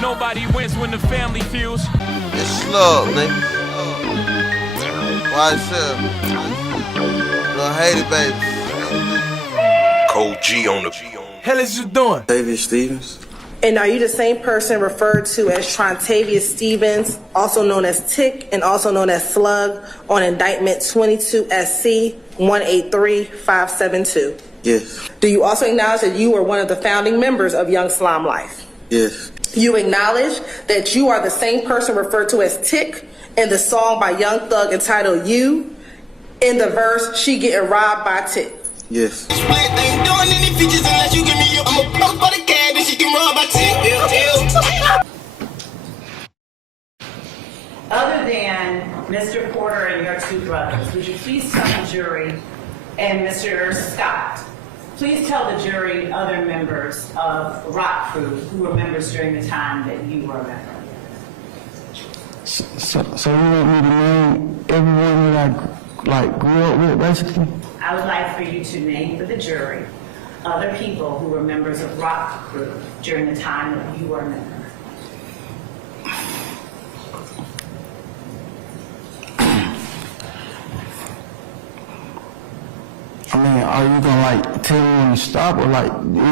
Nobody wins when the family feels. It's slug, nigga. YSL. Little Haiti, baby. Cold G on the Hell is you doing? David Stevens. And are you the same person referred to as Trontavious Stevens, also known as Tick and also known as Slug, on indictment 22 SC 183572? Yes. Do you also acknowledge that you were one of the founding members of Young Slum Life? Yes. You acknowledge that you are the same person referred to as Tick in the song by Young Thug entitled You, in the verse She Getting Robbed by Tick? Yes. Other than Mr. Porter and your two brothers, would you please tell the jury, and Mr. Scott, please tell the jury other members of Rock Crew who were members during the time that you were a member? So you want me to name everyone that I grew up with, basically? I would like for you to name for the jury other people who were members of Rock Crew during the time that you were a member. I mean, are you gonna tell me when to stop, or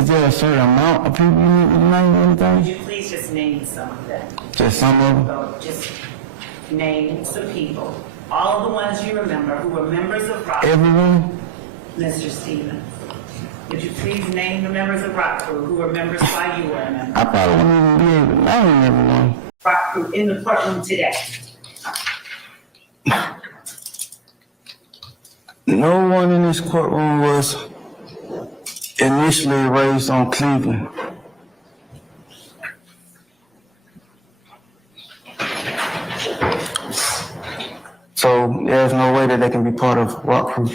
is there a certain amount of people you need to name or anything? Would you please just name some of them? Just some of them? So just name some people. All of the ones you remember who were members of Rock Crew. Everyone? Mr. Stevens, would you please name the members of Rock Crew who were members while you were a member? I probably wouldn't even be able to name everyone. Rock Crew in the courtroom today. No one in this courtroom was initially raised on Cleveland. So there's no way that they can be part of Rock Crew.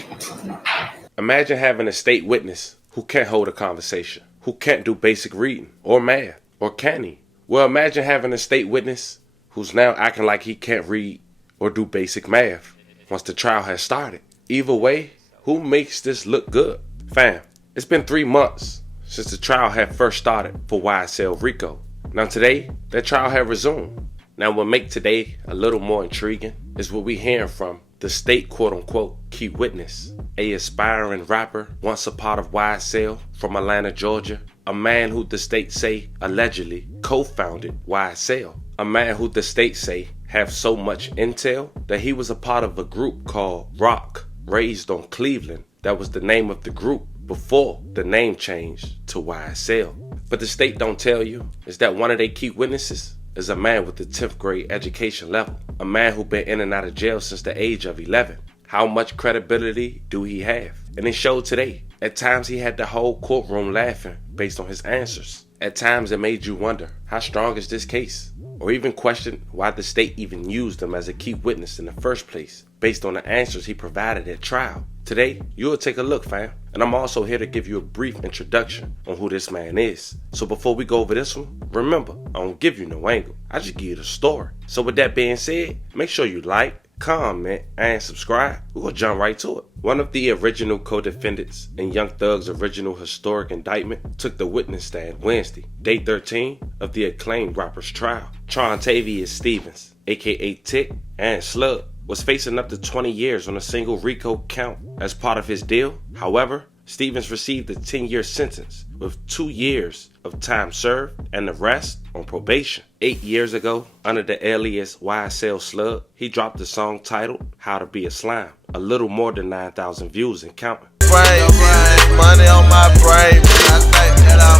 Imagine having a state witness who can't hold a conversation, who can't do basic reading or math, or can he? Well, imagine having a state witness who's now acting like he can't read or do basic math once the trial has started. Either way, who makes this look good? Fam, it's been 3 months since the trial had first started for YSL Rico. Now today, that trial had resumed. Now what make today a little more intriguing is what we hearing from the state quote-unquote key witness, a aspiring rapper, once a part of YSL from Atlanta, Georgia, a man who the state say allegedly co-founded YSL, a man who the state say have so much intel that he was a part of a group called Rock, raised on Cleveland. That was the name of the group before the name changed to YSL. But the state don't tell you is that one of their key witnesses is a man with the 10th grade education level, a man who been in and out of jail since the age of 11. How much credibility do he have? And it showed today. At times he had the whole courtroom laughing based on his answers. At times it made you wonder, how strong is this case? Or even question why the state even used him as a key witness in the first place, based on the answers he provided at trial. Today, you'll take a look, fam. And I'm also here to give you a brief introduction on who this man is. So before we go over this one, remember, I don't give you no angle. I just give you the story. So with that being said, make sure you like, comment, and subscribe. We're gonna jump right to it. One of the original co-defendants in Young Thug's original historic indictment took the witness stand Wednesday, day 13 of the acclaimed rapper's trial. Trontavious Stevens, aka Tick, and Slug, was facing up to 20 years on a single RICO count as part of his deal. However, Stevens received a 10-year sentence with 2 years of time served and the rest on probation. 8 years ago, under the alias YSL Slug, he dropped a song titled How to Be a Slime, a little more than 9,000 views and counting. Money on my brain. I think that I'm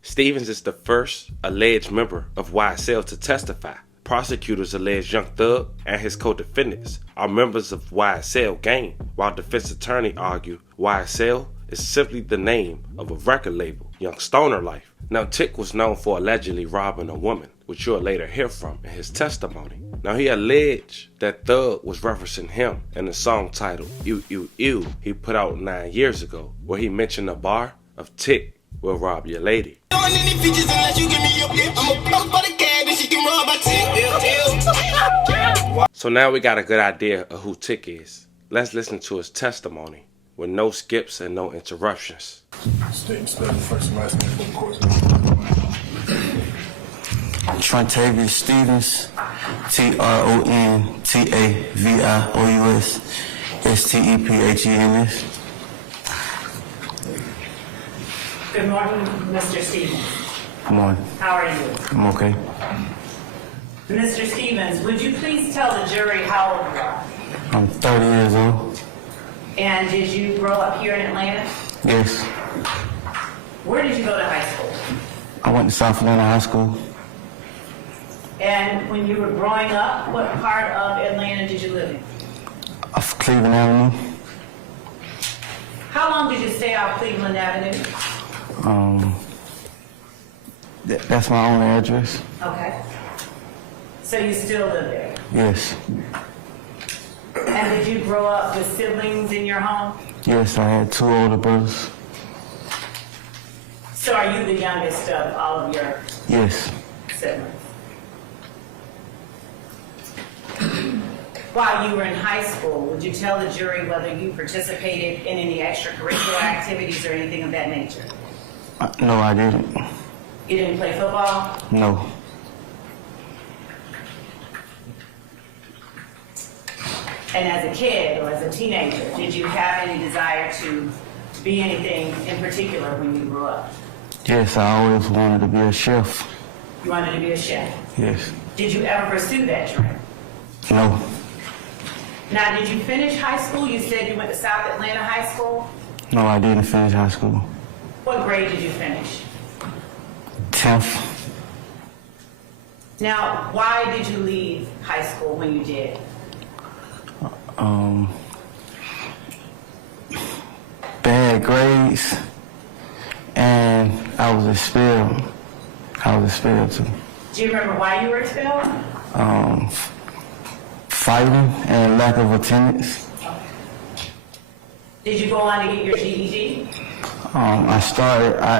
Stevens is the first alleged member of YSL to testify. Prosecutors allege Young Thug and his co-defendants are members of YSL gang, while defense attorney argue YSL is simply the name of a record label, Young Stoner Life. Now, Tick was known for allegedly robbing a woman, which you'll later hear from in his testimony. Now, he alleged that Thug was referencing him in a song titled Ew Ew Ew he put out 9 years ago, where he mentioned a bar of Tick will rob your lady. So now we got a good idea of who Tick is. Let's listen to his testimony with no skips and no interruptions. State and spell the first and last name for the court. Trontavious Stevens, Trontavious Stephenis. Good morning, Mr. Stevens. Good morning. How are you? I'm okay. Mr. Stevens, would you please tell the jury how old you are? I'm 30 years old. And did you grow up here in Atlanta? Yes. Where did you go to high school? I went to South Atlanta High School. And when you were growing up, what part of Atlanta did you live in? Off Cleveland Avenue. How long did you stay off Cleveland Avenue? That's my only address. Okay. So you still live there? Yes. And did you grow up with siblings in your home? Yes, I had 2 older brothers. So are you the youngest of all of your Yes. siblings? While you were in high school, would you tell the jury whether you participated in any extracurricular activities or anything of that nature? No, I didn't. You didn't play football? No. And as a kid or as a teenager, did you have any desire to be anything in particular when you grew up? Yes, I always wanted to be a chef. You wanted to be a chef? Yes. Did you ever pursue that dream? No. Now, did you finish high school? You said you went to South Atlanta High School. No, I didn't finish high school. What grade did you finish? 10th. Now, why did you leave high school when you did? Bad grades, and I was expelled. Too. Do you remember why you were expelled? Fighting and lack of attendance. Did you go on to get your GED? I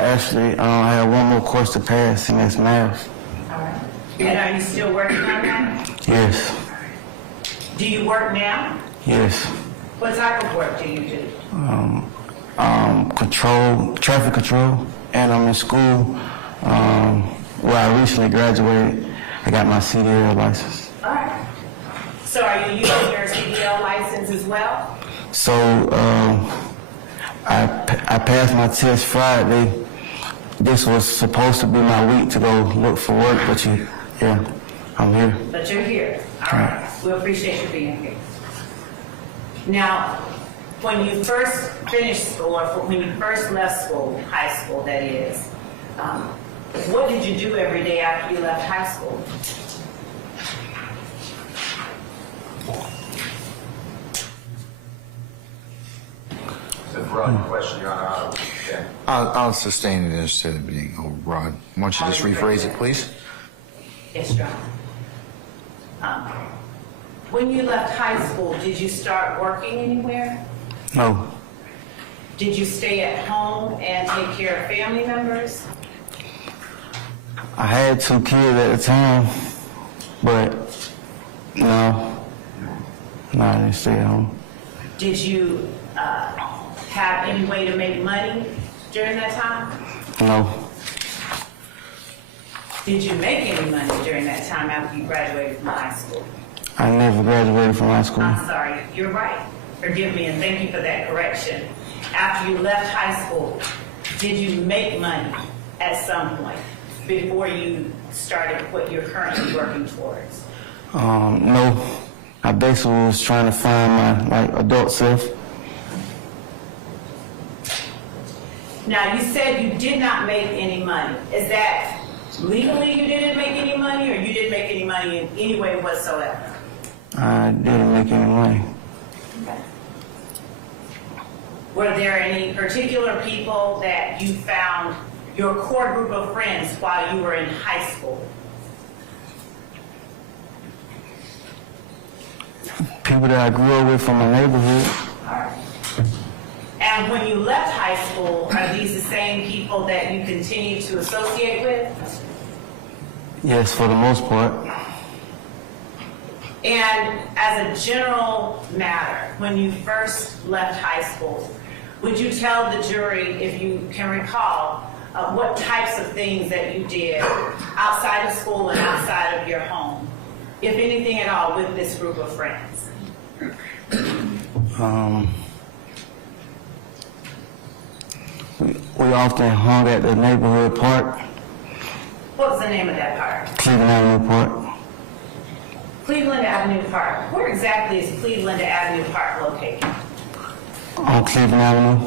actually had one more course to pass, and that's math. All right. And are you still working on that? Yes. Do you work now? Yes. What type of work do you do? Traffic control, and I'm in school where I recently graduated. I got my CDL license. All right. So are you using your CDL license as well? So I passed my test Friday. This was supposed to be my week to go look for work, but I'm here. But you're here. All right. We appreciate you being here. Now, when you first finished school, or when you first left school, high school that is, what did you do every day after you left high school? It's a broad question, Your Honor. Okay. I'll sustain it instead of being overbroad. Why don't you just rephrase it, please? Yes, Your Honor. When you left high school, did you start working anywhere? No. Did you stay at home and take care of family members? I had 2 kids at the time, but no, I didn't stay at home. Did you have any way to make money during that time? No. Did you make any money during that time after you graduated from high school? I never graduated from high school. I'm sorry, you're right. Forgive me and thank you for that correction. After you left high school, did you make money at some point before you started what you're currently working towards? No. I basically was trying to find my adult self. Now, you said you did not make any money. Is that legally you didn't make any money, or you didn't make any money in any way whatsoever? I didn't make any money. Okay. Were there any particular people that you found your core group of friends while you were in high school? People that I grew up with from my neighborhood. All right. And when you left high school, are these the same people that you continue to associate with? Yes, for the most part. And as a general matter, when you first left high school, would you tell the jury, if you can recall, what types of things that you did outside of school and outside of your home, if anything at all, with this group of friends? We often hung at the neighborhood park, What was the name of that park? Cleveland Avenue Park. Cleveland Avenue Park. Where exactly is Cleveland Avenue Park located? On Cleveland Avenue,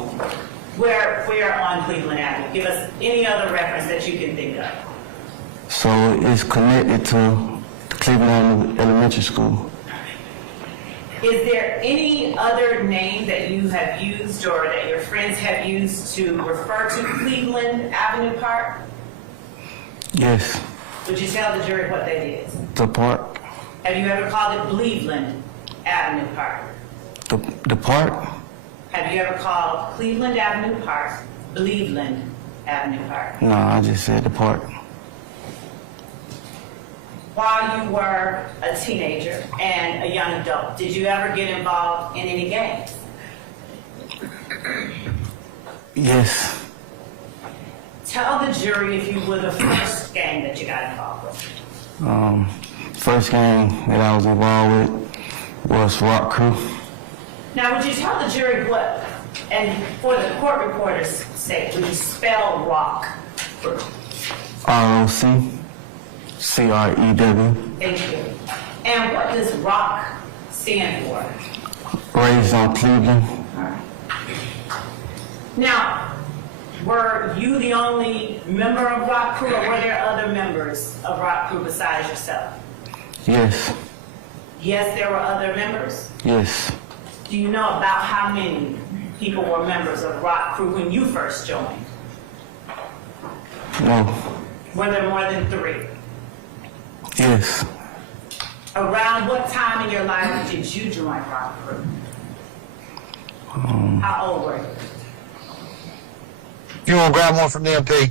Where on Cleveland Avenue? Give us any other reference that you can think of. so it's connected to Cleveland Avenue Elementary School. Is there any other name that you have used or that your friends have used to refer to Cleveland Avenue Park? Yes, Would you tell the jury what that is? the park. Have you ever called it Cleveland Avenue Park? The park? Have you ever called Cleveland Avenue Park Cleveland Avenue Park? No, I just said the park. While you were a teenager and a young adult, did you ever get involved in any games? Yes, Tell the jury, if you would, the first game that you got involved with. first game that I was involved with was Rock Crew. Now, would you tell the jury what, and for the court reporter's sake, would you spell rock? ROC, CREW, Thank you. And what does rock stand for? raised on Cleveland. Now, were you the only member of Rock Crew, or were there other members of Rock Crew besides yourself? Yes, Yes, there were other members. yes. Do you know about how many people were members of Rock Crew when you first joined? No, Were there more than 3? yes. Around what time in your life did you join Rock Crew? How old were you? You want to grab one from the MP?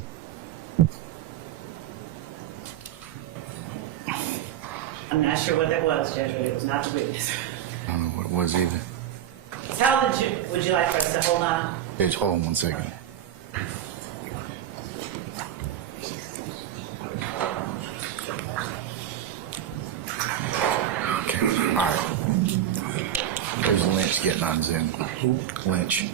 I'm not sure what that was, Judge, but it was not the witness. I don't know what it was either. Tell the jury, would you like for us to hold on? Bitch, hold on 1 second. Okay, all right. There's Lynch getting on Zoom. Lynch.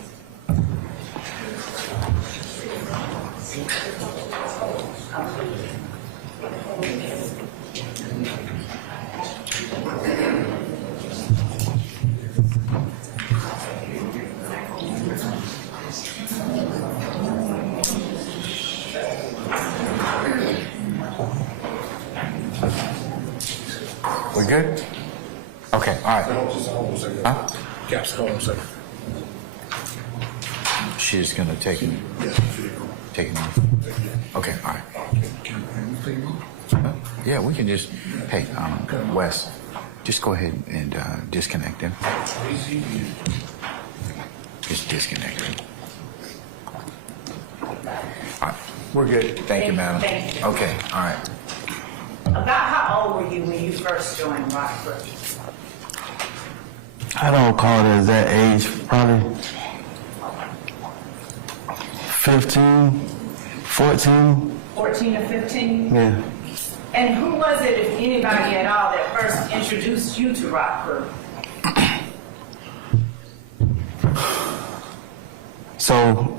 We good? Okay, all right. Huh? Yes, hold on a second. She's gonna take it. Take it off. Okay, all right. Yeah, we can just, hey, Wes, just go ahead and disconnect him. Just disconnect him. All right, we're good. Thank you, madam. Thank you. Okay, all right. About how old were you when you first joined Rock Crew? I don't call it as that age, probably 15, 14. 14 or 15? Yeah. And who was it, if anybody at all, that first introduced you to Rock Crew? So,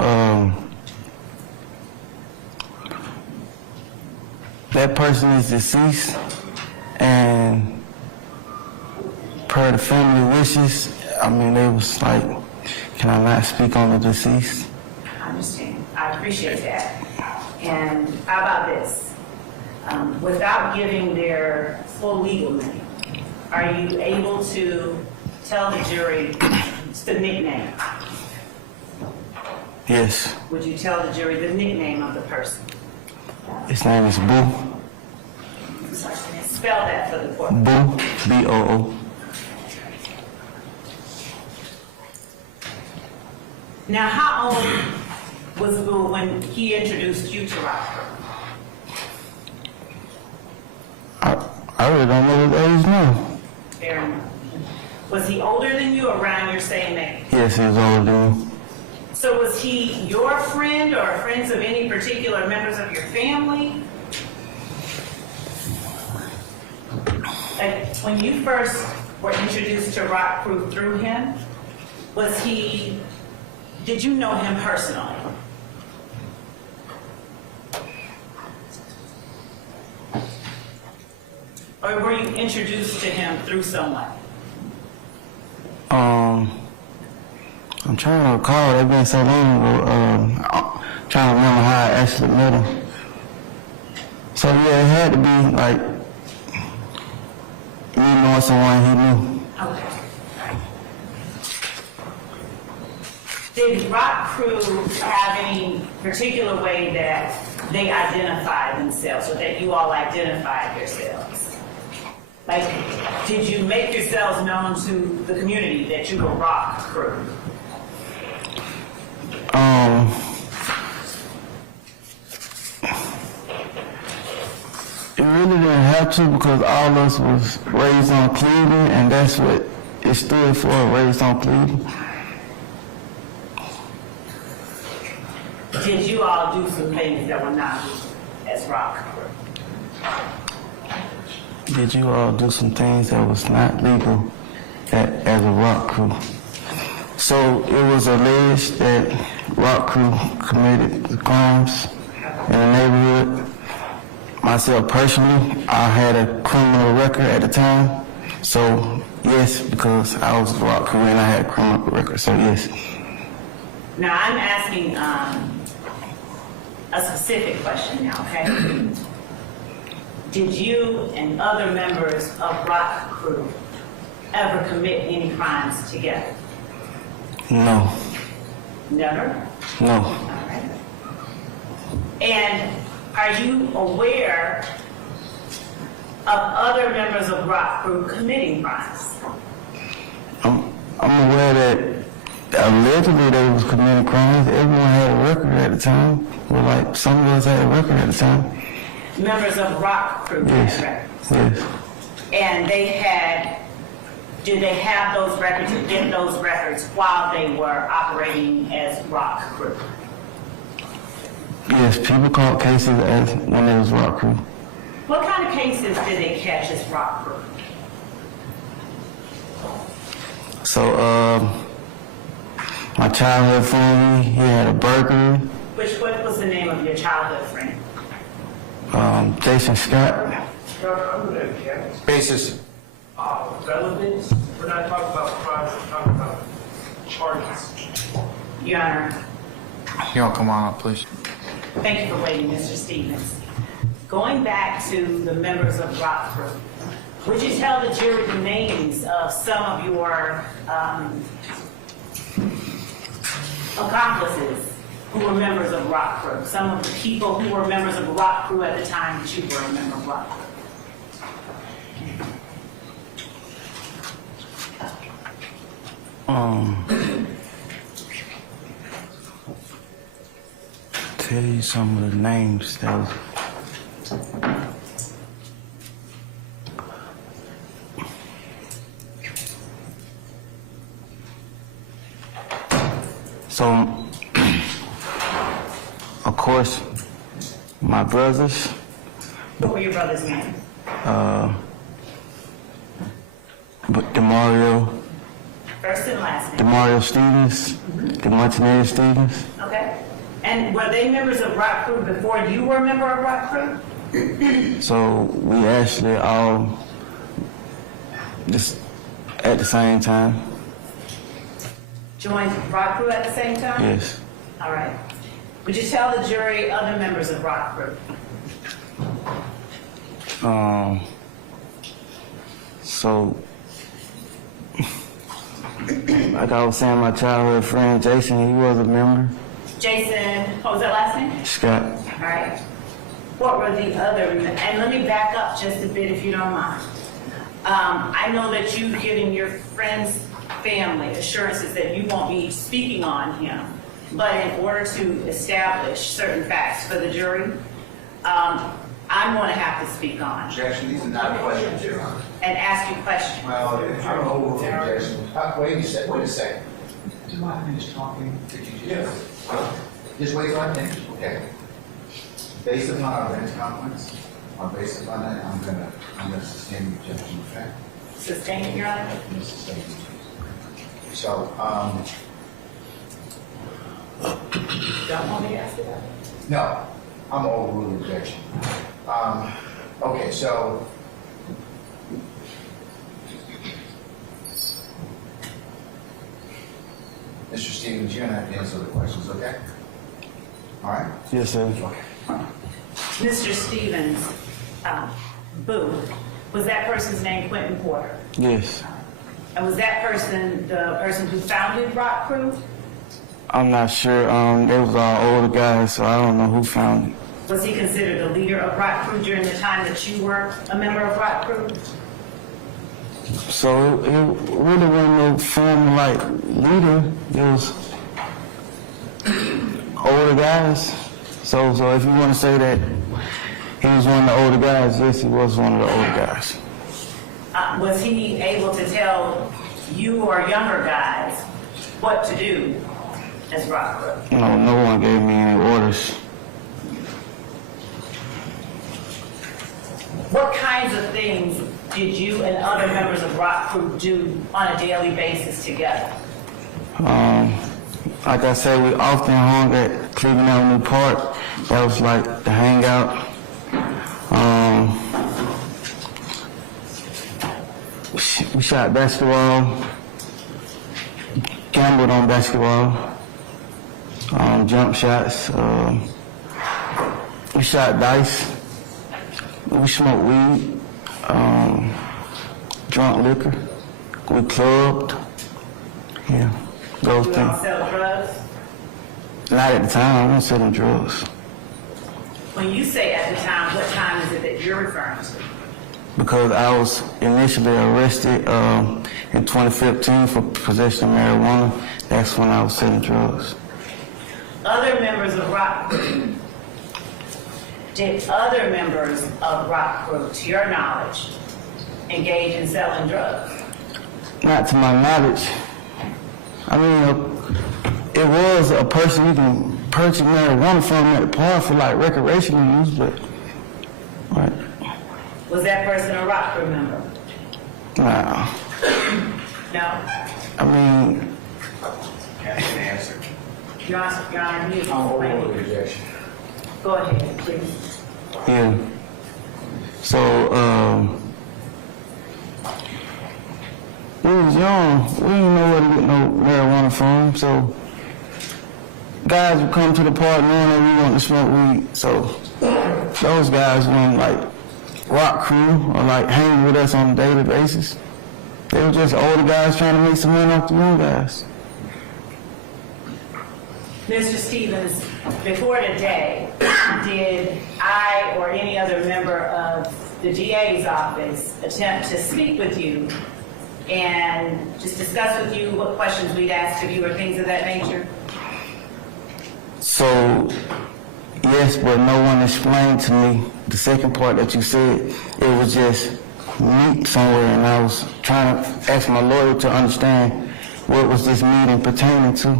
that person is deceased, and per the family wishes, I mean, they was like, can I not speak on the deceased? I understand. I appreciate that. And how about this? Without giving their full legal name, are you able to tell the jury the nickname? Yes. Would you tell the jury the nickname of the person? His name is Boo. Spell that for the court. Boo, B-O-O. Now, how old was Boo when he introduced you to Rock Crew? I really don't know what age now. Fair enough. Was he older than you, or around your same age? Yes, he was older than me. So was he your friend or friends of any particular members of your family? Like, when you first were introduced to Rock Crew through him, did you know him personally? Or were you introduced to him through someone? I'm trying to recall, it's been so long ago, I'm trying to remember how I actually met him. So yeah, it had to be like, me knowing someone he knew. Okay. Did Rock Crew have any particular way that they identified themselves, or that you all identified yourselves? Like, did you make yourselves known to the community that you were Rock Crew? It really didn't have to, because all of us was raised on Cleveland, and that's what it stood for, raised on Cleveland. Did you all do some things that were not as Rock Crew? Did you all do some things that was not legal as a Rock Crew? So it was alleged that Rock Crew committed crimes in the neighborhood. Myself personally, I had a criminal record at the time. So yes, because I was a Rock Crew and I had a criminal record, so yes. Now I'm asking a specific question now, okay? Did you and other members of Rock Crew ever commit any crimes together? No. Never? No. All right. And are you aware of other members of Rock Crew committing crimes? I'm aware that allegedly they was committing crimes. Everyone had a record at the time. Well, like some of us had a record at the time. Members of Rock Crew Yes. had records? Yes. And did they have those records or get those records while they were operating as Rock Crew? Yes, people caught cases as when they was Rock Crew. What kind of cases did they catch as Rock Crew? So, my childhood friend, he had a burglary. What was the name of your childhood friend? Jason Scott. Basis. Relevance? We're not talking about crimes, we're talking about charges. Your Honor, Y'all come on up, please. thank you for waiting, Mr. Stevens. Going back to the members of Rock Crew, would you tell the jury the names of some of your accomplices who were members of Rock Crew? Some of the people who were members of Rock Crew at the time that you were a member of Rock Crew? Tell you some of the names that was. So, of course, my brothers. What were your brothers' names? DeMario. First and last name. DeMario Stevens. DeMartinez Stevens. Okay. And were they members of Rock Crew before you were a member of Rock Crew? So we actually all just at the same time. Joined Rock Crew at the same time? Yes. All right. Would you tell the jury other members of Rock Crew? So, like I was saying, my childhood friend Jason, he was a member. Jason, what was that last name? Scott. All right. What were the other, and let me back up just a bit if you don't mind. I know that you've given your friend's family assurances that you won't be speaking on him, but in order to establish certain facts for the jury, I'm going to have to speak on Objection, these are not questions, Your Honor. and ask you questions. Well, I don't know, objection. Wait a second. you mind finish talking? Did you just? Yes. Just wait till I finish, okay? Based upon our bench conference, or based upon that, I'm gonna sustain the objection, okay? Sustain it, Your Honor. I'm gonna sustain it. So, Don't want me to ask you that? no, I'm overruling the objection. Okay, so. Mr. Stevens, you're gonna have to answer the questions, okay? All right? Yes, sir. Okay. Mr. Stevens, Booth, was that person's name Quentin Porter? Yes. And was that person the person who founded Rock Crew? I'm not sure. They was all older guys, so I don't know who found it. Was he considered a leader of Rock Crew during the time that you were a member of Rock Crew? So it really wasn't no formal like leader. It was older guys. So if you want to say that he was one of the older guys, yes, he was one of the older guys. Was he able to tell you or younger guys what to do as Rock Crew? No one gave me any orders. What kinds of things did you and other members of Rock Crew do on a daily basis together? Like I said, we often hung at Cleveland Avenue Park. That was like the hangout. We shot basketball, gambled on basketball, jump shots. We shot dice. We smoked weed, drunk liquor. We clubbed. Yeah, those You all things. sell drugs? Not at the time. I wasn't selling drugs. When you say at the time, what time is it that you're referring to? Because I was initially arrested in 2015 for possession of marijuana. That's when I was selling drugs. Other members of Rock Crew, did other members of Rock Crew, to your knowledge, engage in selling drugs? Not to my knowledge. I mean, it was a person you can purchase marijuana from at the park for like recreational use, but right. Was that person a Rock Crew member? Nah. No? I mean, That's an answer. Your Honor, you I'm overruling explain. the objection. Go ahead, please. yeah. So, we was young. We didn't know where to get no marijuana from, so guys would come to the park knowing that we wanted to smoke weed. So those guys weren't like Rock Crew or like hanging with us on a daily basis. They were just older guys trying to make some money off the young guys. Mr. Stevens, before today, did I or any other member of the DA's office attempt to speak with you and just discuss with you what questions we'd ask of you or things of that nature? So, yes, but no one explained to me the second part that you said. It was just meet somewhere, and I was trying to ask my lawyer to understand what was this meeting pertaining to.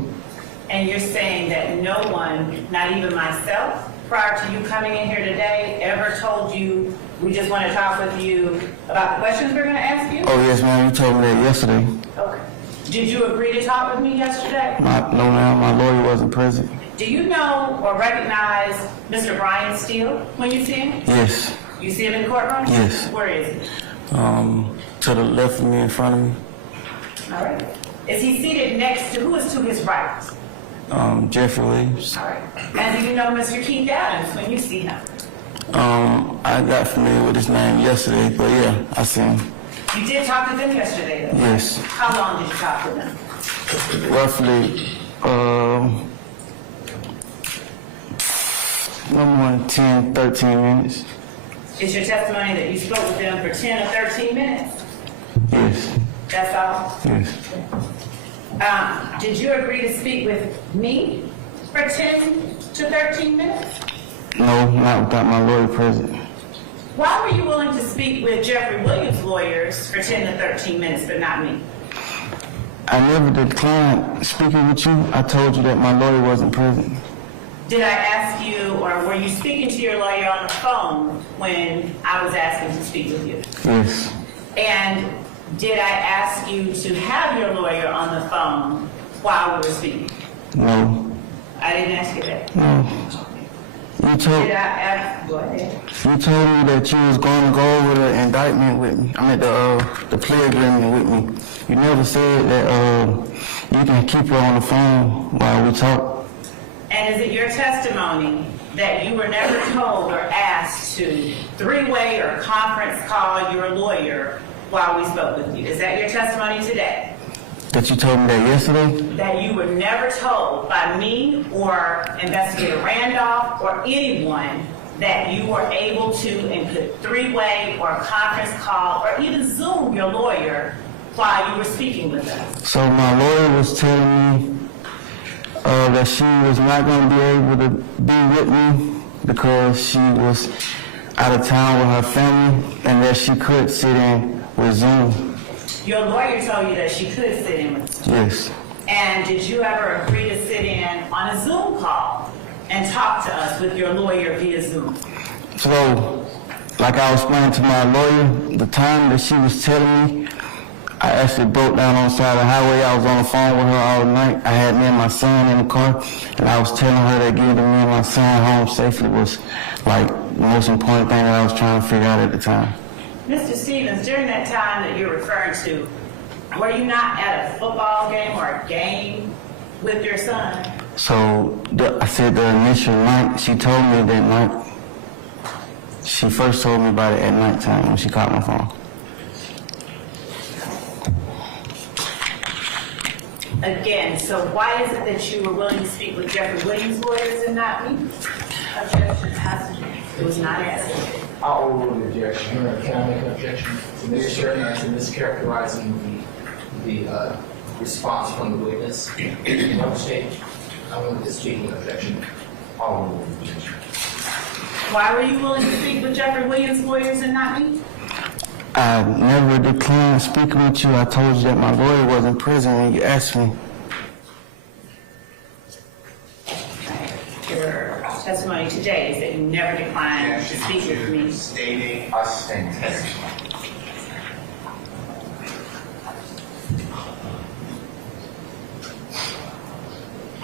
And you're saying that no one, not even myself, prior to you coming in here today, ever told you, we just want to talk with you about the questions we're going to ask you? Oh, yes, ma'am, you told me that yesterday. Okay. Did you agree to talk with me yesterday? No, ma'am, my lawyer wasn't present. Do you know or recognize Mr. Brian Steele when you see him? Yes. You see him in the courtroom? Yes. Where is he? To the left of me, in front of me. All right. Is he seated next to, who is to his right? Jeffrey Williams. All right. And do you know Mr. Keith Adams when you see him? I got familiar with his name yesterday, but yeah, I see him. You did talk to them yesterday, though? Yes. How long did you talk to them? Roughly, no more than 10, 13 minutes. Is your testimony that you spoke with them for 10 or 13 minutes? Yes. That's all? Yes. Did you agree to speak with me for 10 to 13 minutes? No, not without my lawyer present. Why were you willing to speak with Jeffrey Williams' lawyers for 10 to 13 minutes, but not me? I never declined speaking with you. I told you that my lawyer wasn't present. Did I ask you, or were you speaking to your lawyer on the phone when I was asking to speak with you? Yes. And did I ask you to have your lawyer on the phone while we were speaking? No. I didn't ask you that. No. Did I ask? Go ahead. You told me that you was going to go over the indictment with me. I mean the plea agreement with me. You never said that you can keep her on the phone while we talk. And is it your testimony that you were never told or asked to three-way or conference call your lawyer while we spoke with you? Is that your testimony today? That you told me that yesterday? That you were never told by me or Investigator Randolph or anyone that you were able to and could three-way or conference call or even Zoom your lawyer while you were speaking with us? So my lawyer was telling me that she was not going to be able to be with me because she was out of town with her family and that she could sit in with Zoom. Your lawyer told you that she could sit in with you? Yes. And did you ever agree to sit in on a Zoom call and talk to us with your lawyer via Zoom? So, like I was explaining to my lawyer, the time that she was telling me, I actually broke down on the side of the highway. I was on the phone with her all night. I had me and my son in the car, and I was telling her that getting me and my son home safely was like the most important thing that I was trying to figure out at the time. Mr. Stevens, during that time that you're referring to, were you not at a football game or a game with your son? So I said the initial night, she told me that night. She first told me about it at nighttime when she called my phone. Again, so why is it that you were willing to speak with Jeffrey Williams' lawyers and not me? Objection. It was not asked. I'll overrule the objection. Can I make an objection to Mr. Answer mischaracterizing the response from the witness? No stage. I want to speak an objection. I'll overrule the objection. Why were you willing to speak with Jeffrey Williams' lawyers and not me? I never declined speaking with you. I told you that my lawyer wasn't present when you asked me. Your testimony today is that you never declined to speak with me. Stating us staying testimony.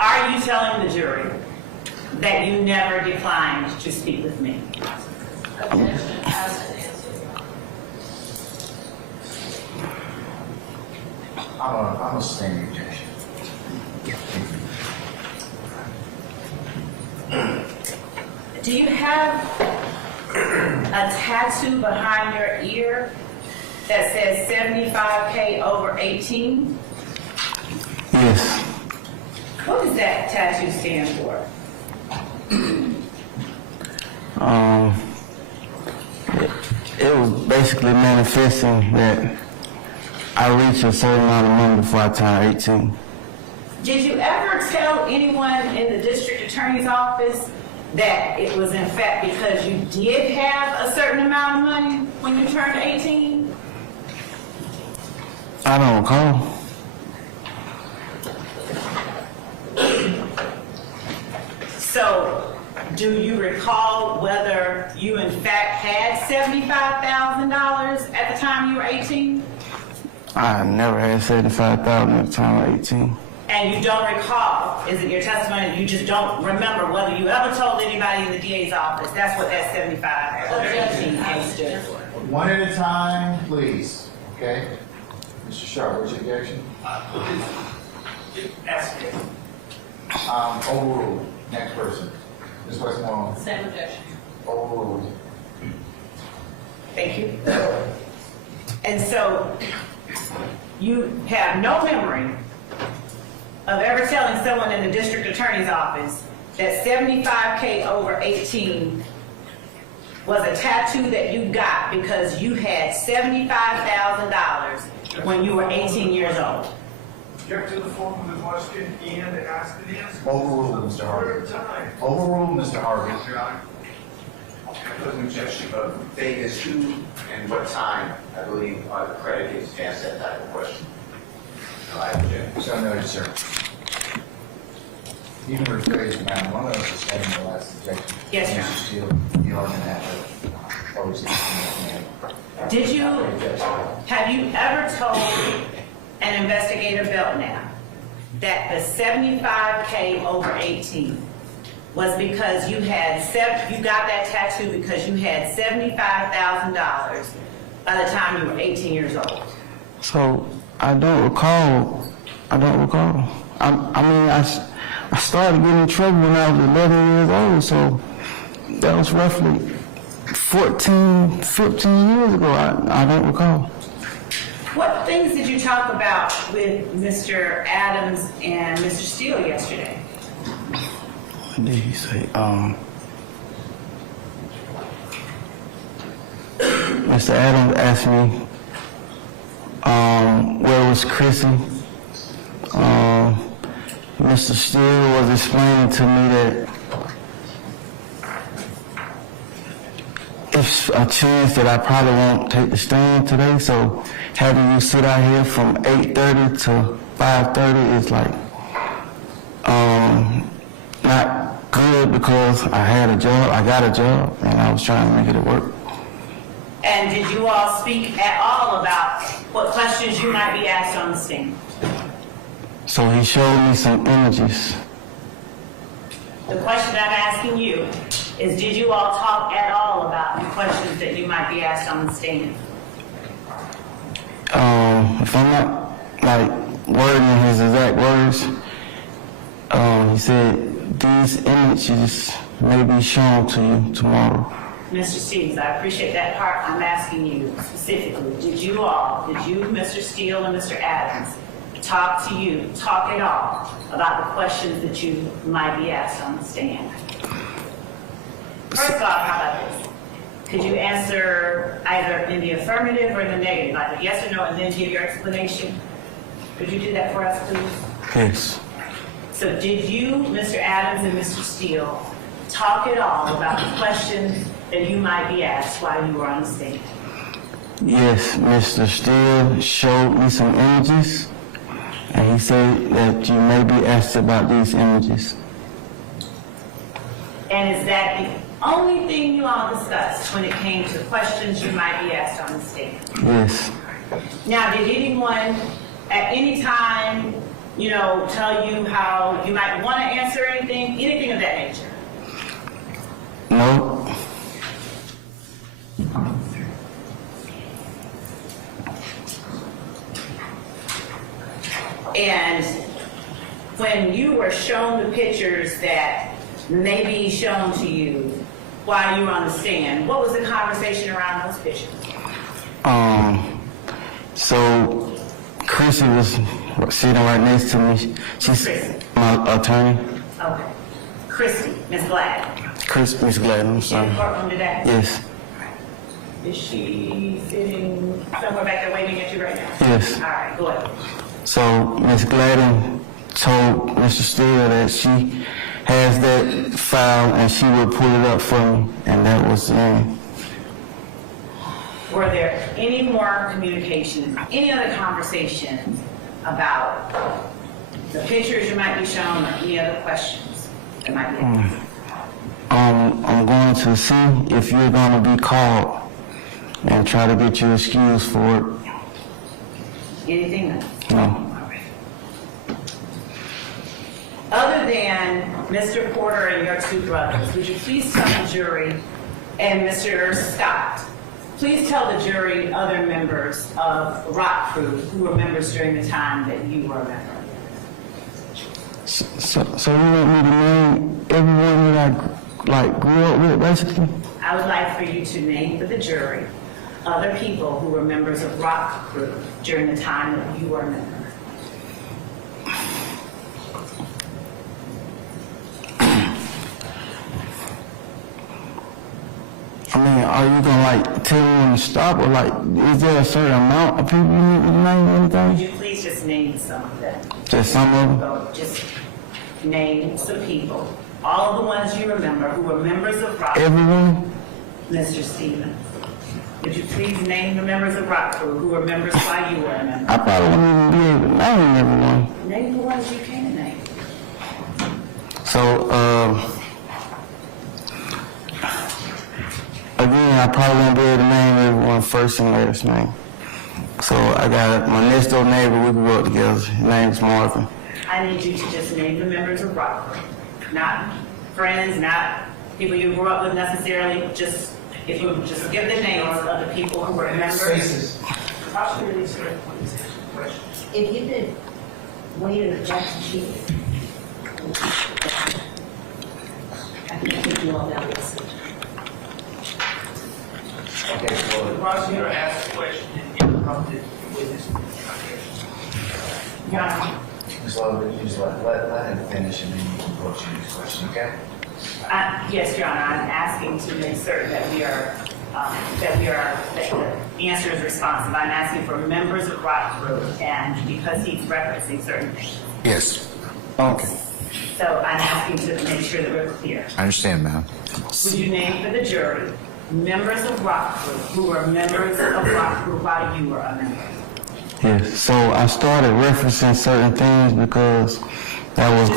Are you telling the jury that you never declined to speak with me? I'm a standing objection. Do you have a tattoo behind your ear that says 75K over 18? Yes. What does that tattoo stand for? It was basically manifesting that I reached a certain amount of money before I turned 18. Did you ever tell anyone in the district attorney's office that it was in fact because you did have a certain amount of money when you turned 18? I don't recall. So, do you recall whether you in fact had $75,000 at the time you were 18? I never had $75,000 at the time I was 18. And you don't recall, is it your testimony, you just don't remember whether you ever told anybody in the DA's office? That's what that 75 over 18 stood for. One at a time, please. Okay? Mr. Sharp, what's your objection? Ask me. Overruled. Next person. Ms. Westmoreland. Same objection. Overruled. Thank you. And so, you have no memory of ever telling someone in the district attorney's office that 75K over 18 was a tattoo that you got because you had $75,000 when you were 18 years old. Object to the form of the question and ask the answer. Overruled, Mr. Harvey. Time. Overruled, Mr. Harvey. Your Honor, I put an objection of Vegas who and what time, I believe, are the predicates to ask that type of question. So noted, sir. You can rephrase, ma'am, one of us is having the last objection. Yes, sir. Mr. Steele, you are going to have to close this. Have you ever told an investigator Belknap that the 75K over 18 was because you had you got that tattoo because you had $75,000 by the time you were 18 years old? So I don't recall. I mean, I started getting in trouble when I was 11 years old, so that was roughly 14, 15 years ago. I don't recall. What things did you talk about with Mr. Adams and Mr. Steele yesterday? What did he say? Mr. Adams asked me where was Chrissy. Mr. Steele was explaining to me that it's a chance that I probably won't take the stand today, so having you sit out here from 8:30 to 5:30 is like not good because I had a job, I got a job, and I was trying to make it work. And did you all speak at all about what questions you might be asked on the stand? So he showed me some images. The question I'm asking you is, did you all talk at all about the questions that you might be asked on the stand? If I'm not like wording his exact words, he said these images may be shown to you tomorrow. Mr. Stevens, I appreciate that part. I'm asking you specifically, did you, Mr. Steele and Mr. Adams, talk at all about the questions that you might be asked on the stand? First off, how about this? Could you answer either in the affirmative or in the negative, either yes or no, and then give your explanation? Could you do that for us, please? Yes. So did you, Mr. Adams and Mr. Steele, talk at all about the questions that you might be asked while you were on the stand? Yes, Mr. Steele showed me some images, and he said that you may be asked about these images. And is that the only thing you all discussed when it came to questions you might be asked on the stand? Yes. Now, did anyone at any time, tell you how you might want to answer anything of that nature? No. And when you were shown the pictures that may be shown to you while you were on the stand, what was the conversation around those pictures? So Chrissy was sitting right next to me. She's Chrissy. my attorney. Okay. Christy, Miss Glad. Miss Glad, I'm In sorry. the courtroom today? Yes. Is she sitting somewhere back there waving at you right now? Yes. All right, go ahead. So Miss Gladden told Mr. Steele that she has that file and she would pull it up for me, and that was Were there any more communications, any other conversations about the pictures you might be shown or any other questions that might be asked? I'm going to see if you're going to be called and try to get you excused for it. Anything else? No. Other than Mr. Porter and your two brothers, would you please tell the jury, and Mr. Scott, please tell the jury other members of Rock Crew who were members during the time that you were a member? So you want me to name everyone that I grew up with, basically? I would like for you to name for the jury other people who were members of Rock Crew during the time that you were a member. I mean, are you gonna tell me when to stop, or is there a certain amount of people you need to name or Would anything? you please just name some of them? Just some of them? So just name some people, all of the ones you remember who were members of Rock Crew. Everyone? Mr. Stevens. Would you please name the members of Rock Crew who were members while you were a member? I probably wouldn't even be able to name everyone. Name the ones you can name. So, again, I probably won't be able to name everyone first and last name. So I got my next door neighbor, we grew up together. His name's Marvin. I need you to just name the members of Rock Crew. Not friends, not people you grew up with necessarily, just, if you would just give the names of the people who were members. Faces. If you could wait an objection sheet, I can give you all that message. Okay, The well, prosecutor asked a question and interrupted the witness. Your Honor, Ms. Lowe, just let him finish and then you can approach your next question, okay? yes, Your Honor, I'm asking to make certain that that the answer is responsive. I'm asking for members of Rock Crew, and because he's referencing certain things. Yes. Okay. So I'm asking to make sure that we're clear. I understand, ma'am. Would you name for the jury members of Rock Crew who were members of Rock Crew while you were a member? Yes, so I started referencing certain things because that was...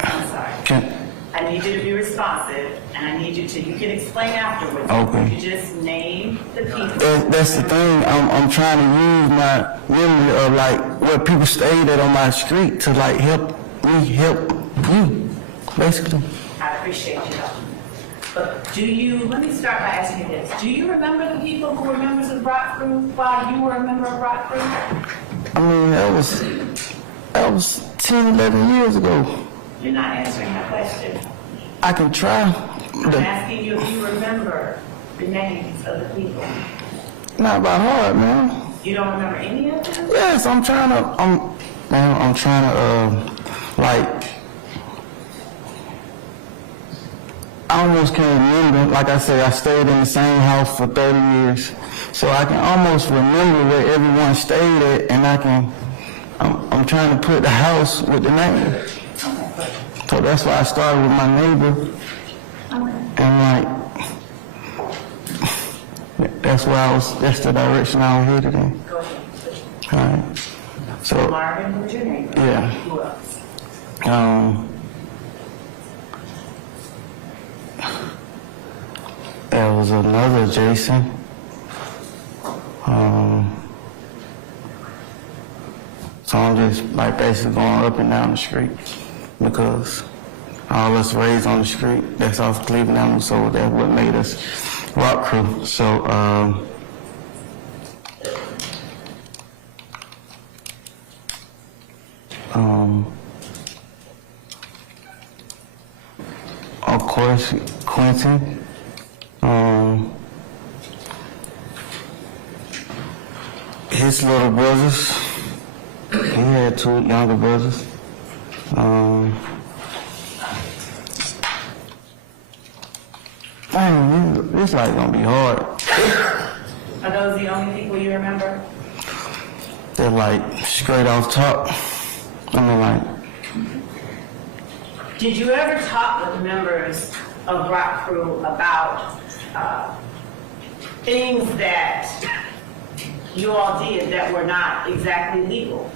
I'm sorry. I need you to be responsive, and I need you can explain afterwards. Okay. Would you just name the people? That's the thing. I'm trying to use my memory of like what people stayed at on my street to like help you, basically. I appreciate you, though. But let me start by asking you this. Do you remember the people who were members of Rock Crew while you were a member of Rock Crew? I mean, that was 10, 11 years ago. You're not answering my question. I can try. I'm asking you if you remember the names of the people. Not by heart, man. You don't remember any of them? Yes, I'm trying to, like, I almost can't remember. Like I said, I stayed in the same house for 30 years. So I can almost remember where everyone stayed at, and I'm trying to put the house with the name. So that's why I started with my neighbor. And like, that's the direction I was headed in. Go ahead. Alright. So, Marvin was your neighbor. yeah. Who else? There was another Jason. So I'm just like basically going up and down the street because all us raised on the street, that's off Cleveland Avenue, so that's what made us Rock Crew. So, of course, Quentin. His little brothers, he had 2 younger brothers. Man, this like gonna be hard. Are those the only people you remember? They're like straight off top. I mean, like, Did you ever talk with members of Rock Crew about things that you all did that were not exactly legal?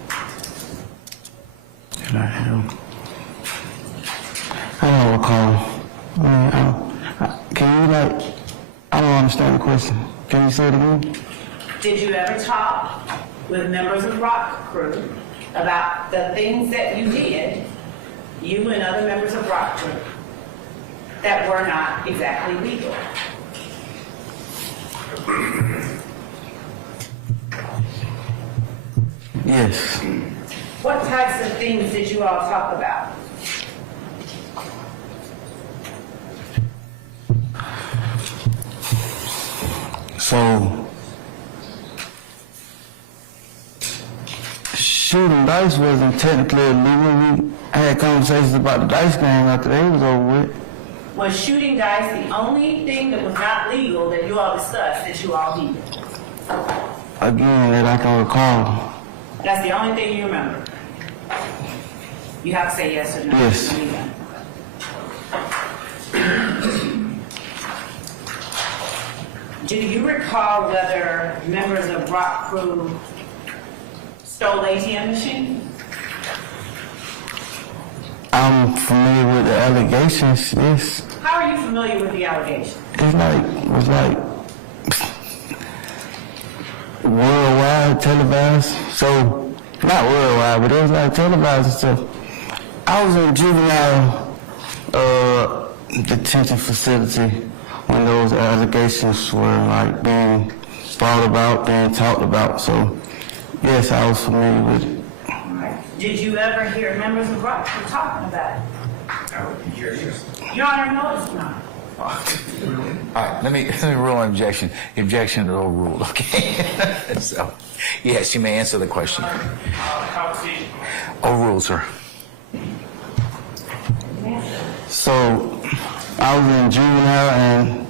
did I have? I don't recall. Can you like? I don't understand the question. Can you say it again? Did you ever talk with members of Rock Crew about the things that you did, you and other members of Rock Crew, that were not exactly legal? Yes. What types of things did you all talk about? So, shooting dice wasn't technically illegal. I had conversations about the dice game after they was over with. Was shooting dice the only thing that was not legal that you all discussed that you all did? Again, that I can recall. That's the only thing you remember? You have to say yes or no. Yes. Do you recall whether members of Rock Crew stole ATM machines? I'm familiar with the allegations, yes. How are you familiar with the allegation? It's like worldwide televised. So, not worldwide, but it was like televised and stuff. I was in juvenile detention facility when those allegations were like being thought about, being talked about. So, yes, I was familiar with it. Did you ever hear members of Rock Crew talking about it? Your Honor, no, it's not. All right, let me rule an objection. The objection is overruled, okay? So, yes, you may answer the question. Overruled, sir. So, I was in juvenile and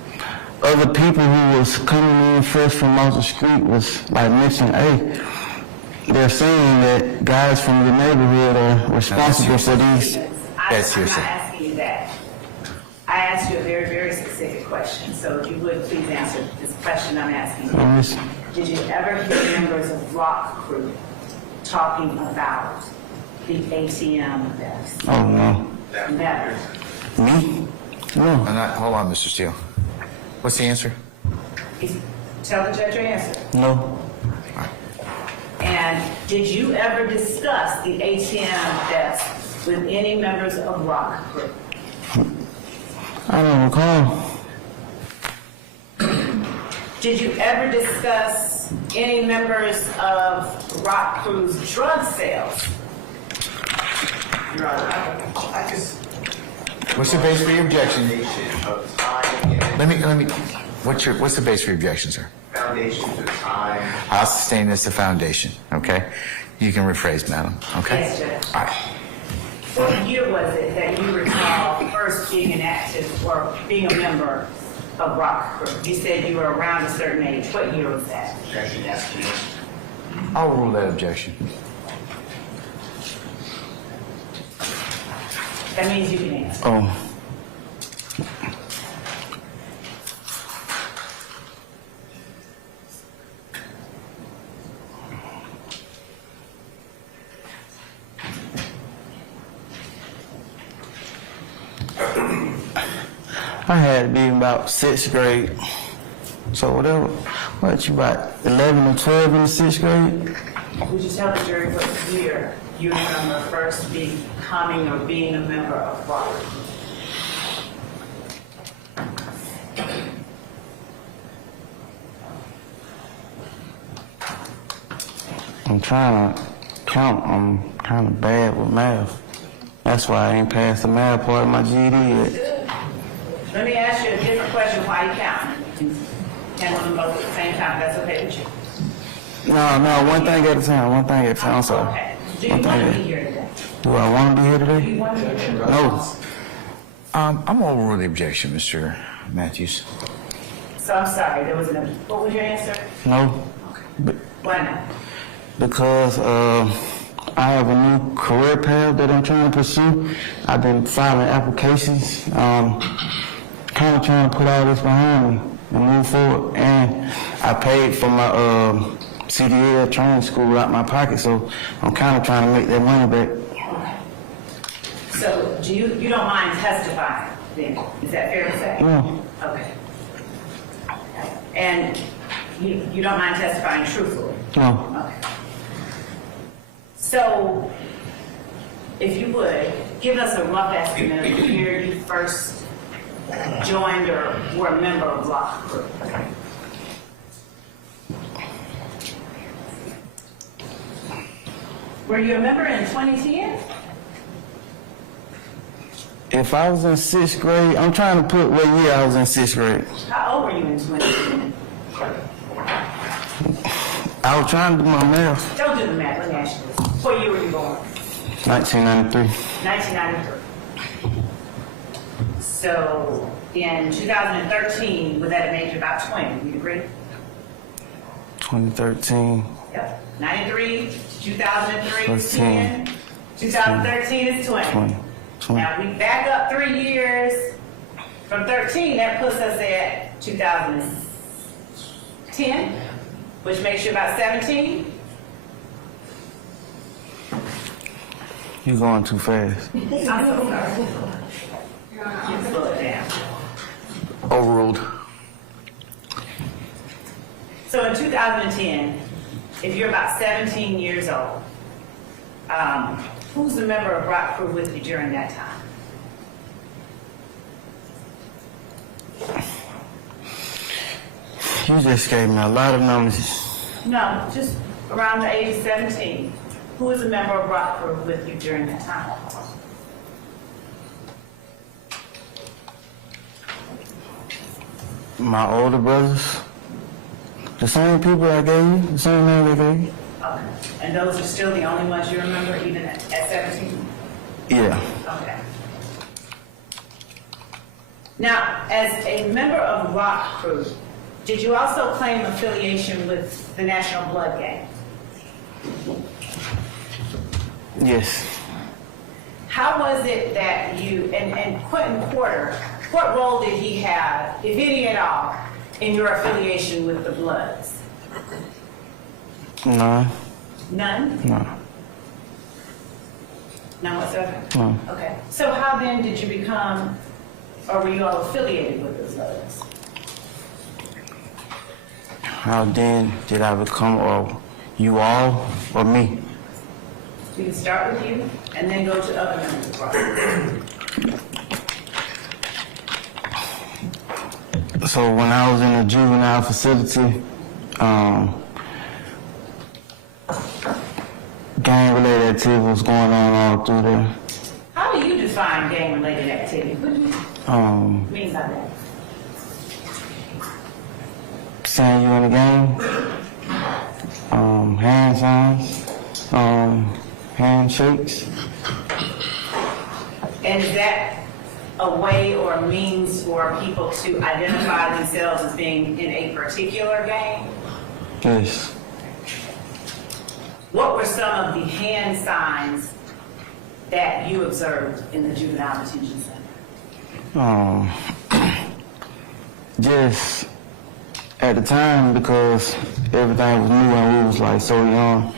other people who was coming in fresh from off the street was like mentioning, hey, they're saying that guys from the neighborhood are responsible for these. That's I'm not hearsay. asking you that. I asked you a very, very specific question, so if you would please answer this question I'm asking you. Did you ever hear members of Rock Crew talking about the ATM thefts? Oh, no. Never. Me? No. Hold on, Mr. Steele. What's the answer? Tell the judge your answer. No. And did you ever discuss the ATM thefts with any members of Rock Crew? I don't recall. Did you ever discuss any members of Rock Crew's drug sales? Your Honor, What's the base for your objection? Let me. What's the base for your objection, sir? Foundation to time. I'll sustain this the foundation. Okay. You can rephrase, madam. Okay. Yes, Judge. All right. What year was it that you recall first being an active or being a member of Rock Crew? You said you were around a certain age. What year was that? Objection, yes, please. I'll rule that objection. That means you can answer. Oh. I had to be about 6th grade. So whatever, what you about 11 or 12 in the 6th grade? Would you tell the jury what year you remember first becoming or being a member of Rock Crew? I'm trying to count. I'm kind of bad with math. That's why I ain't passed the math part of my GED yet. Let me ask you a different question while you count. Handle them both at the same time. That's okay with you? No, one thing at a time. I'm sorry. Okay. Do you want to be here today? Do I want to be here Do today? you want to be here? No. I'm going to overrule the objection, Mr. Matthews. So I'm sorry, there was no, what was your answer? No. Why not? Because I have a new career path that I'm trying to pursue. I've been filing applications, kind of trying to put all this behind me and move forward. And I paid for my CDL training school out my pocket, so I'm kind of trying to make that money back. Okay. So do you don't mind testifying then? Is that fair to say? No. Okay. And you don't mind testifying truthfully? No. Okay. So, if you would, give us a rough estimate of the year you first joined or were a member of Rock Crew. Were you a member in 2010? If I was in 6th grade, I'm trying to put what year I was in 6th grade. How old were you in 2010? I was trying to do my math. Don't do the math, let me ask you this. What year were you born? 1993. 1993. So, in 2013, would that have made you about 20? Do you agree? 2013. Yep. 93, 2003 is 13. 10, 2013 is 20. 20. Now, we back up 3 years from 13, that puts us at 2006. 10, which makes you about 17. You're going too fast. I'm so sorry. You slow it down. Overruled. So in 2010, if you're about 17 years old, who's the member of Rock Crew with you during that time? You just gave me a lot of numbers. No, just around the age of 17. Who is a member of Rock Crew with you during that time? My older brothers. The same people I gave you, the same name I gave you. Okay. And those are still the only ones you remember, even at 17? Yeah. Okay. Now, as a member of Rock Crew, did you also claim affiliation with the National Blood Gang? Yes. How was it that you, and Quentin Porter, what role did he have, if any at all, in your affiliation with the Bloods? No. None? No. None whatsoever? No. Okay. So how then did you become, or were you all affiliated with the Bloods? How then did I become, or you all, or me? We can start with you, and then go to other members of the party. So when I was in a juvenile facility, gang-related activity was going on all through there. How do you define gang-related activity? What do you mean by that? Saying you in the game, hand signs, handshakes. And is that a way or a means for people to identify themselves as being in a particular gang? Yes. What were some of the hand signs that you observed in the juvenile detention center? Just at the time, because everything was new and we was like so young.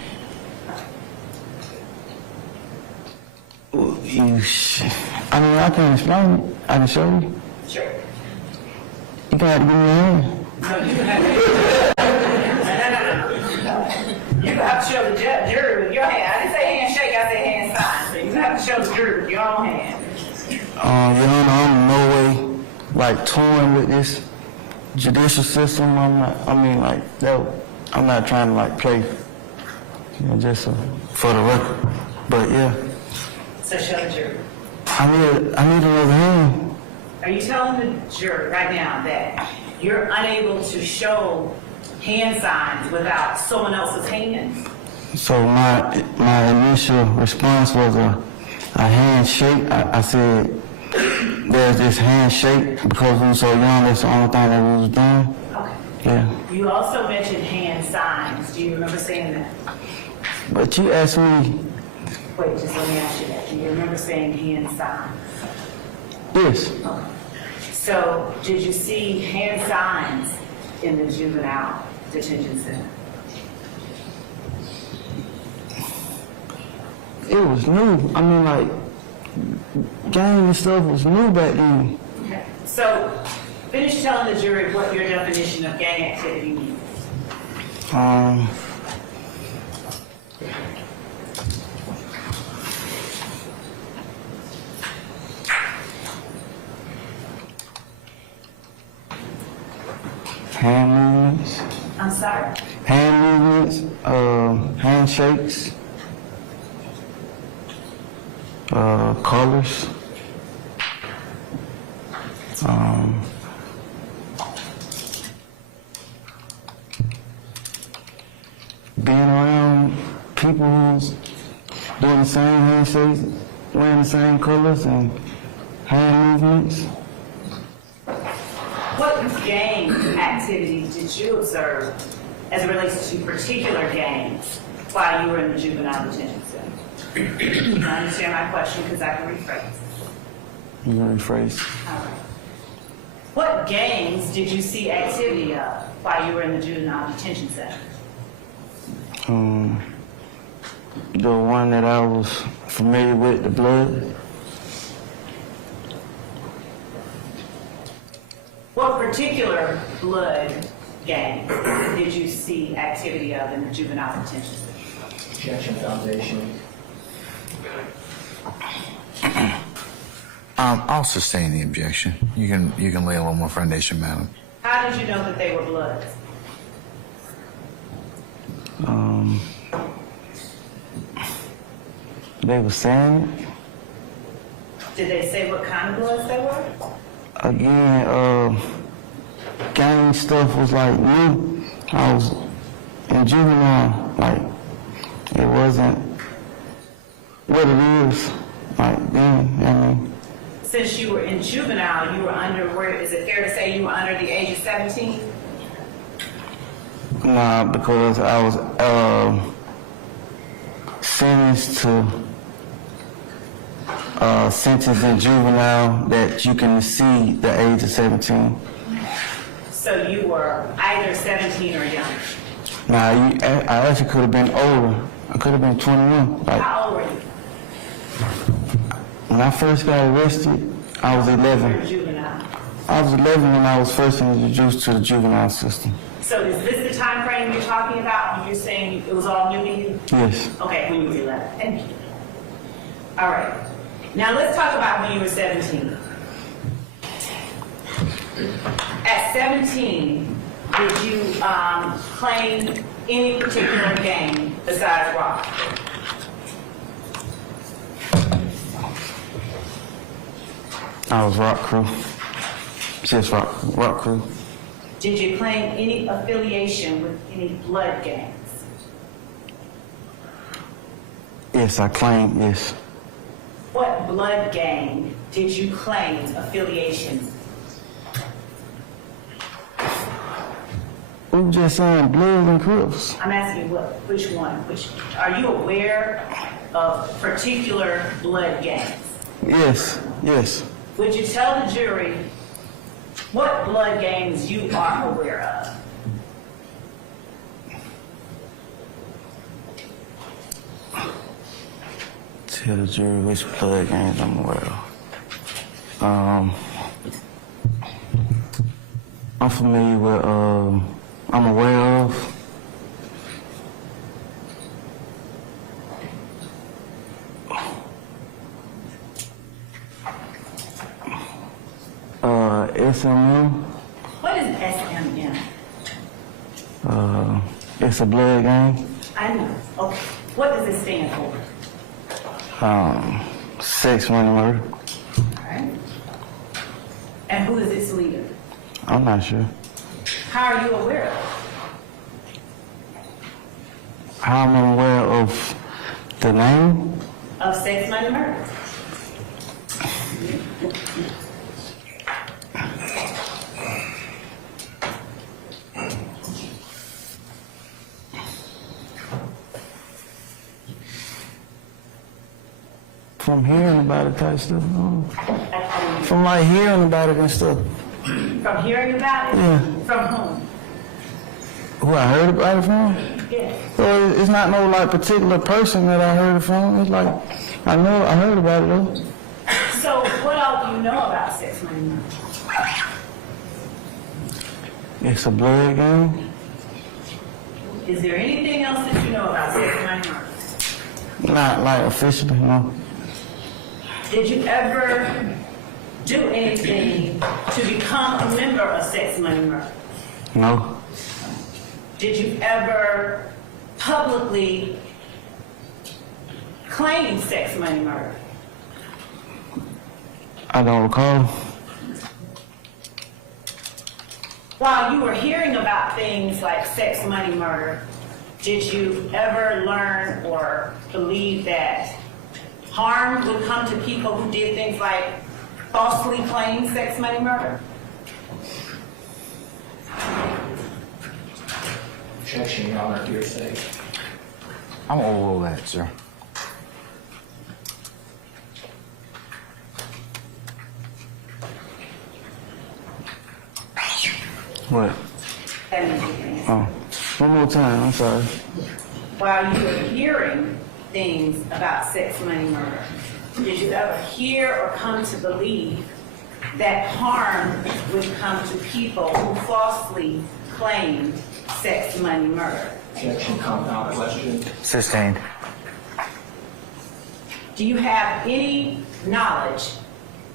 I mean, I can explain it. I can show you. Sure. You gotta give me a hand. No, you have to. You have to show the jury with your hand. I didn't say handshake, I said hand sign. So you have to show the jury with your own hand. Your Honor, I'm no way like toying with this judicial system. I'm not trying to like play, just for the record. But yeah. So show the jury. I need another hand. Are you telling the jury right now that you're unable to show hand signs without someone else's hand? So my initial response was a handshake. I said there's this handshake because we were so young. That's the only thing that we was doing. Okay. Yeah. You also mentioned hand signs. Do you remember saying that? But you asked me. Wait, just let me ask you that. Do you remember saying hand signs? Yes. Okay. So, did you see hand signs in the juvenile detention center? It was new. I mean, like, gang and stuff was new back then. Okay. So, finish telling the jury what your definition of gang activity means. Hand movements. I'm sorry? Hand movements, handshakes, colors, being around people who's doing the same handshakes, wearing the same colors and hand movements. What gang activity did you observe as it relates to particular gangs while you were in the juvenile detention center? I understand my question because I can rephrase. You rephrase. All right. What gangs did you see activity of while you were in the juvenile detention center? The one that I was familiar with, the blood. What particular blood gang did you see activity of in the juvenile detention center? Objection, foundation. I'll sustain the objection. You can lay a little more foundation, madam. How did you know that they were bloods? They were saying it. Did they say what kind of bloods they were? Again, gang stuff was like new. I was in juvenile, like, it wasn't what it is, like, then, I mean. Since you were in juvenile, you were under, is it fair to say you were under the age of 17? Nah, because I was sentenced in juvenile that you can exceed the age of 17. So you were either 17 or younger? Nah, I actually could have been older. I could have been 21. Like, How old were you? when I first got arrested, I was 11. You were juvenile. I was 11 when I was first introduced to the juvenile system. So is this the time frame you're talking about when you're saying it was all new to you? Yes. Okay, when you were 11. Thank you. All right. Now let's talk about when you were 17. At 17, did you claim any particular gang besides rock? I was Rock Crew. Just Rock Crew. Did you claim any affiliation with any blood gangs? Yes, I claim, yes. What blood gang did you claim affiliation? We were just saying Blood and Crips. I'm asking which one? Are you aware of particular blood gangs? Yes, yes. Would you tell the jury what blood gangs you are aware of? Tell the jury which blood gangs I'm aware of. I'm familiar with, I'm aware of SMM. What is SMM? It's a blood gang. I know. Okay. What does it stand for? Sex, money, murder. All right. And who is its leader? I'm not sure. How are you aware of it? How am I aware of the name? Of sex, money, murder. From hearing about it type stuff. From like hearing about it and stuff. From hearing about it? Yeah. From whom? Who I heard about it from? Yes. So it's not no like particular person that I heard it from. It's like I heard about it though. So what all do you know about sex, money, murder? It's a blood gang. Is there anything else that you know about sex, money, murder? Not like officially, no. Did you ever do anything to become a member of sex, money, murder? No. Did you ever publicly claim sex, money, murder? I don't recall. While you were hearing about things like sex, money, murder, did you ever learn or believe that harm would come to people who did things like falsely claim sex, money, murder? Objection, Your Honor, hearsay. I'm gonna overrule that, sir. What? That means Oh, one more time, I'm sorry. While you were hearing things about sex, money, murder, did you ever hear or come to believe that harm would come to people who falsely claimed sex, money, murder? Objection, compound question. Sustained. Do you have any knowledge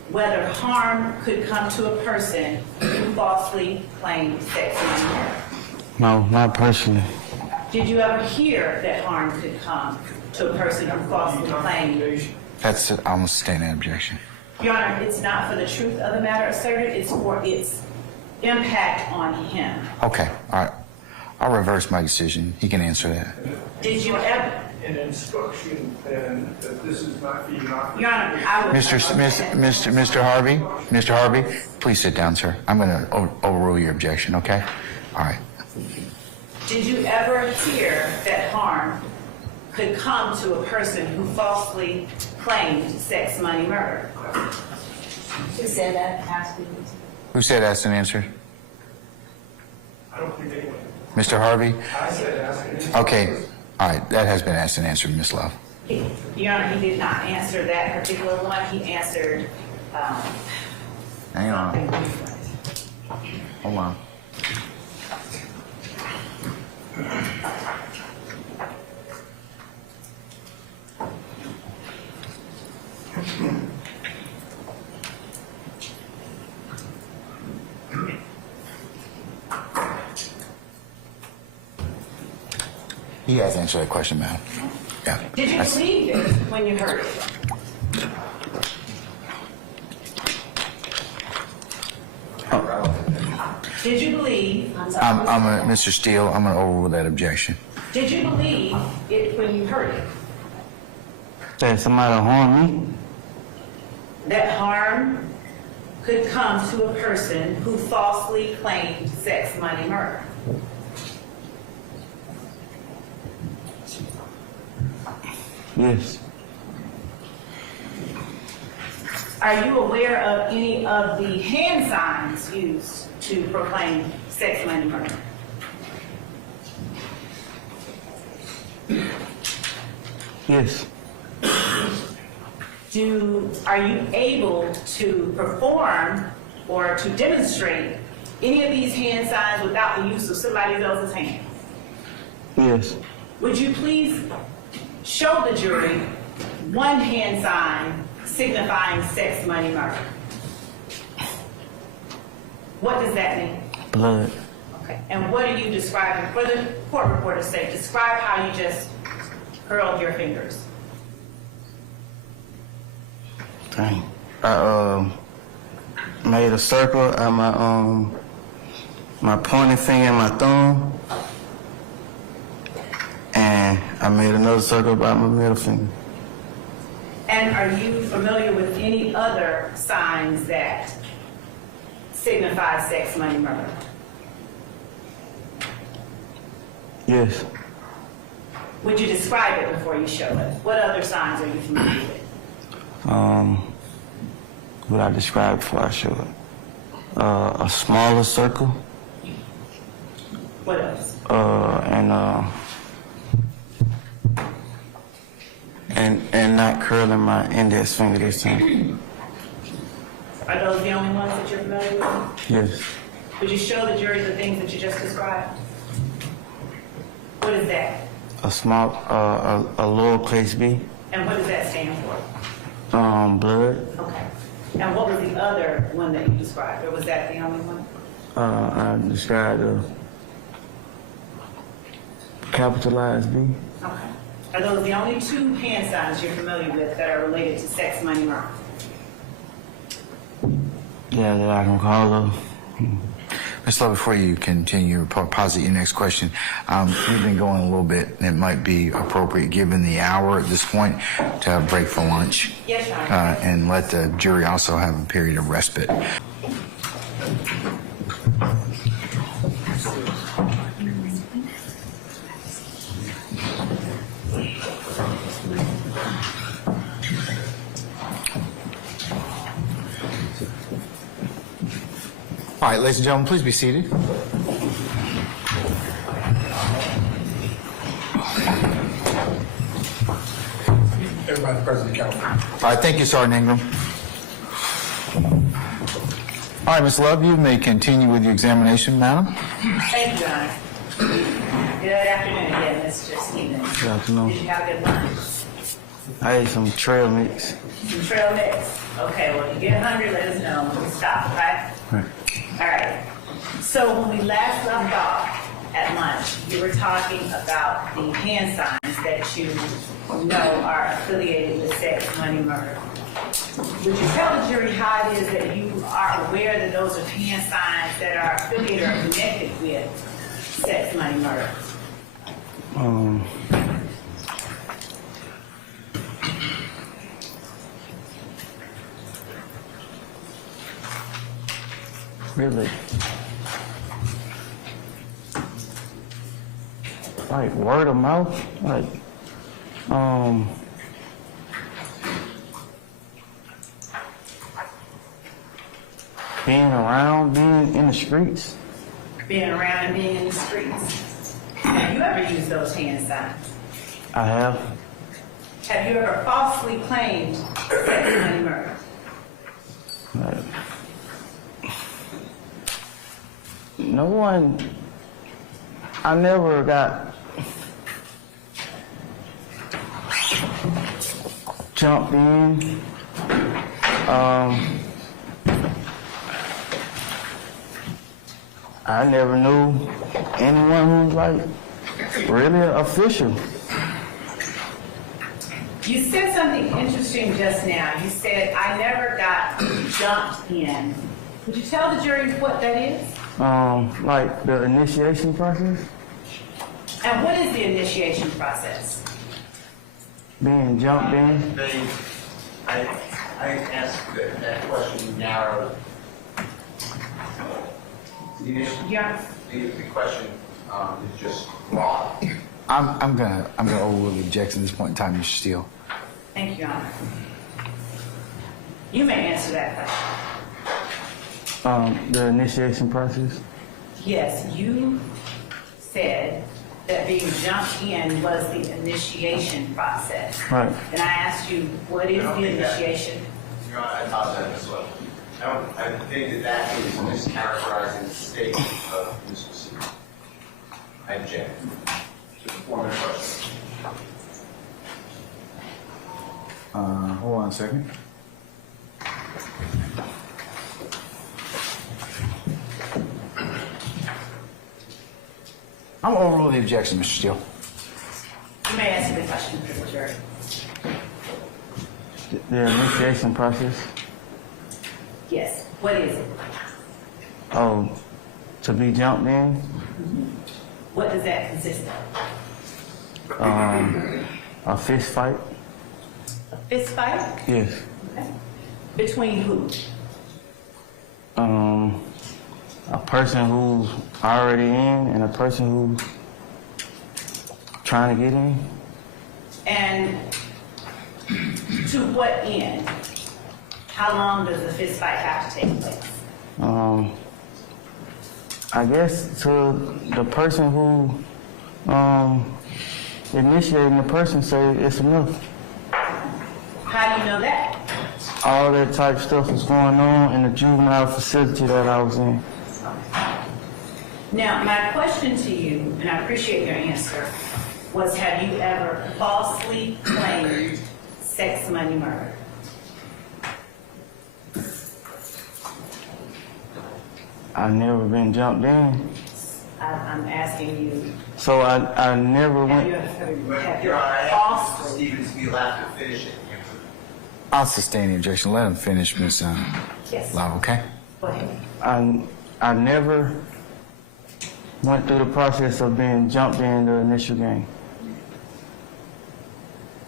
whether harm could come to a person who falsely claimed sex, money, murder? No, not personally. Did you ever hear that harm could come to a person who falsely claimed? That's it. I'm sustaining that objection. Your Honor, it's not for the truth of the matter asserted, it's for its impact on him. Okay, all right. I'll reverse my decision. He can answer that. Did you ever? An instruction and that this is not being offered. Your Honor, I would. Mr. Harvey, please sit down, sir. I'm going to overrule your objection, okay? All right. Did you ever hear that harm could come to a person who falsely claimed sex, money, murder? Who said that? Ask me. Who said asked and answered? I don't think anyone. Mr. Harvey? I said ask and answer. Okay. All right. That has been asked and answered, Ms. Love. Your Honor, he did not answer that particular one. He answered, Hang on. Hold on. He has answered that question, ma'am. Yeah. did you believe it when you heard it? Did you believe, Mr. Steele, I'm going to overrule that objection. did you believe it when you heard it? That somebody harmed me? That harm could come to a person who falsely claimed sex, money, murder? Yes. Are you aware of any of the hand signs used to proclaim sex, money, murder? Yes. Are you able to perform or to demonstrate any of these hand signs without the use of somebody else's hand? Yes. Would you please show the jury one hand sign signifying sex, money, murder? What does that mean? Blood. Okay. And what are you describing? For the court reporter's sake, describe how you just curled your fingers. Dang. I made a circle out my pointing finger and my thumb, and I made another circle about my middle finger. And are you familiar with any other signs that signify sex, money, murder? Yes. Would you describe it before you show it? What other signs are you familiar with? What I described before I show it. A smaller circle. What else? And not curling my index finger this time. Are those the only ones that you're familiar with? Yes. Would you show the jury the things that you just described? What is that? A small, a lowercase b. And what does that stand for? Blood. Okay. And what was the other one that you described? Or was that the only one? I described a capitalized B. Okay. Are those the only two hand signs you're familiar with that are related to sex, money, murder? Yeah, that I can call them. Ms. Love, before you continue, posit your next question, we've been going a little bit, and it might be appropriate, given the hour at this point, to have a break for lunch. Yes, Your Honor. And let the jury also have a period of respite. All right, ladies and gentlemen, please be seated. everybody present at council. All right, thank you, Sergeant Ingram. All right, Ms. Love, you may continue with your examination, madam. Thank you, Your Honor. Good afternoon again, Mr. Stevens. Good afternoon. Did you have a good lunch? I ate some trail mix. Some trail mix? Okay, well, if you get hungry, let us know. We'll stop, right? Right. All right. So when we last left off at lunch, you were talking about the hand signs that you know are affiliated with sex, money, murder. Would you tell the jury how it is that you are aware that those are hand signs that are affiliated or connected with sex, money, murder? Really? Like word of mouth? Like, being around, being in the streets. Being around and being in the streets. Have you ever used those hand signs? I have. Have you ever falsely claimed sex, money, murder? Like, no one, I never got jumped in. I never knew anyone who was like really official. You said something interesting just now. You said, I never got jumped in. Would you tell the jury what that is? Like the initiation process. And what is the initiation process? Being jumped in. I asked that question narrowly. Yeah. The question is just broad. I'm gonna overrule the objection at this point in time, Mr. Steele. Thank you, Your Honor. You may answer that question. The initiation process. Yes, you said that being jumped in was the initiation process. Right. And I asked you, what is the initiation? Your Honor, I apologize as well. I think that is mischaracterizing the statement of Mr. Steele. I object to the former question. Hold on a second. I'm overruling the objection, Mr. Steele. You may answer the question for the jury. The initiation process. Yes, what is it? Oh, to be jumped in. What does that consist of? A fist fight. A fist fight? Yes. Okay. Between who? A person who's already in and a person who's trying to get in. And to what end? How long does the fist fight have to take place? I guess to the person who initiating the person say it's enough. How do you know that? All that type of stuff was going on in the juvenile facility that I was in. Now, my question to you, and I appreciate your answer, was have you ever falsely claimed sex, money, murder? I've never been jumped in. I'm asking you. So I never Have went. you ever have you Your Honor, I asked Mr. falsely? Stevens to be allowed to finish it. I'll sustain the objection. Let him finish, Ms. Yes. Love, okay? Go ahead. I never went through the process of being jumped in the initial game.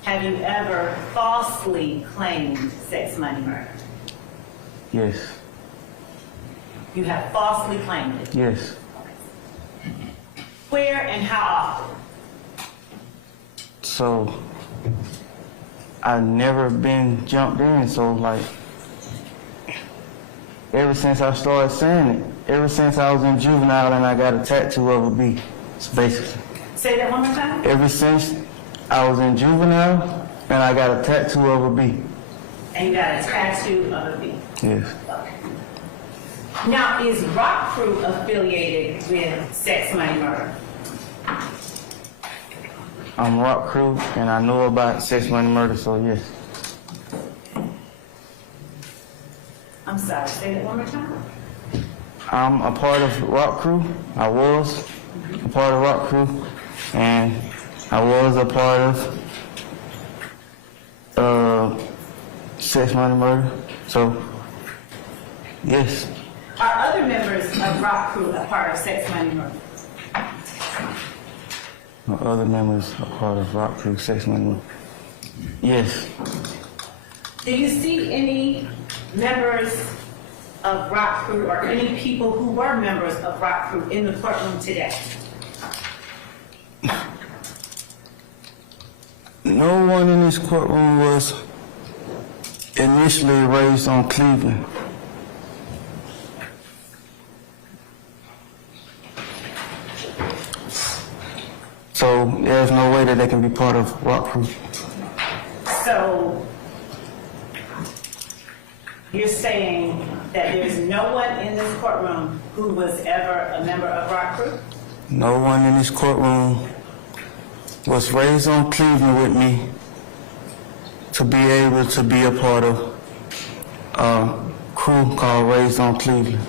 Have you ever falsely claimed sex, money, murder? Yes. You have falsely claimed it. Yes. Where and how often? So I've never been jumped in. So like ever since I started saying it, ever since I was in juvenile and I got a tattoo of a bee. It's basically. Say that one more time. Ever since I was in juvenile And I got a tattoo of a bee. And you got a tattoo of a bee. Yes. Okay. Now, is Rock Crew affiliated with Sex, Money, Murder? I'm Rock Crew, and I know about Sex, Money, Murder, so yes. I'm sorry, say that one more time. I'm a part of Rock Crew. I was a part of Rock Crew, and I was a part of Sex, Money, Murder. So, yes. Are other members of Rock Crew a part of Sex, Money, Murder? My other members are part of Rock Crew, Sex, Money, Murder. Yes. Do you see any members of Rock Crew or any people who were members of Rock Crew in the courtroom today? No one in this courtroom was initially raised on Cleveland. So there's no way that they can be part of Rock Crew. So you're saying that there's no one in this courtroom who was ever a member of Rock Crew? No one in this courtroom was raised on Cleveland with me to be able to be a part of a crew called Raised on Cleveland.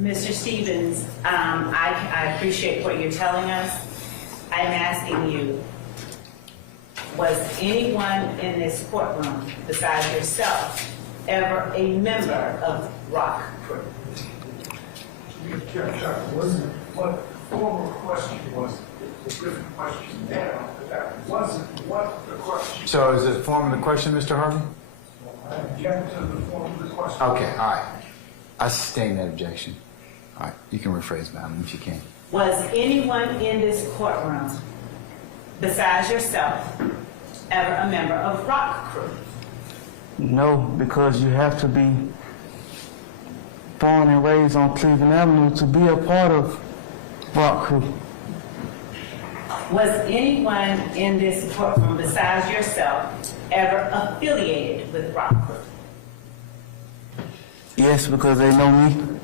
Mr. Stevens, I appreciate what you're telling us. I'm asking you, was anyone in this courtroom besides yourself ever a member of Rock Crew? Wasn't what the former question was a different question now, but that wasn't what the question. So is it form of the question, Mr. Harvey? I object to the form of the question. Okay, all right. I sustain that objection. All right, you can rephrase, madam, if you can. Was anyone in this courtroom besides yourself ever a member of Rock Crew? No, because you have to be born and raised on Cleveland Avenue to be a part of Rock Crew. Was anyone in this courtroom besides yourself ever affiliated with Rock Crew? Yes, because they know me.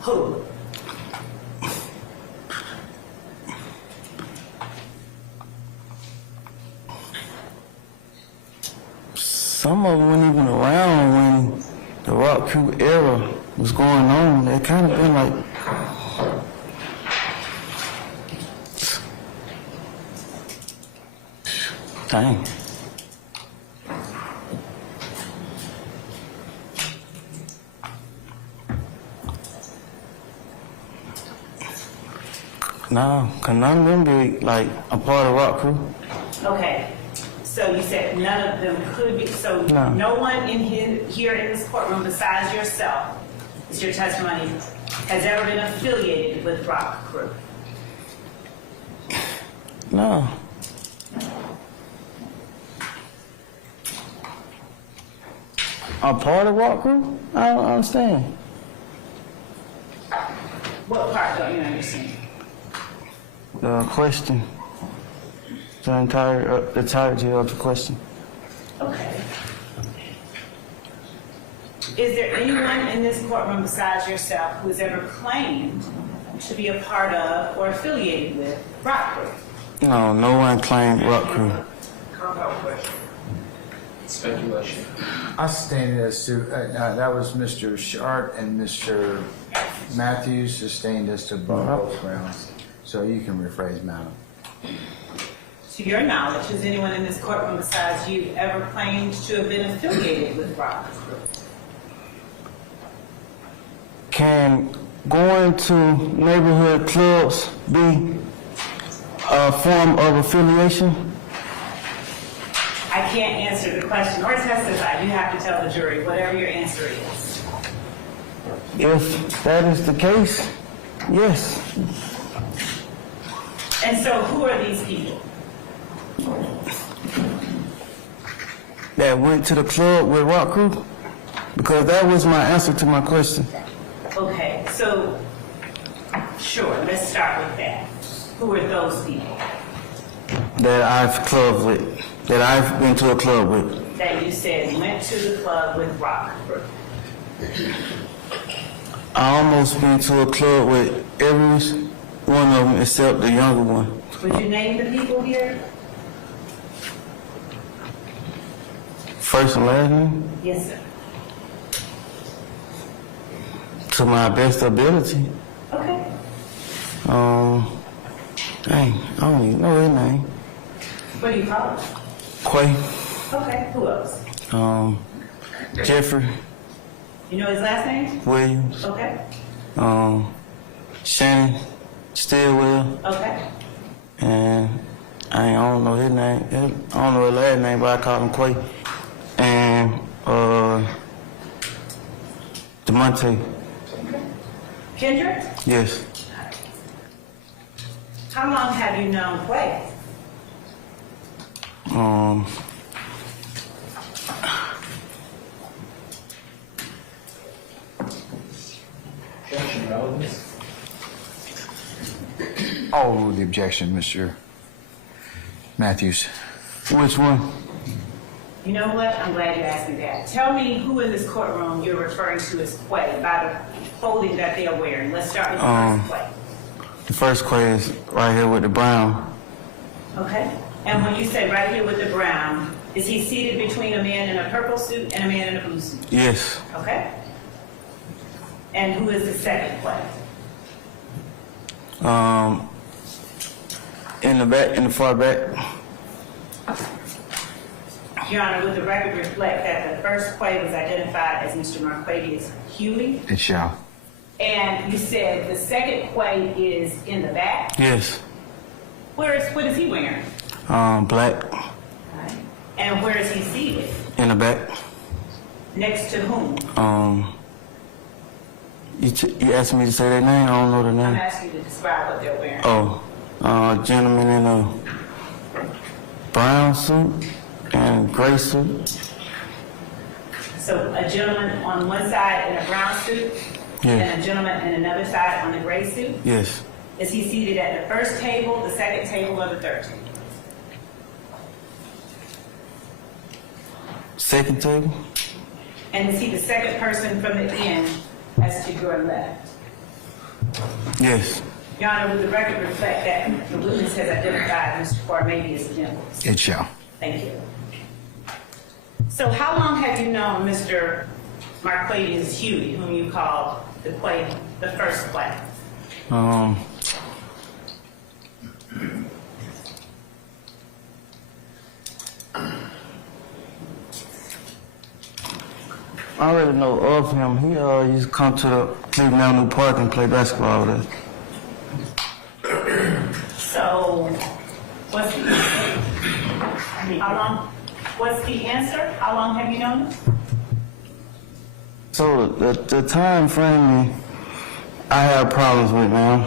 Who? Some of them weren't even around when the Rock Crew era was going on. They kind of been like, dang. No, cause none of them be like a part of Rock Crew. Okay, so you said none of them could be, so no one in here in this courtroom besides yourself, is your testimony, has ever been affiliated with Rock Crew? No. A part of Rock Crew? I don't understand. What part don't you understand? The question. The entirety of the question. Okay. Is there anyone in this courtroom besides yourself who has ever claimed to be a part of or affiliated with Rock Crew? No, no one claimed Rock Crew. Compound question. Speculation. I sustain it as to, that was Mr. Sharp and Mr. Matthews sustained as to both grounds. So you can rephrase, madam. To your knowledge, has anyone in this courtroom besides you ever claimed to have been affiliated with Rock Crew? Can going to neighborhood clubs be a form of affiliation? I can't answer the question or testify. You have to tell the jury whatever your answer is. If that is the case, Yes. And so who are these people? That went to the club with Rock Crew? Because that was my answer to my question. Okay, so, sure, let's start with that. Who are those people That I've clubbed with. That I've been to a club with. that you said went to the club with Rock Crew? I almost been to a club with every one of them except the younger one. Would you name the people here? First and last name? Yes, sir. To my best ability. Okay. Dang, I don't even know his name. What do you call it? Quay. Okay, who else? Jeffrey You know his last name? Williams. Okay. Shannon Stillwell. Okay. And I don't know his name. I don't know his last name, but I call him Quay. And DeMonte. Kendrick? Yes. How long have you known Quay? Objection, relevance. I'll rule the objection, Mr. Matthews. Which one? You know what? I'm glad you asked me that. Tell me who in this courtroom you're referring to as Quay by the clothing that they are wearing. Let's start with the first Quay. The first Quay is right here with the brown. Okay. And when you say right here with the brown, is he seated between a man in a purple suit and a man in a blue suit? Yes. Okay. And who is the second Quay? In the back, in the far back. Your Honor, would the record reflect that the first Quay was identified as Mr. Marquadius Huey? It shall. And you said the second Quay is in the back? Yes. What is he wearing? Black. Right. And where is he seated? In the back. Next to whom? You asked me to say their name? I don't know the I'm name. asking you to describe what they're wearing. Gentleman in a brown suit and gray suit. So a gentleman on one side in a brown suit, Yes. and a gentleman in another side on a gray suit? Yes. Is he seated at the first table, the second table, or the third table? Second table? And is he the second person from the end as to your left? Yes. Your Honor, would the record reflect that the witness has identified Mr. Cornelius Dimples? It shall. Thank you. So how long have you known Mr. Marquadius Huey, whom you called the first Quay? I already know of him. He used to come to the Cleveland Avenue Park and play basketball there. So, what's the answer? How long? What's the answer? How long have you known him? So the time frame I have problems with, man.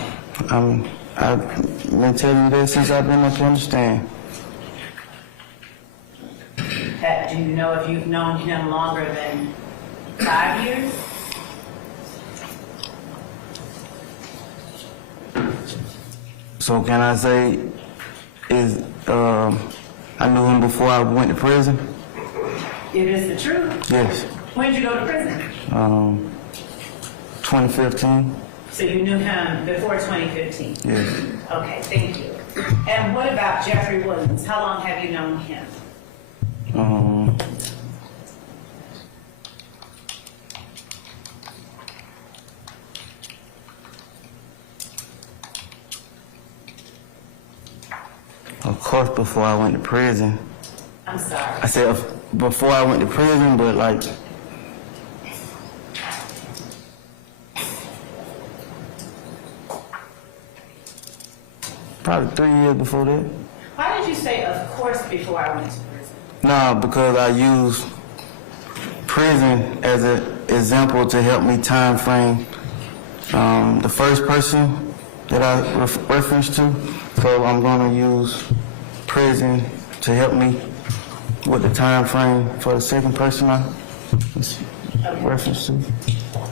I've been telling you that since I've been up to understand. Do you know if you've known him longer than 5 years? So can I say I knew him before I went to prison? It is the truth. Yes. When did you go to prison? 2015. So you knew him before 2015? Yes. Okay, thank you. And what about Jeffrey Williams? How long have you known him? Of course, before I went to prison. I'm sorry. I said before I went to prison, but like probably 3 years before that. Why did you say, of course, before I went to prison? No, because I used prison as an example to help me time frame the first person that I referenced to, so I'm going to use prison to help me with the time frame for the second person I referenced to.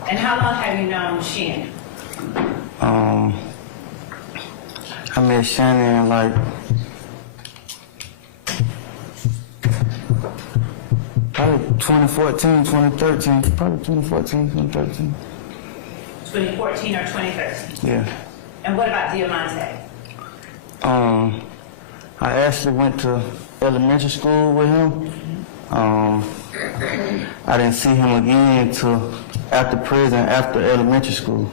And how long have you known Shannon? I met Shannon like probably 2014, 2013, probably 2014, 2013. 2014 or 2013? Yeah. And what about Diamante? I actually went to elementary school with him. I didn't see him again until after prison, after elementary school.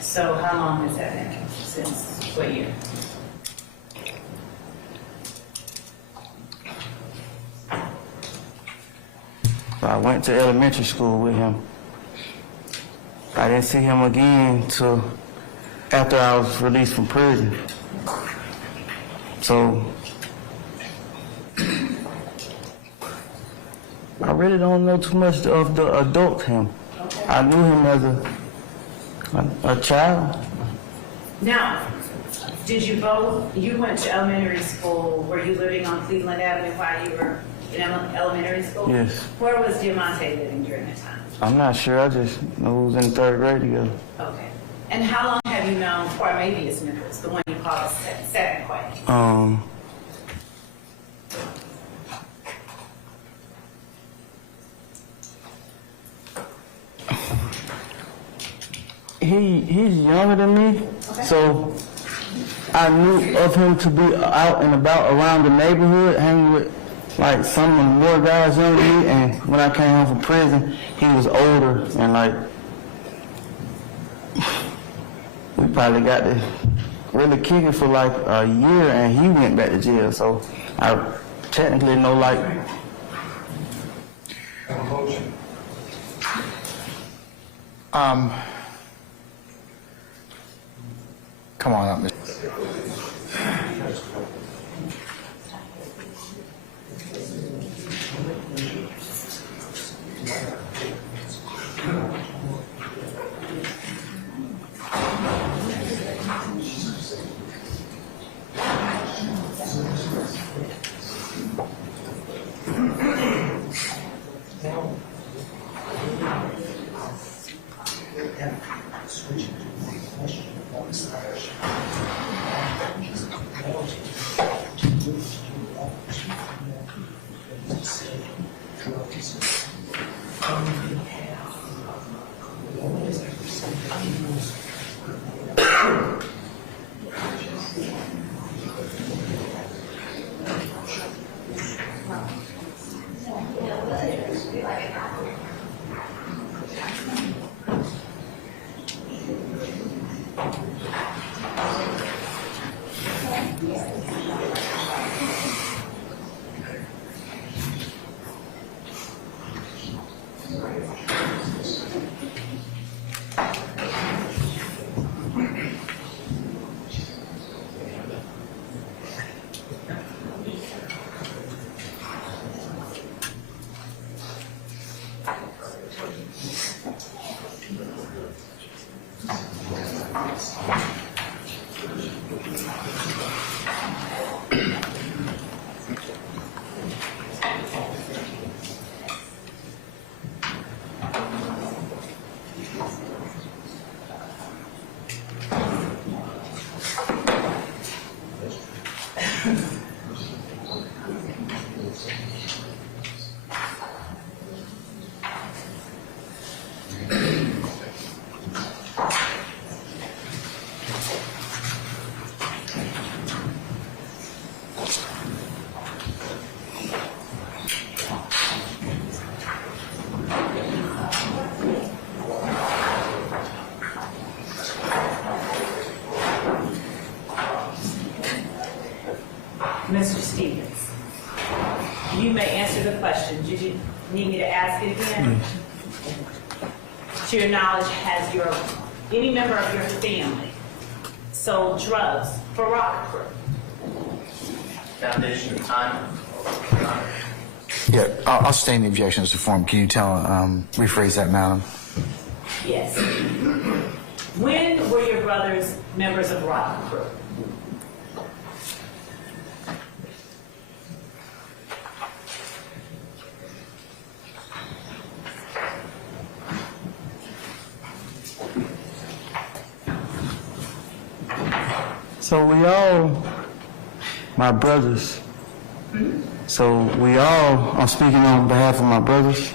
So how long has that been? Since what year? I went to elementary school with him. I didn't see him again till after I was released from prison. So I really don't know too much of the adult him. I knew him as a child. Now, did you both, you went to elementary school, were you living on Cleveland Avenue while you were in elementary school? Yes. Where was Diamante living during that time? I'm not sure. I just know we was in third grade together. Okay. And how long have you known Cornelius Nichols, the one you call the second grade? He's younger than me, Okay. so I knew of him to be out and about around the neighborhood, hanging with like some of the more guys younger than me. And when I came home from prison, he was older, and like we probably got to really kick it for like a year, and he went back to jail. So I technically know like. Come on up, Mr. Mr. Stevens, you may answer the question. Did you need me to ask it again? To your knowledge, has any member of your family sold drugs for Rock Crew? Foundation of time. Yeah, I'll sustain the objection as to form. Can you rephrase that, madam? Yes. When were your brothers members of Rock Crew? So we all, my brothers. So we all, I'm speaking on behalf of my brothers.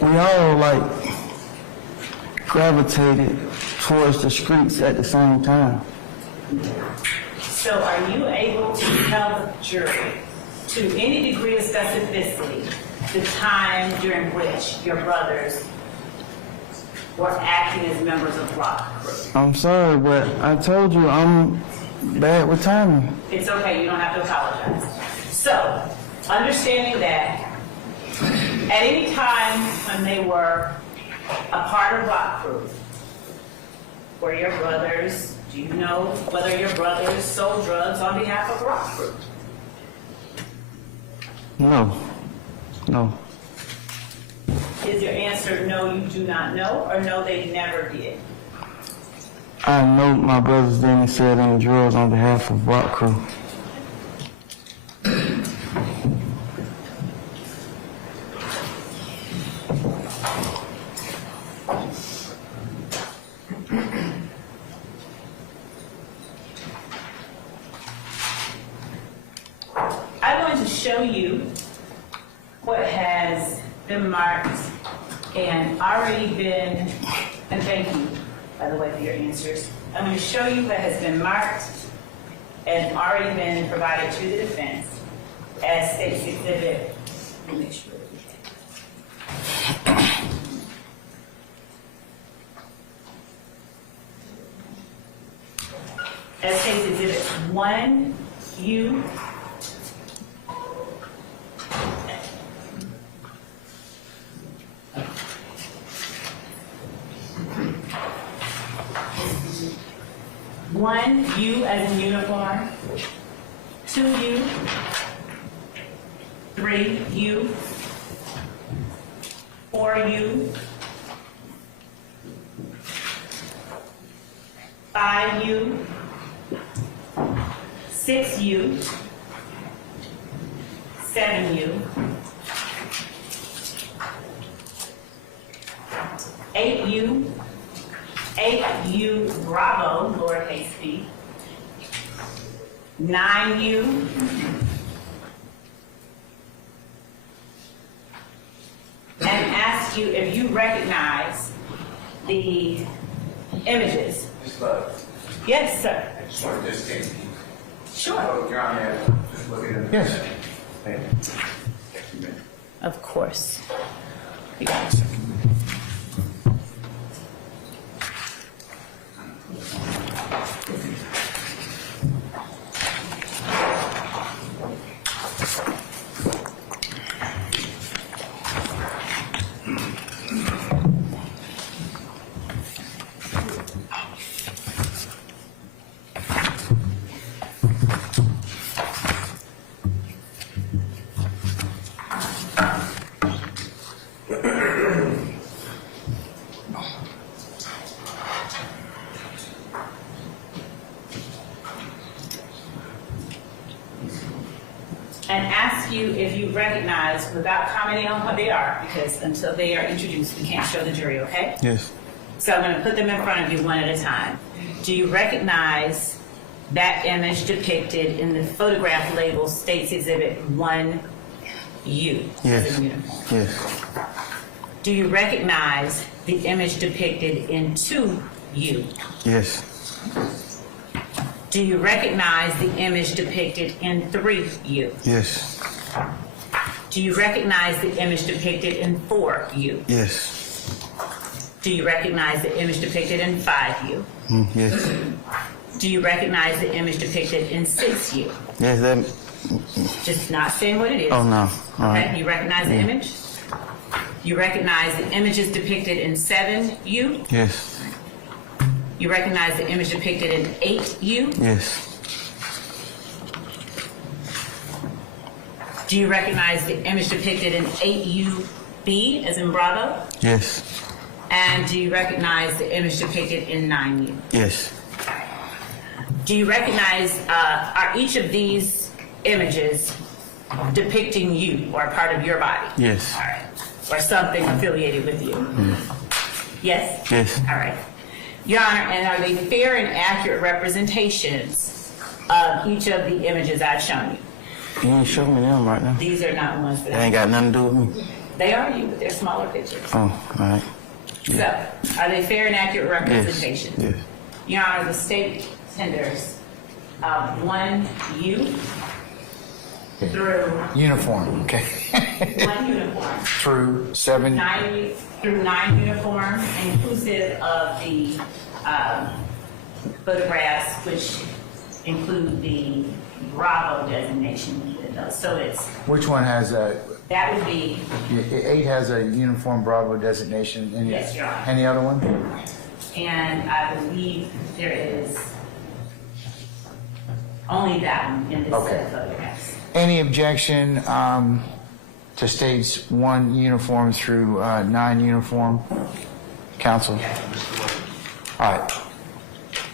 We all like gravitated towards the streets at the same time. So are you able to tell the jury, to any degree of specificity, the time during which your brothers were acting as members of Rock Crew? I'm sorry, but I told you I'm bad with timing. It's okay, you don't have to apologize. So, understanding that at any time when they were a part of Rock Crew, were your brothers, do you know whether your brothers sold drugs on behalf of Rock Crew? No. Is your answer no, you do not know, or no, they never did? I know my brothers didn't sell any drugs on behalf of Rock Crew. I'm going to show you what has been marked and already been, and thank you, by the way, for your answers. I'm going to show you what has been marked and already been provided to the defense as State's Exhibit. Let me make sure that we have. As State's Exhibit 1U. One, U as in uniform. 2U. 3U. 4U. 5U. 6U. 7U. 8U. 8U Bravo, lowercase b. 9U. And ask you if you recognize the images. Ms. Love, Yes, sir. I just wanted to state. Sure. Oh, Your Honor, just look at it. Yes. Thank you. Of course. You got it. And ask you if you recognize, without commenting on what they are, because until they are introduced, we can't show the jury, okay? Yes. So I'm going to put them in front of you one at a time. Do you recognize that image depicted in the photograph labeled State's Exhibit 1U? Yes. Yes. Do you recognize the image depicted in 2U? Yes. Do you recognize the image depicted in 3U? Yes. Do you recognize the image depicted in 4U? Yes. Do you recognize the image depicted in 5U? Yes. Do you recognize the image depicted in 6U? Yes, that. Just not saying what it is. Oh, no. All Okay, right. you recognize the image? You recognize the images depicted in 7U? Yes. You recognize the image depicted in 8U? Yes. Do you recognize the image depicted in 8UB, as in Bravo? Yes. And do you recognize the image depicted in 9U? Yes. Do you recognize, are each of these images depicting you or part of your body? Yes. All right. Or something affiliated with you? Yes? Yes. All right. Your Honor, and are they fair and accurate representations of each of the images I've shown you? You ain't showing me them right now. These are not ones They that ain't got nothing to do with me. they are you, but they're smaller pictures. Oh, all right. So, are they fair and accurate representations? Yes. Your Honor, the state tenders 1U through Uniform, okay. 1 uniform, Through 7. 9 uniform, inclusive of the photographs, which include the Bravo designation. So it's, Which one has a, that would be, 8 has a uniform Bravo designation? Yes, Your Honor. Any other one? and I believe there is only that one in this set of photographs. Any objection to states 1 uniform through 9 uniform? Counsel? All right.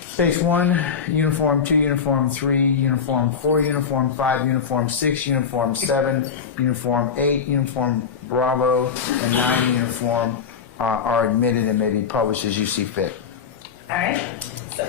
States 1 uniform, 2 uniform, 3 uniform, 4 uniform, 5 uniform, 6 uniform, 7 uniform, 8 uniform Bravo, and 9 uniform are admitted and may be published as you see fit. All right. So,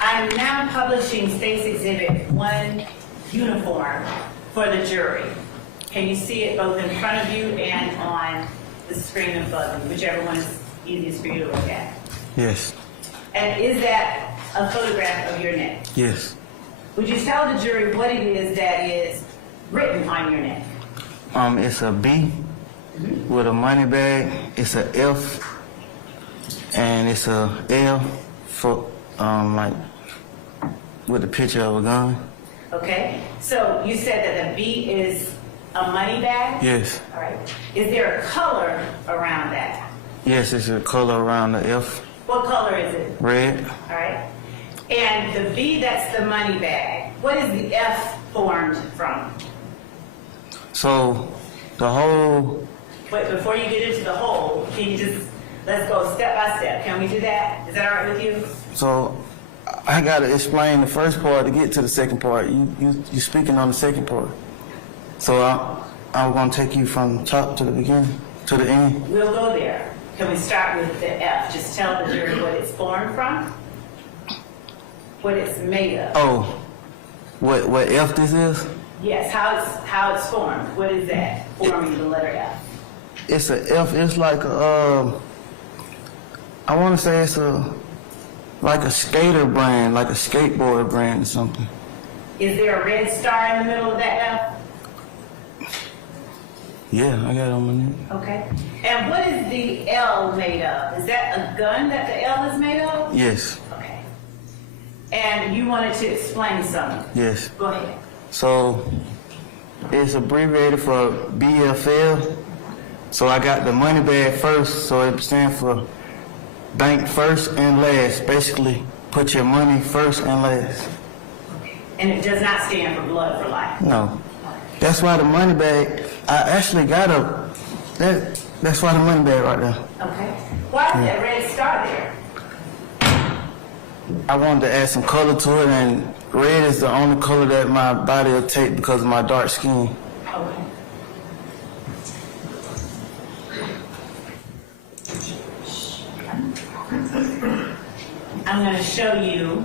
I'm now publishing State's Exhibit 1 uniform for the jury. Can you see it both in front of you and on the screen above you, whichever one is easiest for you to look at? Yes. And is that a photograph of your neck? Yes. Would you tell the jury what it is that is written on your neck? It's a B with a money bag. It's a F, and it's a L for like with a picture of a gun. Okay. So you said that the B is a money bag? Yes. All right. Is there a color around that? Yes, it's a color around the F. What color is it? Red. All right. And the B, that's the money bag. What is the F formed from? So the whole. Wait, before you get into the whole, can you just, let's go step by step. Can we do that? Is that all right with you? So I gotta explain the first part to get to the second part. You speaking on the second part. So I'm gonna take you from top to the beginning, to the end. We'll go there. Can we start with the F? Just tell the jury what it's formed from, what it's made of. Oh, what F this is? Yes, how it's formed. What is that forming the letter F? It's a F. It's like a. I want to say it's like a skater brand, like a skateboard brand or something. Is there a red star in the middle of that F? Yeah, I got it on my neck. Okay. And what is the L made of? Is that a gun that the L is made of? Yes. Okay. And you wanted to explain something? Yes. Go ahead. So it's abbreviated for BFL. So I got the money bag first, so it stands for bank first and last. Basically, put your money first and last. And it does not stand for blood for life? No. That's why the money bag, I actually got that's why the money bag right there. Okay. Why is that red star there? I wanted to add some color to it, and red is the only color that my body will take because of my dark skin. Okay. I'm going to show you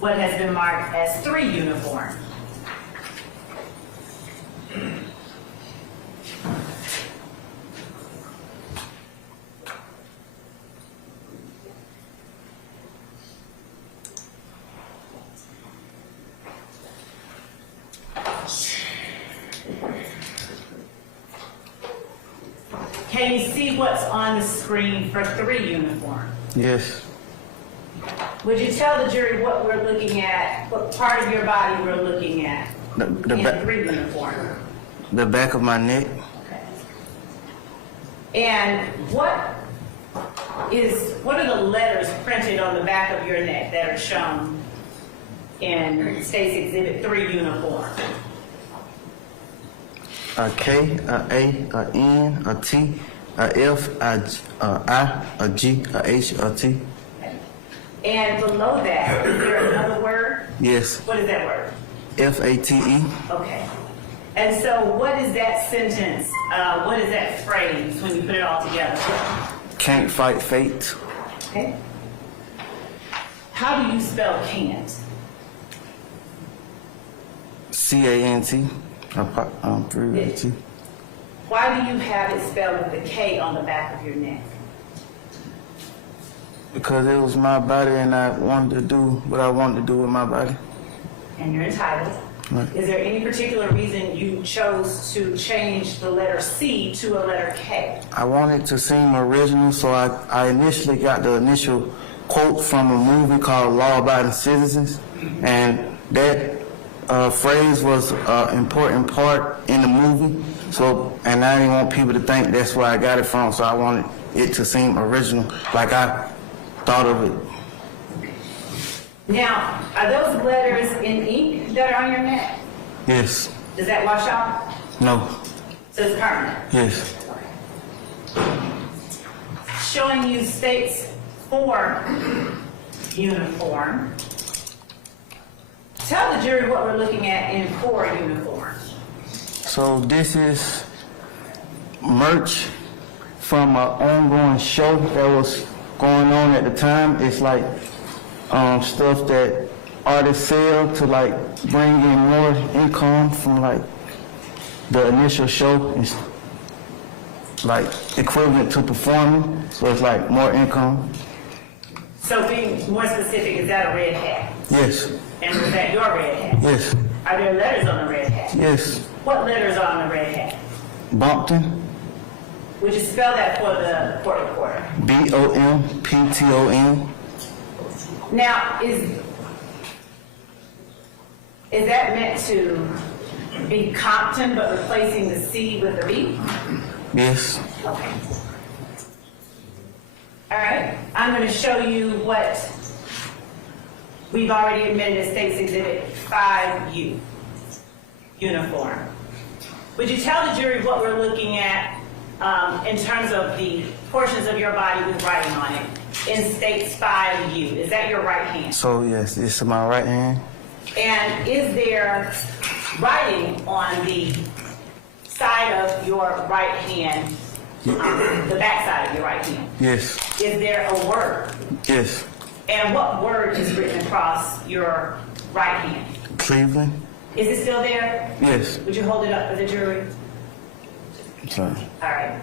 what has been marked as 3 uniform. Can you see what's on the screen for 3 uniform? Yes. Would you tell the jury what we're looking at, what part of your body we're looking at The in 3 uniform? the back of my neck. Okay. And what are the letters printed on the back of your neck that are shown in State's Exhibit 3 uniform? A K, a A, a N, a T, a F, a I, a G, a H, a T. And below that, is there another word? Yes. What is that word? F-A-T-E. Okay. And so what is that sentence, what is that phrase when you put it all together? Can't fight fate. Okay. How do you spell can't? C-A-N-T. Through T. Why do you have it spelled with a K on the back of your neck? Because it was my body and I wanted to do what I wanted to do with my body. And you're entitled. Right. Is there any particular reason you chose to change the letter C to a letter K? I wanted to seem original, so I initially got the initial quote from a movie called Law Abiding Citizens, and that phrase was an important part in the movie. So, and I didn't want people to think that's where I got it from, so I wanted it to seem original, like I thought of it. Now, are those letters in ink that are on your neck? Yes. Does that wash off? No. So it's permanent? Yes. Showing you State's 4 uniform. Tell the jury what we're looking at in 4 uniform. So this is merch from an ongoing show that was going on at the time. It's like stuff that artists sell to like bring in more income from like the initial show. It's like equivalent to performing, so it's like more income. So being more specific, is that a red hat? Yes. And was that your red hat? Yes. Are there letters on the red hat? Yes. What letters are on the red hat? Bompton. Would you spell that for the court reporter? B-O-M-P-T-O-N. Now, is that meant to be Compton but replacing the C with the B? Yes. Okay. All right. I'm going to show you what we've already admitted as State's Exhibit 5U uniform. Would you tell the jury what we're looking at in terms of the portions of your body with writing on it in State's 5U? Is that your right hand? So yes, this is my right hand. And is there writing on the side of your right hand, the back side of your right hand? Yes. Is there a word? Yes. And what word is written across your right hand? Cleveland. Is it still there? Yes. Would you hold it up for the jury? Sorry. All right.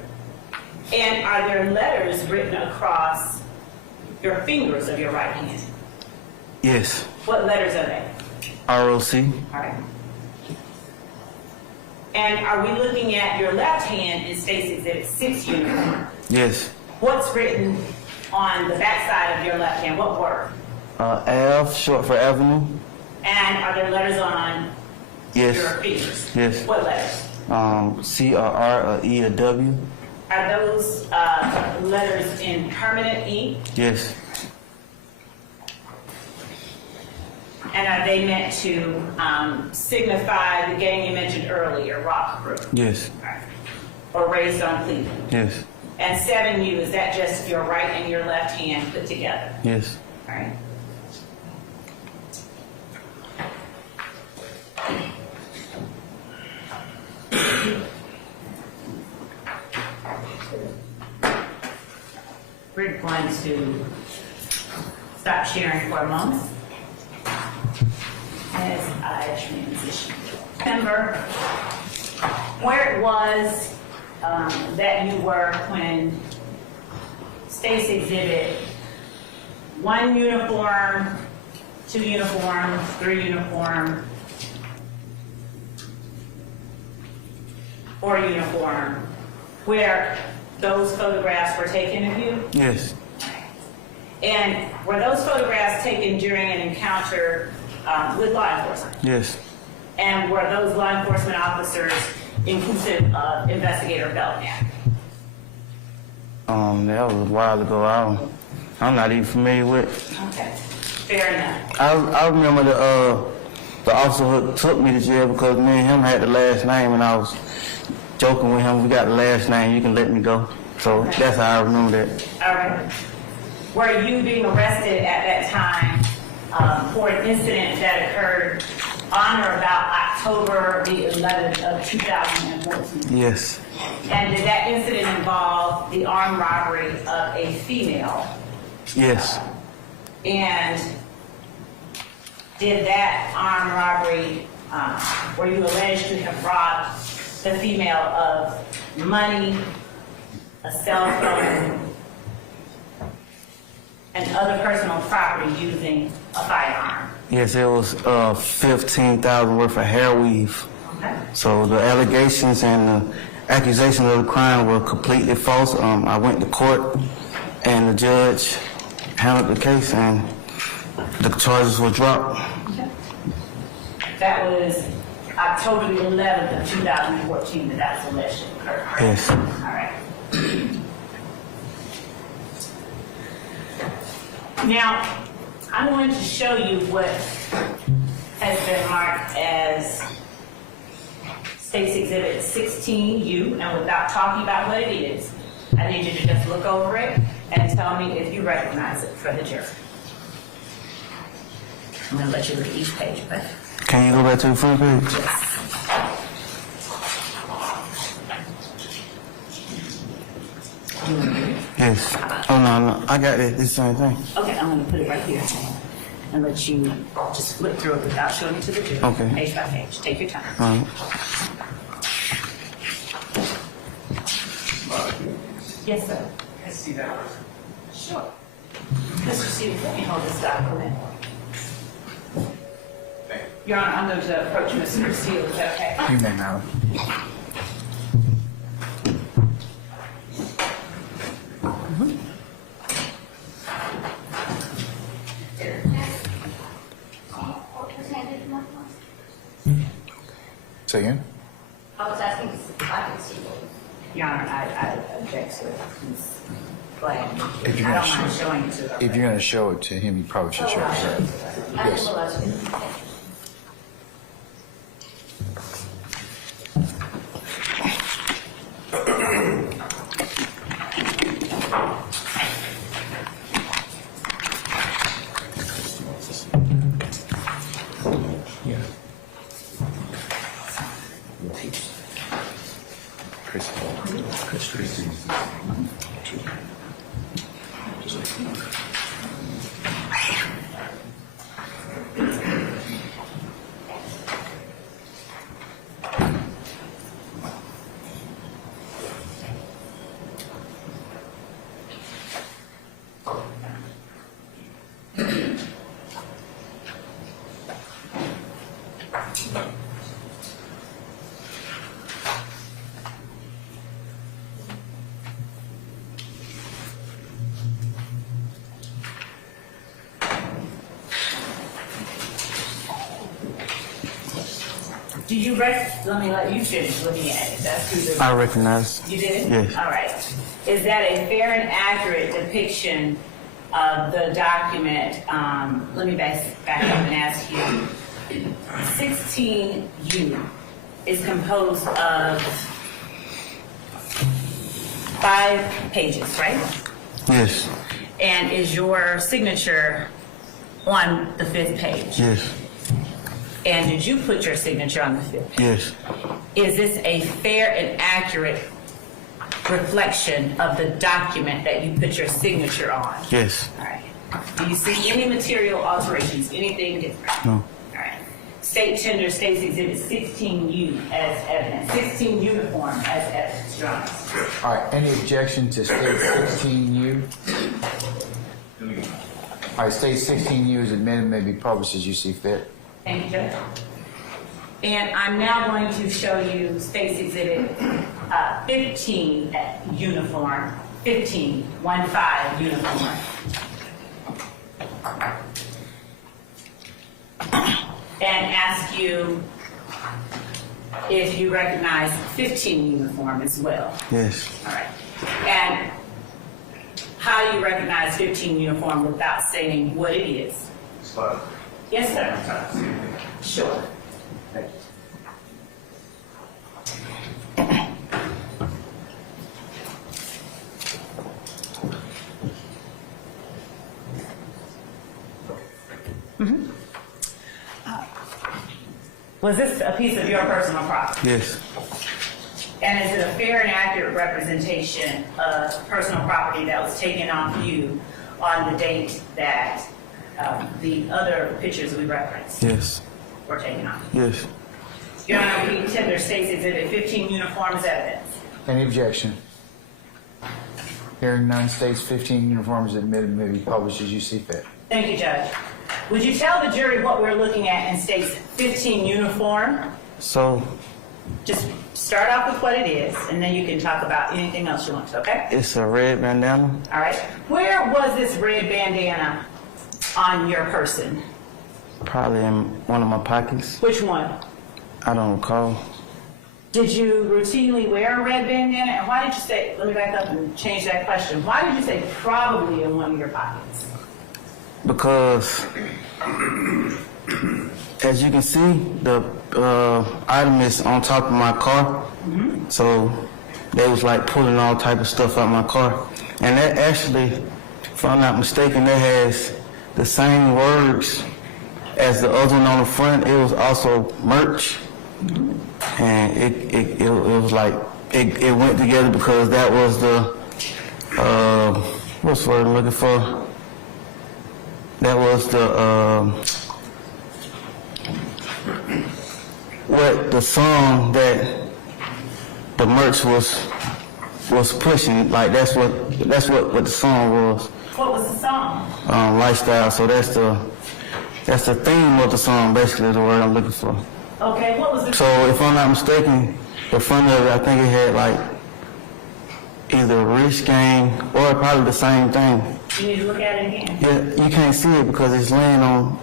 And are there letters written across your fingers of your right hand? Yes. What letters are they? R-O-C. All right. And are we looking at your left hand in State's Exhibit 6 uniform? Yes. What's written on the back side of your left hand? What word? Ave, short for avenue. And are there letters on Yes. your fingers? Yes. What letters? C-R-R, a E, a W. Are those letters in permanent ink? Yes. And are they meant to signify the gang you mentioned earlier, Rock Crew? Yes. All right. Or raised on Cleveland? Yes. And 7U, is that just your right and your left hand put together? Yes. All right. We're going to stop sharing for a moment as I transition. Remember where it was that you were when State's Exhibit 1 uniform, 2 uniform, 3 uniform, 4 uniform, where those photographs were taken of you? Yes. And were those photographs taken during an encounter with law enforcement? Yes. And were those law enforcement officers inclusive of Investigator Belknap? That was a while ago. I'm not even familiar with. Okay, fair enough. I remember the officer who took me to jail because me and him had the last name, and I was joking with him. We got the last name. You can let me go. So that's how I remember that. All right. Were you being arrested at that time for an incident that occurred on or about October the 11th of 2014? Yes. And did that incident involve the armed robbery of a female? Yes. And did that armed robbery, were you alleged to have robbed the female of money, a cell phone, and other personal property using a firearm? Yes, it was $15,000 worth of hair weave. Okay. So the allegations and the accusations of the crime were completely false. I went to court, and the judge handled the case, and the charges were dropped. Okay. That was October the 11th of 2014 that was alleged to occur. Yes. All right. Now, I'm going to show you what has been marked as State's Exhibit 16U, and without talking about what it is, I need you to just look over it and tell me if you recognize it for the jury. I'm going to let you look at each page, okay? Can you go back to the front page? Yes. Oh, no. I got it. It's the same thing. Okay, I'm going to put it right here and let you just flip through it without showing it to the jury. Okay. Page by page. Take your time. All right. Yes, sir. Can I see that? Sure. Mr. Stevens, let me hold this document. Your Honor, I'm going to approach Mr. Steele. Is that okay? You may, madam. Say again? I was asking if I could see what. Your Honor, I object to it. He's glad. If you're I gonna don't mind show- showing it to her. If you're going to show it to him, you probably should show it to her. Yes. Do you let me let you finish looking at it. That's who the... I recognize. You did? Yes. All right. Is that a fair and accurate depiction of the document? Let me back up and ask you. 16U is composed of 5 pages, right? Yes. And is your signature on the 5th page? Yes. And did you put your signature on the 5th page? Yes. Is this a fair and accurate reflection of the document that you put your signature on? Yes. All right. Do you see any material alterations, anything different? No. All right. State tender State's Exhibit 16U as evidence, 16 uniform as evidence, Your Honor. All right, any objection to state 16U? All right, state 16U is admitted, may be published as you see fit. Thank you, Judge. And I'm now going to show you State's Exhibit 15 uniform, 15 uniform. And ask you if you recognize 15 uniform as well. Yes. All right. And how do you recognize 15 uniform without saying what it is? Yes, sir. Sure. Thank you. Was this a piece of your personal property? Yes. And is it a fair and accurate representation of personal property that was taken off you on the date that the other pictures we referenced Yes. were taken off? Yes. Your Honor, we tender State's Exhibit 15 uniform as evidence. Any objection? Hearing none, states 15 uniforms admitted may be published as you see fit. Thank you, Judge. Would you tell the jury what we're looking at in State's 15 uniform? So Just start off with what it is, and then you can talk about anything else you want to, okay? it's a red bandana. All right. Where was this red bandana on your person? Probably in one of my pockets. Which one? I don't recall. Did you routinely wear a red bandana? And why did you say, let me back up and change that question. Why did you say probably in one of your pockets? Because as you can see, the item is on top of my car. So they was like pulling all type of stuff out of my car. And that actually, if I'm not mistaken, that has the same words as the other one on the front. It was also merch. And it was like, it went together because that was the, what's the word I'm looking for? That was the, what the song that the merch was pushing. Like that's what the song was. What was the song? Lifestyle. So that's the theme of the song, basically, is the word I'm looking for. Okay, what was the... So if I'm not mistaken, the front of it, I think it had like either Rich Gang or probably the same thing. You need to look at it again. Yeah, you can't see it because it's laying on.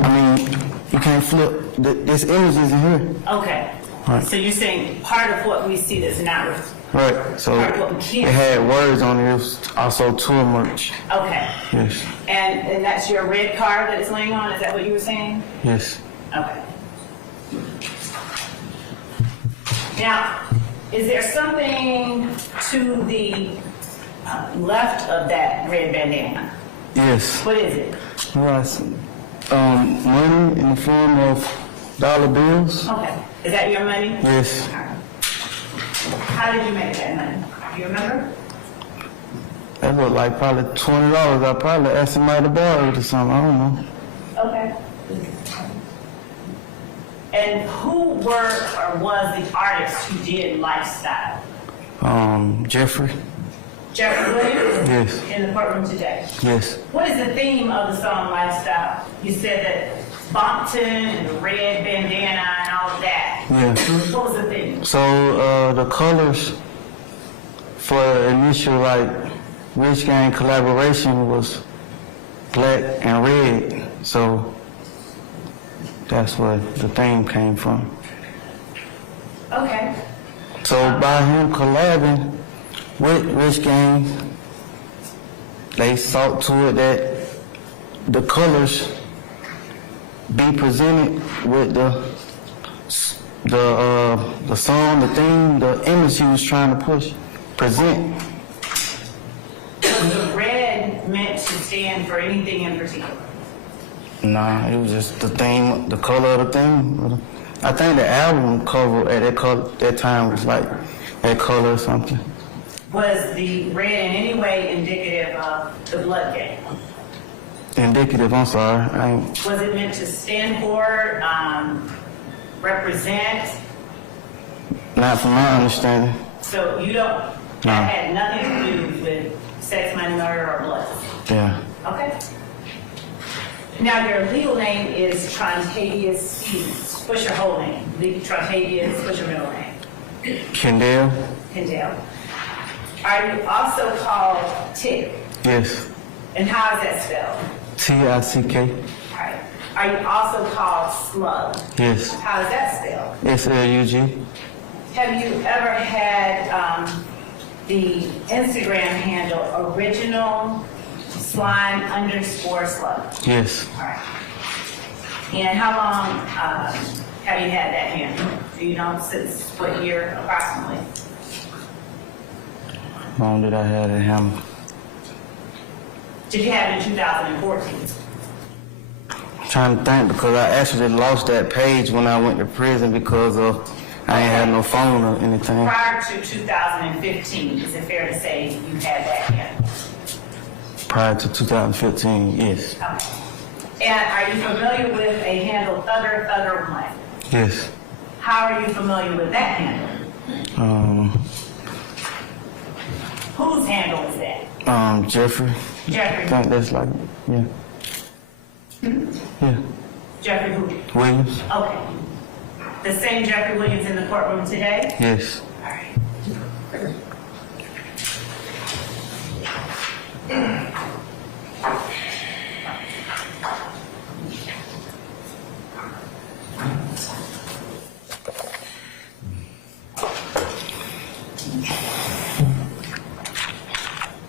I mean, you can't flip. This image is in here. Okay. Right. So you're saying part of what we see that's not... Right. So Part of what we can't it had words on it. It was also tour merch. Okay. Yes. And that's your red card that it's laying on? Is that what you were saying? Yes. Okay. Now, is there something to the left of that red bandana? Yes. What is it? Right. Money in the form of dollar bills. Okay. Is that your money? Yes. All right. How did you make that money? Do you remember? That looked like probably $20. I probably asked somebody to borrow it or something. I don't know. Okay. And who were or was the artist who did Lifestyle? Jeffrey. Jeffrey Williams? Yes. In the courtroom today. Yes. What is the theme of the song Lifestyle? You said that Bompton and the red bandana and all of that. Yeah. What was the theme? So the colors for initial like Rich Gang collaboration was black and red. So that's where the theme came from. Okay. So by him collabing with Rich Gang, they saw to it that the colors be presented with the song, the theme, the image he was trying to present. Was the red meant to stand for anything in particular? Nah, it was just the theme, the color of the theme. I think the album cover at that time was like that color or something. Was the red in any way indicative of the blood gang? Indicative, I'm sorry. Was it meant to stand for, represent? Not from my understanding. So you don't, that had nothing to do with sex, money, murder, or blood? Yeah. Okay. Now, your legal name is Trontavious Stevens. What's your whole name? Trontavious, what's your middle name? Kendall? Kendall. Are you also called Tick? Yes. And how is that spelled? Tick. All right. Are you also called Slug? Yes. How is that spelled? SLUG? Have you ever had the Instagram handle original slime _slug? Yes. All right. And how long have you had that handle? Do you know since what year approximately? How long did I have it hammer? Did you have it in 2014? I'm trying to think because I actually lost that page when I went to prison because I ain't had no phone or anything. Prior to 2015, is it fair to say you had that handle? Prior to 2015, yes. Okay. And are you familiar with a handle Thugger1? Yes. How are you familiar with that handle? Whose handle is that? Jeffrey. Jeffrey. I think that's like, yeah. Yeah. Jeffrey who? Williams? Okay. The same Jeffrey Williams in the courtroom today? Yes. All right.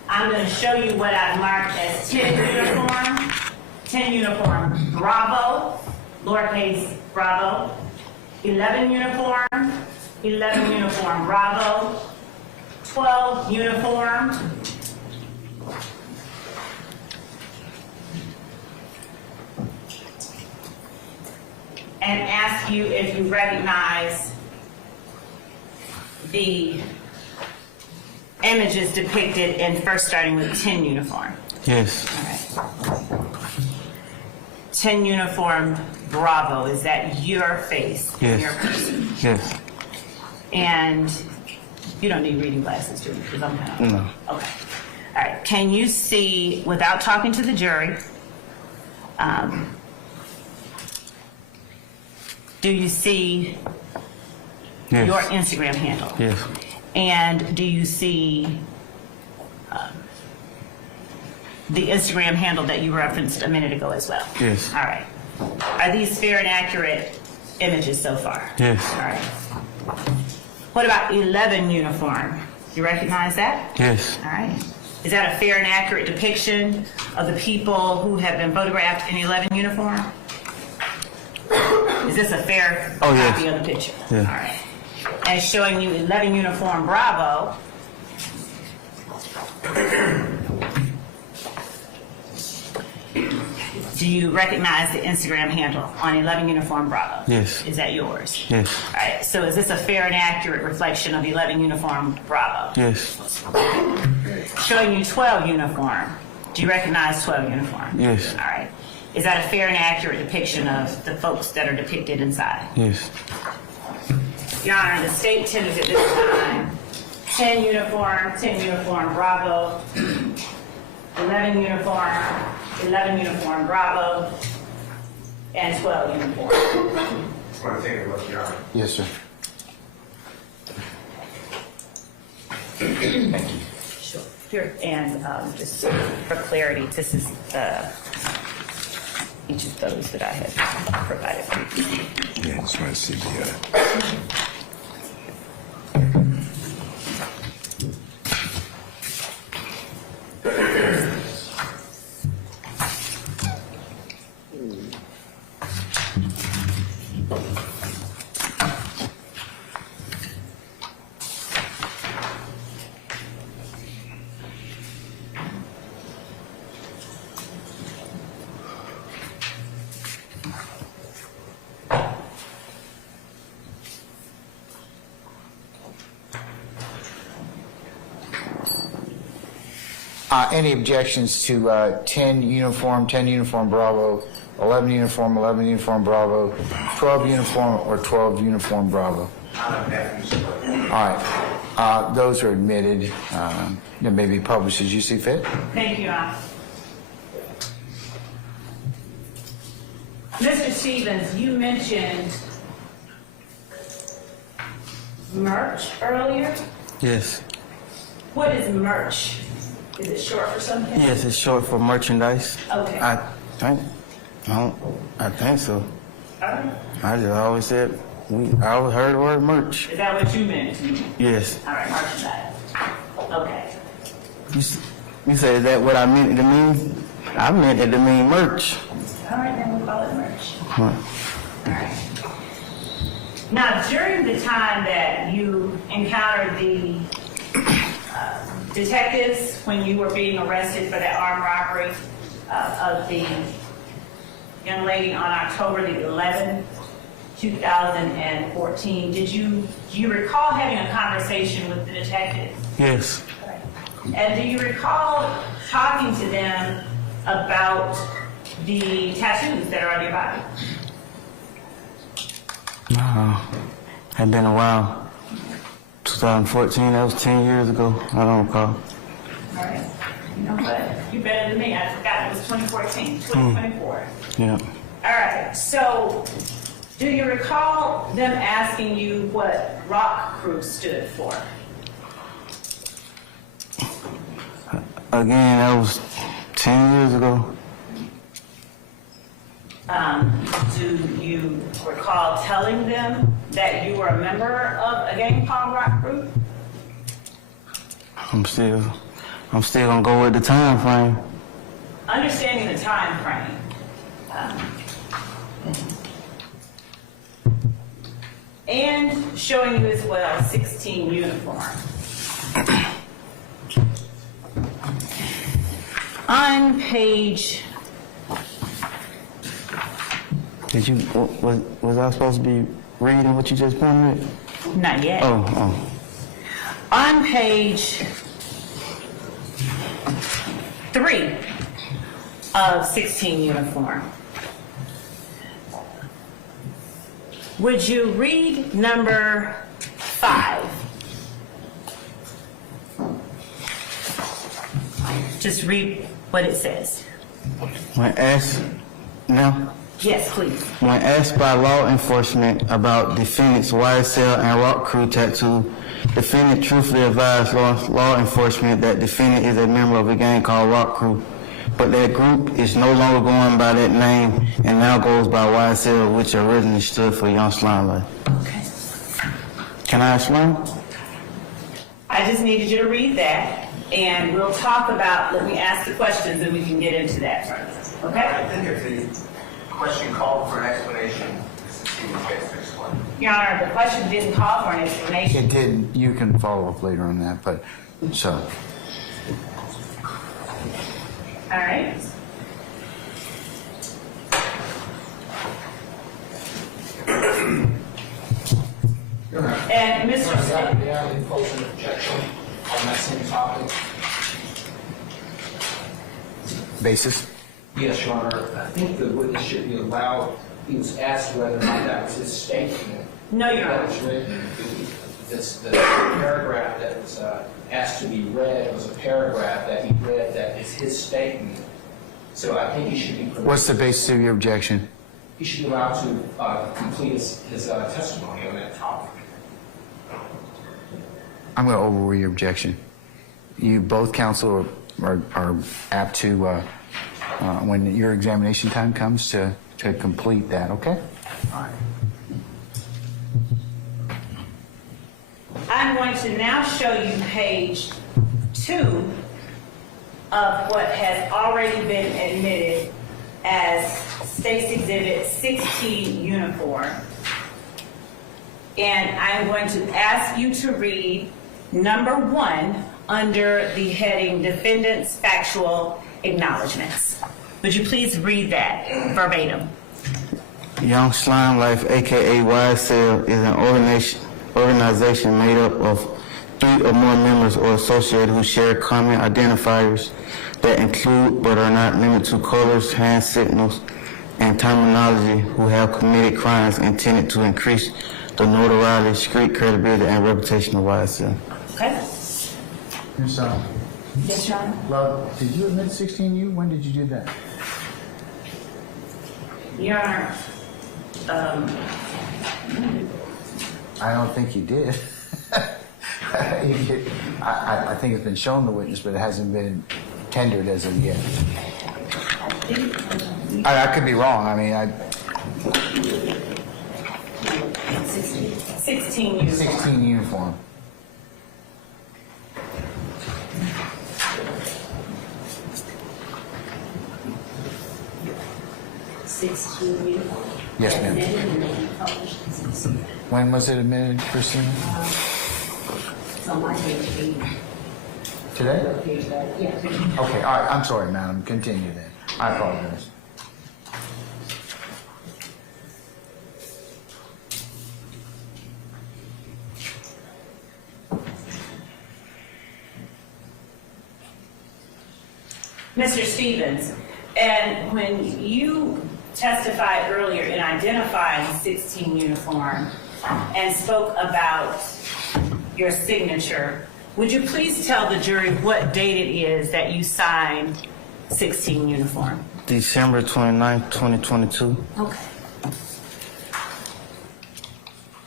I'm going to show you what I've marked as 10 uniform, 10 uniform Bravo, lowercase Bravo, 11 uniform, 11 uniform Bravo, 12 uniform, and ask you if you recognize the images depicted in first starting with 10 uniform. Yes. All right. 10 uniform Bravo, is that your face? Yes. Your person? Yes. And you don't need reading glasses, do you? Because I'm kind of... No. Okay. All right. Can you see, without talking to the jury, do you see Yes. your Instagram handle? Yes. And do you see the Instagram handle that you referenced a minute ago as well? Yes. All right. Are these fair and accurate images so far? Yes. All right. What about 11 uniform? You recognize that? Yes. All right. Is that a fair and accurate depiction of the people who have been photographed in 11 uniform? Is this a fair yes. copy of the picture? Yeah. All right. And showing you 11 uniform Bravo. Do you recognize the Instagram handle on 11 uniform Bravo? Yes. Is that yours? Yes. All right. So is this a fair and accurate reflection of 11 uniform Bravo? Yes. Showing you 12 uniform. Do you recognize 12 uniform? Yes. All right. Is that a fair and accurate depiction of the folks that are depicted inside? Yes. Your Honor, the state tenders at this time 10 uniform Bravo, 11 uniform Bravo, and 12 uniform. Just want to take a look, Your Honor. Yes, sir. Sure. Here, and just for clarity, this is each of those that I had provided for you. Yeah, just want to see the. Any objections to 10 uniform Bravo, 11 uniform Bravo, 12 uniform, or 12 uniform Bravo? All right. Those are admitted. They may be published as you see fit. Thank you, Your Honor. Mr. Stevens, you mentioned merch earlier. Yes. What is merch? Is it short for something? Yes, it's short for merchandise. Okay. I think so. All right. I just always said, I always heard the word merch. Is that what you meant? Yes. All right, merchandise. Okay. You say, is that what I meant it to mean? I meant it to mean merch. All right, then we'll call it merch. Huh. All right. Now, during the time that you encountered the detectives when you were being arrested for that armed robbery of the young lady on October the 11th, 2014, do you recall having a conversation with the detectives? Yes. And do you recall talking to them about the tattoos that are on your body? Had been a while. 2014, that was 10 years ago. I don't recall. All right. You know what? You're better than me. I forgot it was 2014, 2024. Yeah. All right. So, do you recall them asking you what Rock Crew stood for? Again, that was 10 years ago. Do you recall telling them that you were a member of a gang called Rock Crew? I'm still gonna go with the time frame. Understanding the time frame. And showing you as well 16 uniform. On page... Did you, was I supposed to be reading what you just pointed at? Not yet. Oh. On page 3 of 16 uniform, would you read number 5? Just read what it says. When asked, now? Yes, please. When asked by law enforcement about defendant's YSL and Rock Crew tattoo, defendant truthfully advised law enforcement that defendant is a member of a gang called Rock Crew, but that group is no longer going by that name and now goes by YSL, which originally stood for Young Slime Life. Okay. Can I explain? I just needed you to read that, and we'll talk about, let me ask the questions and we can get into that further. Okay? I think if the question called for an explanation, Mr. Stevens gets to explain. Your Honor, the question didn't call for an explanation. It didn't. You can follow up later on that, but so. All right. And Mr. Smith. May I impose an objection on that same topic? Basis? Yes, Your Honor. I think the witness should be allowed, he was asked whether or not that was his statement. No, Your That Honor. was written. The paragraph that was asked to be read was a paragraph that he read that is his statement. So I think he should be permitted. What's the basis of your objection? He should be allowed to complete his testimony on that topic. I'm going to overrule your objection. You both counsel are apt to, when your examination time comes, to complete that, okay? All right. I'm going to now show you page 2 of what has already been admitted as State's Exhibit 16 uniform. And I'm going to ask you to read number 1 under the heading Defendant's Factual Acknowledgements. Would you please read that verbatim? Young Slime Life, aka YSL, is an organization made up of 3 or more members or associated who share common identifiers that include but are not limited to colors, hand signals, and terminology, who have committed crimes intended to increase the notoriety, street credibility, and reputation of YSL. Okay. Ms. Yes, Your Honor. Love, did you admit 16U? When did you do that? Your Honor, I don't think you did. I think it's been shown the witness, but it hasn't been tendered as of yet. I could be wrong. I mean, 16 uniform. 16 uniform. Yes, ma'am. When was it admitted, Christine? It's on my page. Today? Yeah. Okay, all right. I'm sorry, madam. Continue then. I apologize. Mr. Stevens, and when you testified earlier in identifying 16 uniform and spoke about your signature, would you please tell the jury what date it is that you signed 16 uniform? December 29th, 2022. Okay.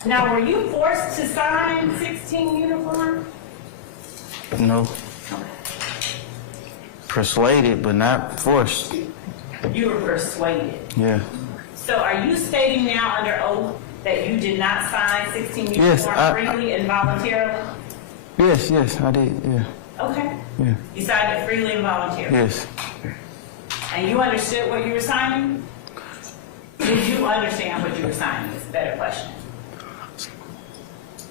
Now, were you forced to sign 16 uniform? No. Persuaded, but not forced. You were persuaded. Yeah. So are you stating now under oath that you did not sign 16 uniform Yes, freely and voluntarily? Yes, I did. Yeah. Okay. Yeah. You signed it freely and voluntarily? Yes. And you understood what you were signing? Did you understand what you were signing? It's a better question.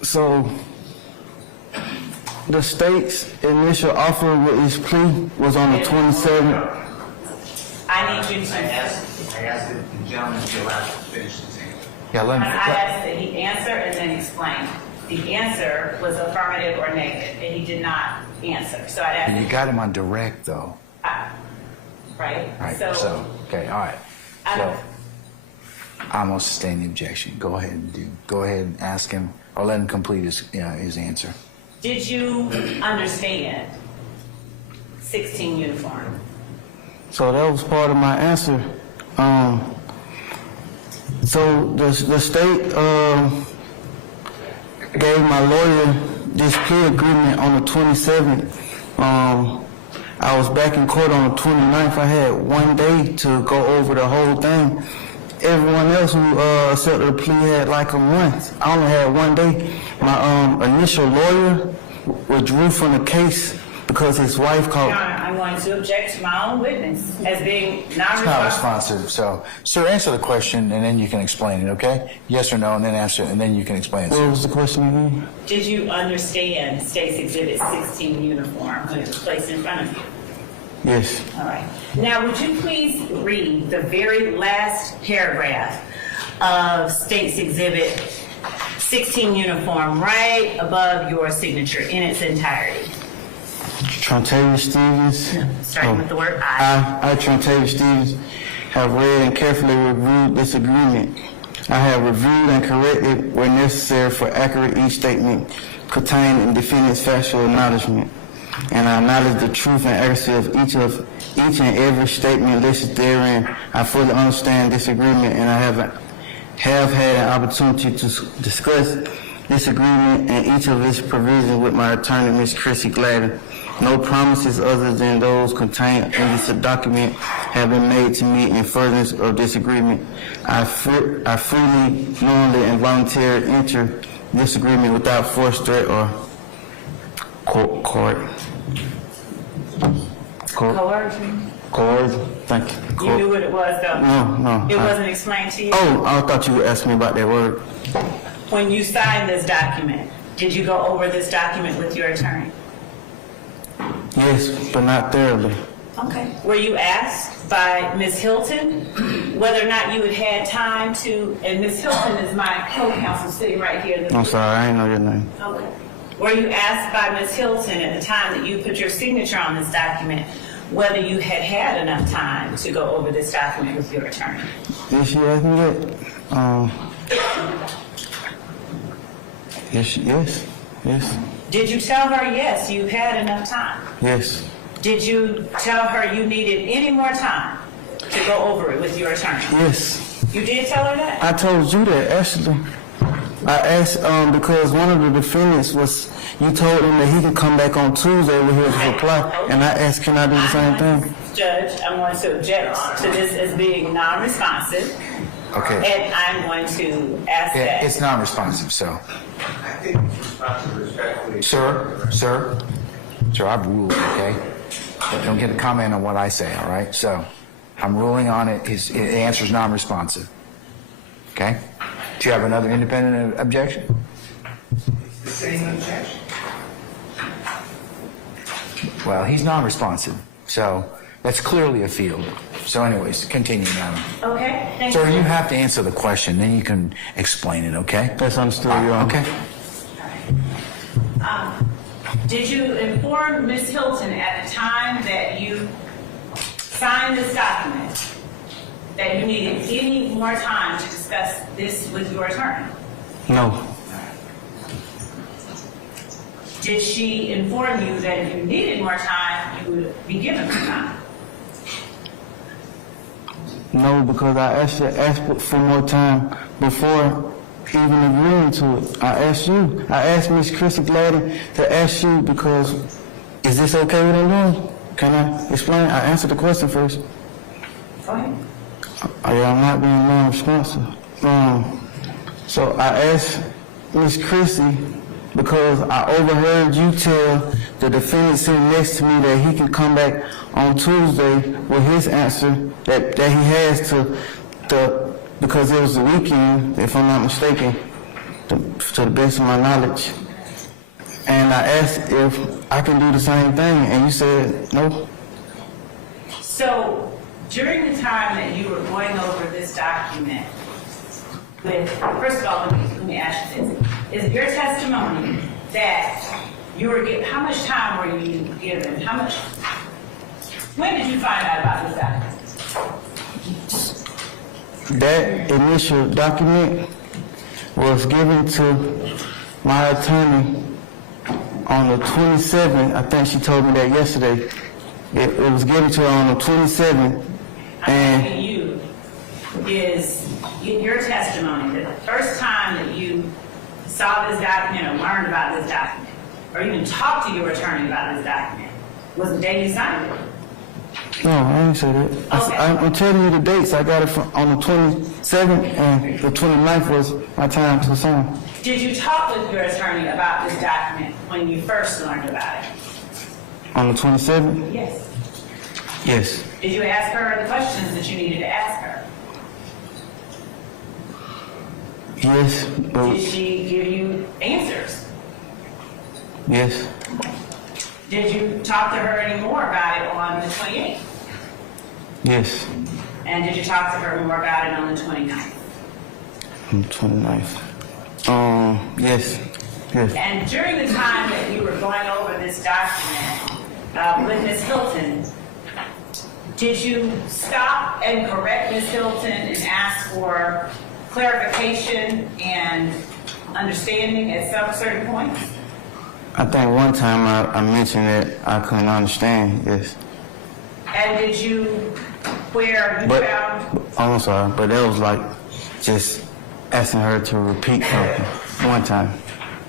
So, the state's initial offer with his plea was on the 27th. I need you to. I asked the gentleman to allow to finish his answer. Yeah, let me. I asked that he answer and then explain. The answer was affirmative or negative, and he did not answer. So I'd ask. You got him on direct, though. Right? Right. So, okay, all right. So, I'm gonna sustain the objection. Go ahead and ask him, or let him complete his answer. Did you understand 16 uniform? So that was part of my answer. So the state gave my lawyer this plea agreement on the 27th. I was back in court on the 29th. I had 1 day to go over the whole thing. Everyone else who accepted the plea had like a month. I only had 1 day. My initial lawyer withdrew from the case because his wife called. Your Honor, I'm going to object to my own witness as being It's not non-responsive. responsive. So, sir, answer the question and then you can explain it, okay? Yes or no, and then answer, and then you can explain it. What was the question again? Did you understand State's Exhibit 16 uniform when it was placed in front of you? Yes. All right. Now, would you please read the very last paragraph of State's Exhibit 16 uniform right above your signature in its entirety? Trentavious Stevens. Starting with the word I. I, Trentavious Stevens, have read and carefully reviewed this agreement. I have reviewed and corrected where necessary for accurate each statement contained in defendant's factual acknowledgement. And I acknowledge the truth and accuracy of each and every statement listed therein. I fully understand this agreement, and I have had an opportunity to discuss this agreement and each of its provisions with my attorney, Ms. Chrissy Gladden. No promises other than those contained in this document have been made to me in furtherance of this agreement. I freely, knowingly, and voluntarily enter this agreement without force, threat, or coercion. Thank you. You knew what it was, though? No. It wasn't explained to you? Oh, I thought you would ask me about that word. When you signed this document, did you go over this document with your attorney? Yes, but not thoroughly. Okay. Were you asked by Ms. Hilton whether or not you had time to, and Ms. Hilton is my co-counsel sitting right here. In the I'm sorry, I didn't know your name. Okay. Were you asked by Ms. Hilton at the time that you put your signature on this document whether you had enough time to go over this document with your attorney? Did she ask me that? Yes. Did you tell her, yes, you had enough time? Yes. Did you tell her you needed any more time to go over it with your attorney? Yes. You did tell her that? I told you that, actually. I asked, because one of the defendants was, you told him that he could come back on Tuesday with his reply, and I asked, can I do the same thing? Judge, I'm going to object to this as being non-responsive, Okay. and I'm going to ask Yeah, that. it's non-responsive, so. I think it's responsible respectfully. Sir, I've ruled, okay? But don't get a comment on what I say, all right? So, I'm ruling on it, his answer's non-responsive. Okay? Do you have another independent objection? It's the same objection. Well, he's non-responsive, so that's clearly a field. So anyways, continue, madam. Okay, thank Sir, you. you have to answer the question, then you can explain it, okay? That's understood, Your Honor. Okay. Did you inform Ms. Hilton at the time that you signed this document that you needed any more time to discuss this with your attorney? No. Did she inform you that if you needed more time, you would be given more time? No, because I actually asked for more time before even agreeing to it. I asked you. I asked Miss Chrissy Gladden to ask you because, is this okay what I'm doing? Can I explain? I answered the question first. Go ahead. I'm not being non-responsive. So I asked Miss Chrissy because I overheard you tell the defendant sitting next to me that he can come back on Tuesday with his answer that he has to because it was the weekend, if I'm not mistaken, to the best of my knowledge. And I asked if I can do the same thing, and you said no. So during the time that you were going over this document with, first of all, let me ask you this. Is it your testimony that you were given, how much time were you given? When did you find out about this document? That initial document was given to my attorney on the 27th. I think she told me that yesterday. It was given to her on the 27th. I'm asking you, is your testimony that the first time that you saw this document or learned about this document, or even talked to your attorney about this document, was the day you signed it? No, I didn't say that. Okay. I'm telling you the dates. I got it on the 27th, and the 29th was my time to sign. Did you talk with your attorney about this document when you first learned about it? On the 27th? Yes. Yes. Did you ask her the questions that you needed to ask her? Yes. Did she give you answers? Yes. Did you talk to her any more about it on the 28th? Yes. And did you talk to her more about it on the 29th? On the 29th. Yes. Yes. And during the time that you were going over this document with Ms. Hilton, did you stop and correct Ms. Hilton and ask for clarification and understanding at some certain points? I think one time I mentioned that I couldn't understand, yes. And did you, where you found... I'm sorry, but that was like just asking her to repeat something one time.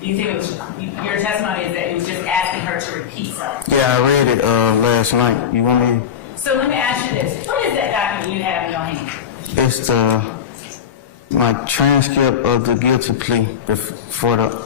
You think it was, your testimony is that it was just asking her to repeat something? Yeah, I read it last night. You want me? So let me ask you this. What is that document you have in your hand? It's my transcript of the guilty plea for the...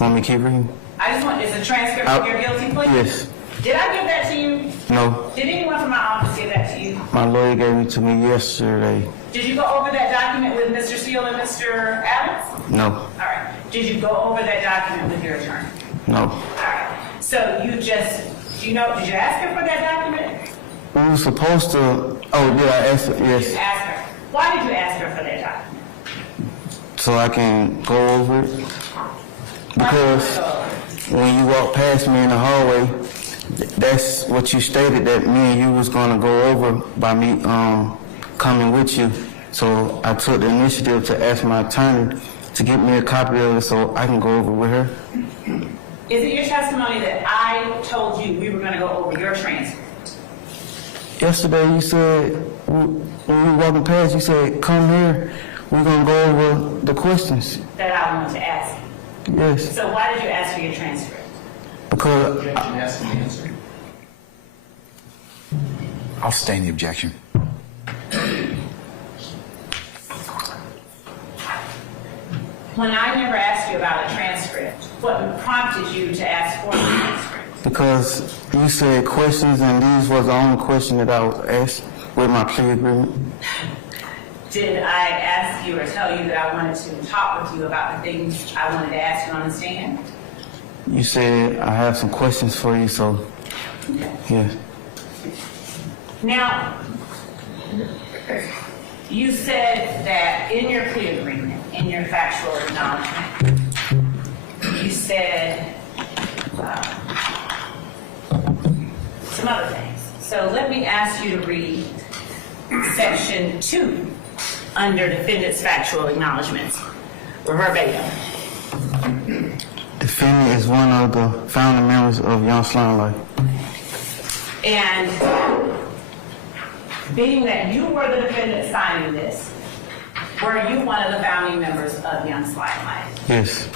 Want me to keep reading? I just want, it's a transcript of your guilty plea? Yes. Did I give that to you? No. Did anyone from my office give that to you? My lawyer gave it to me yesterday. Did you go over that document with Mr. Steele and Mr. Adams? No. All right. Did you go over that document with your attorney? No. All right. So you just, did you ask her for that document? We were supposed to... Oh, yeah, I asked her, yes. You asked her. Why did you ask her for that document? So I can go over it. Because when you walk past me in the hallway, that's what you stated, that me and you was going to go over by me coming with you. So I took the initiative to ask my attorney to get me a copy of it so I can go over with her. Is it your testimony that I told you we were going to go over your transcript? Yesterday you said, when we walking past, you said, come here, we're gonna go over the questions. That I want to ask you. Yes, So why did you ask for your transcript? because Objection, ask and answer. I'll sustain the objection. When I never asked you about a transcript, what prompted you to ask for a transcript? because you said questions and these was the only question that I was asked with my plea agreement. Did I ask you or tell you that I wanted to talk with you about the things I wanted to ask you on the stand? You said I have some questions for you, so yeah. Now, you said that in your plea agreement, in your factual acknowledgement, you said some other things. So let me ask you to read section 2 under defendant's factual acknowledgements, verbatim. Defendant is one of the founding members of Young Slime Life. And being that you were the defendant signing this, were you one of the founding members of Young Slime Life? Yes,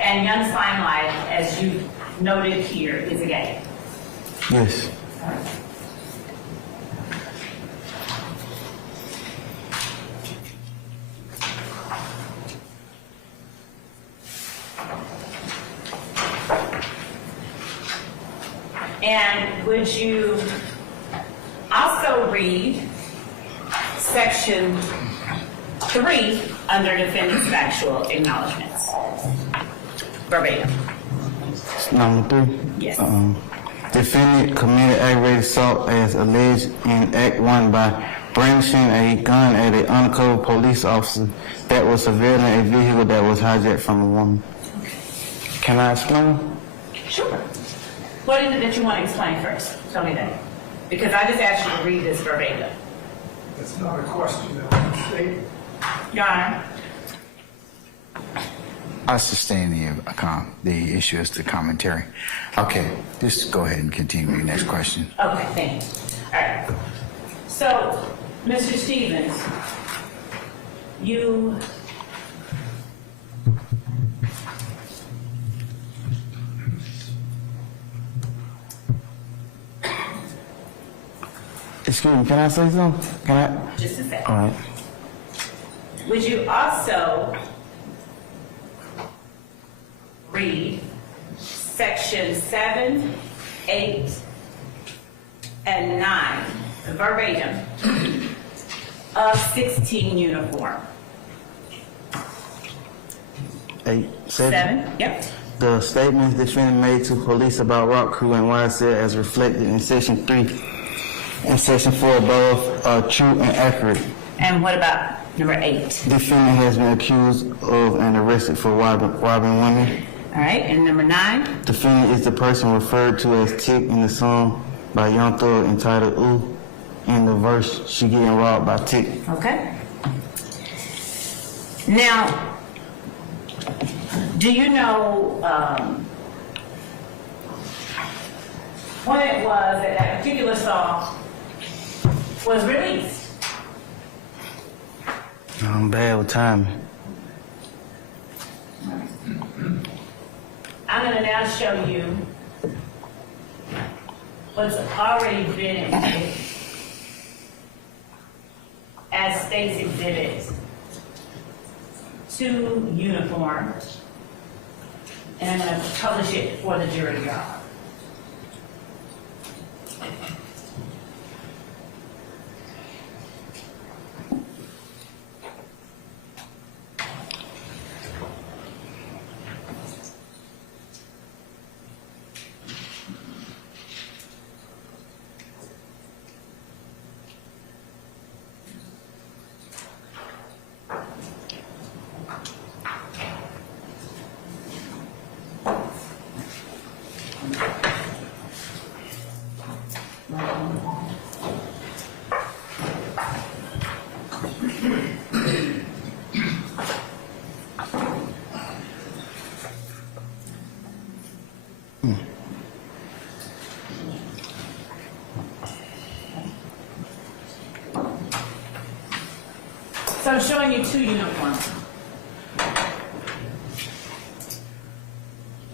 And Young Slime Life, as you noted here, is a gang. yes. And would you also read section 3 under defendant's factual acknowledgements? Verbatim. Number 3. Yes. Defendant committed aggravated assault as alleged in Act 1 by brandishing a gun at an undercover police officer that was surveilling a vehicle that was hijacked from a woman. Can I explain? Sure. What is it that you want to explain first? Tell me that. Because I just asked you to read this verbatim. It's not a question that was stated. Your Honor. I sustain the issue as the commentary. Okay, just go ahead and continue your next question. Okay, thank you. All right. So, Mr. Stevens, you Excuse me, can I say something? Can I? just a second. All right. Would you also read section 7, 8, and 9, verbatim, of 16 uniform? 8, 7. 7? Yep. The statements defendant made to police about Rock Crew and YSL as reflected in section 3 and section 4 above are true and accurate. And what about number 8? Defendant has been accused of and arrested for robbing women. All right, and number 9? Defendant is the person referred to as Tick in the song by Young Thug entitled Ooh. In the verse, she getting robbed by Tick. Okay. Now, do you know when it was that that particular song was released? I'm bad with timing. I'm going to now show you what's already been included as State's Exhibit 2 uniform, and I'm going to publish it for the jury, Your Honor. So I'm showing you two uniforms. I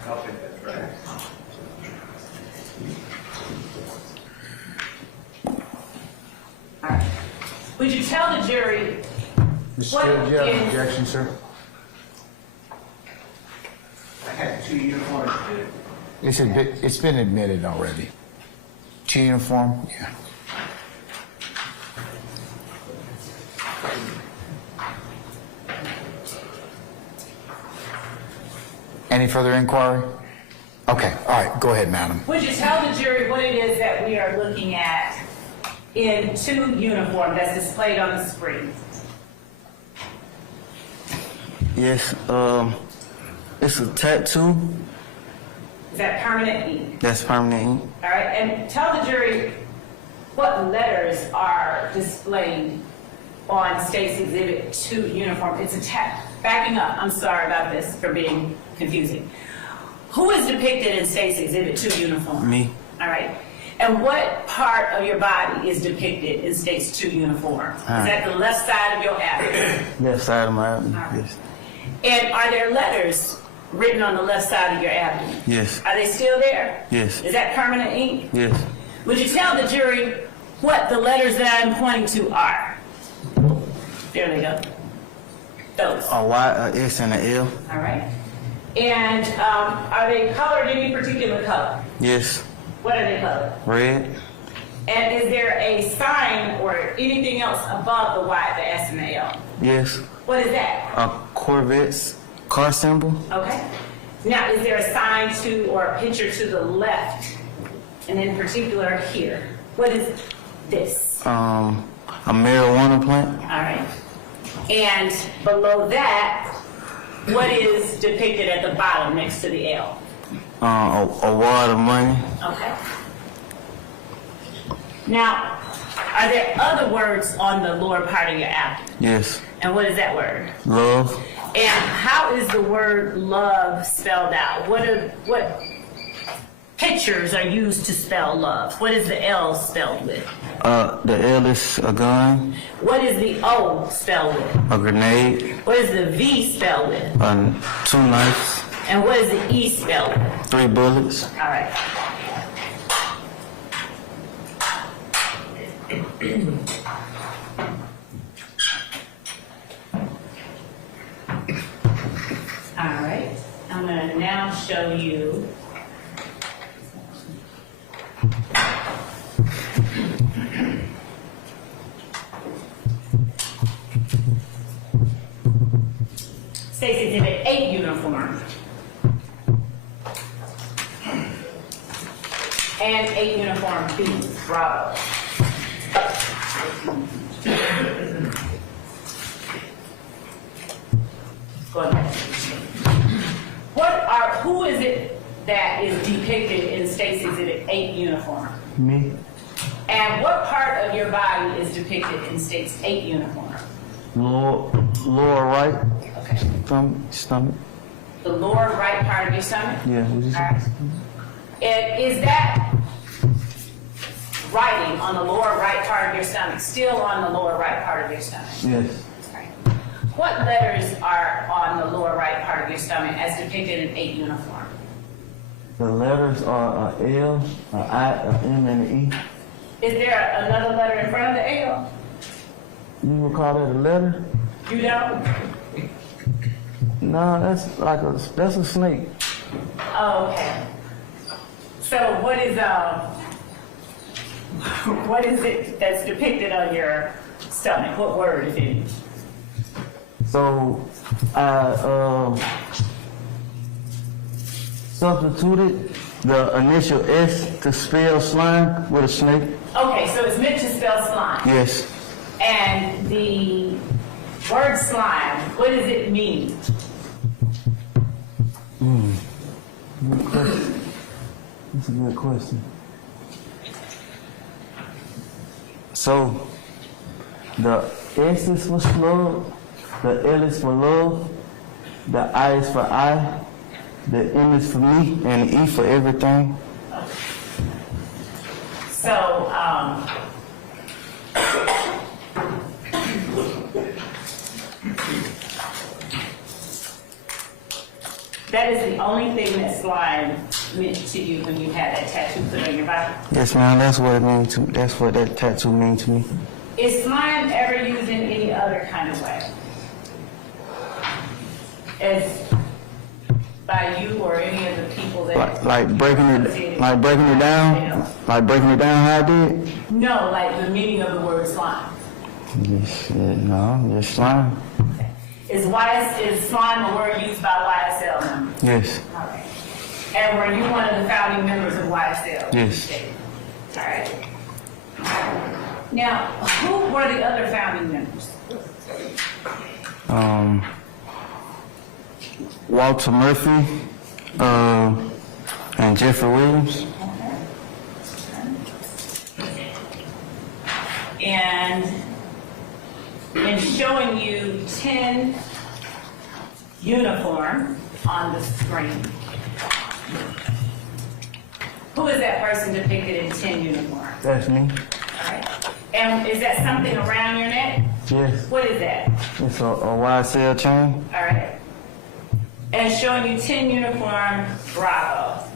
don't think that's right. All right. Would you tell the jury Mr. Steele, do you have an is- objection, sir? I had two uniforms. It's been admitted already. Two uniform? Yeah. Any further inquiry? Okay, all right, go ahead, madam. Would you tell the jury what it is that we are looking at in two uniform that's displayed on the screen? Yes, it's a tattoo. Is that permanent ink? That's permanent ink. All right, and tell the jury what letters are displayed on State's Exhibit 2 uniform. It's backing up, I'm sorry about this for being confusing. Who is depicted in State's Exhibit 2 uniform? Me. All right. And what part of your body is depicted in State's 2 uniform? Is that the left side of your abdomen? Left side of my abdomen. All right. Yes. And are there letters written on the left side of your abdomen? Yes. Are they still there? Yes. Is that permanent ink? Yes. Would you tell the jury what the letters that I'm pointing to are? There they go. Those. A Y, a S, and a L. All right. And are they colored any particular color? Yes. What are they colored? Red. And is there a sign or anything else above the Y, the S, and the L? Yes. What is that? A Corvette's car symbol. Okay. Now, is there a sign to or a picture to the left, and in particular here? What is this? A marijuana plant. All right. And below that, what is depicted at the bottom next to the L? A wad of money. Okay. Now, are there other words on the lower part of your abdomen? Yes. And what is that word? Love. And how is the word love spelled out? What pictures are used to spell love? What is the L spelled with? The L is a gun. What is the O spelled with? A grenade. What is the V spelled with? 2 knives. And what is the E spelled with? 3 bullets. All right. All right. I'm going to now show you State's Exhibit 8 uniform. And 8 uniform B, Bravo. Go ahead. Who is it that is depicted in State's Exhibit 8 uniform? Me. And what part of your body is depicted in State's 8 uniform? Lower right. Okay. Stomach. The lower right part of your stomach? Yeah. What you All right. And is that writing on the lower right part of your stomach still on the lower right part of your stomach? Yes. Right. What letters are on the lower right part of your stomach as depicted in 8 uniform? The letters are a L, a I, a M, and an E. Is there another letter in front of the L? You would call that a letter? You don't? No, that's a snake. Oh, okay. So what is it that's depicted on your stomach? What word, if any? So I substituted the initial S to spell slime with a snake. Okay, so it's meant to spell slime. Yes. And the word slime, what does it mean? Good question. That's a good question. So the S is for slug, the L is for love, the I is for I, the M is for me, and the E for everything. So, That is the only thing that slime meant to you when you had that tattoo put on your body? Yes, ma'am. That's what it means to me. That's what that tattoo means to me. Is slime ever used in any other kind of way? As by you or any of the people that... Like breaking it down? Like breaking it down how I did? No, like the meaning of the word slime. Yes, no, just slime. Is slime a word used by YSL members? Yes. All right. And were you one of the founding members of YSL? Yes. All right. Now, who were the other founding members? Walter Murphy, and Jeffrey Williams. And in showing you 10 uniform on the screen, who is that person depicted in 10 uniform? That's me. All right. And is that something around your neck? Yes. What is that? It's a YSL chain. All right. And showing you 10 uniform Bravo. All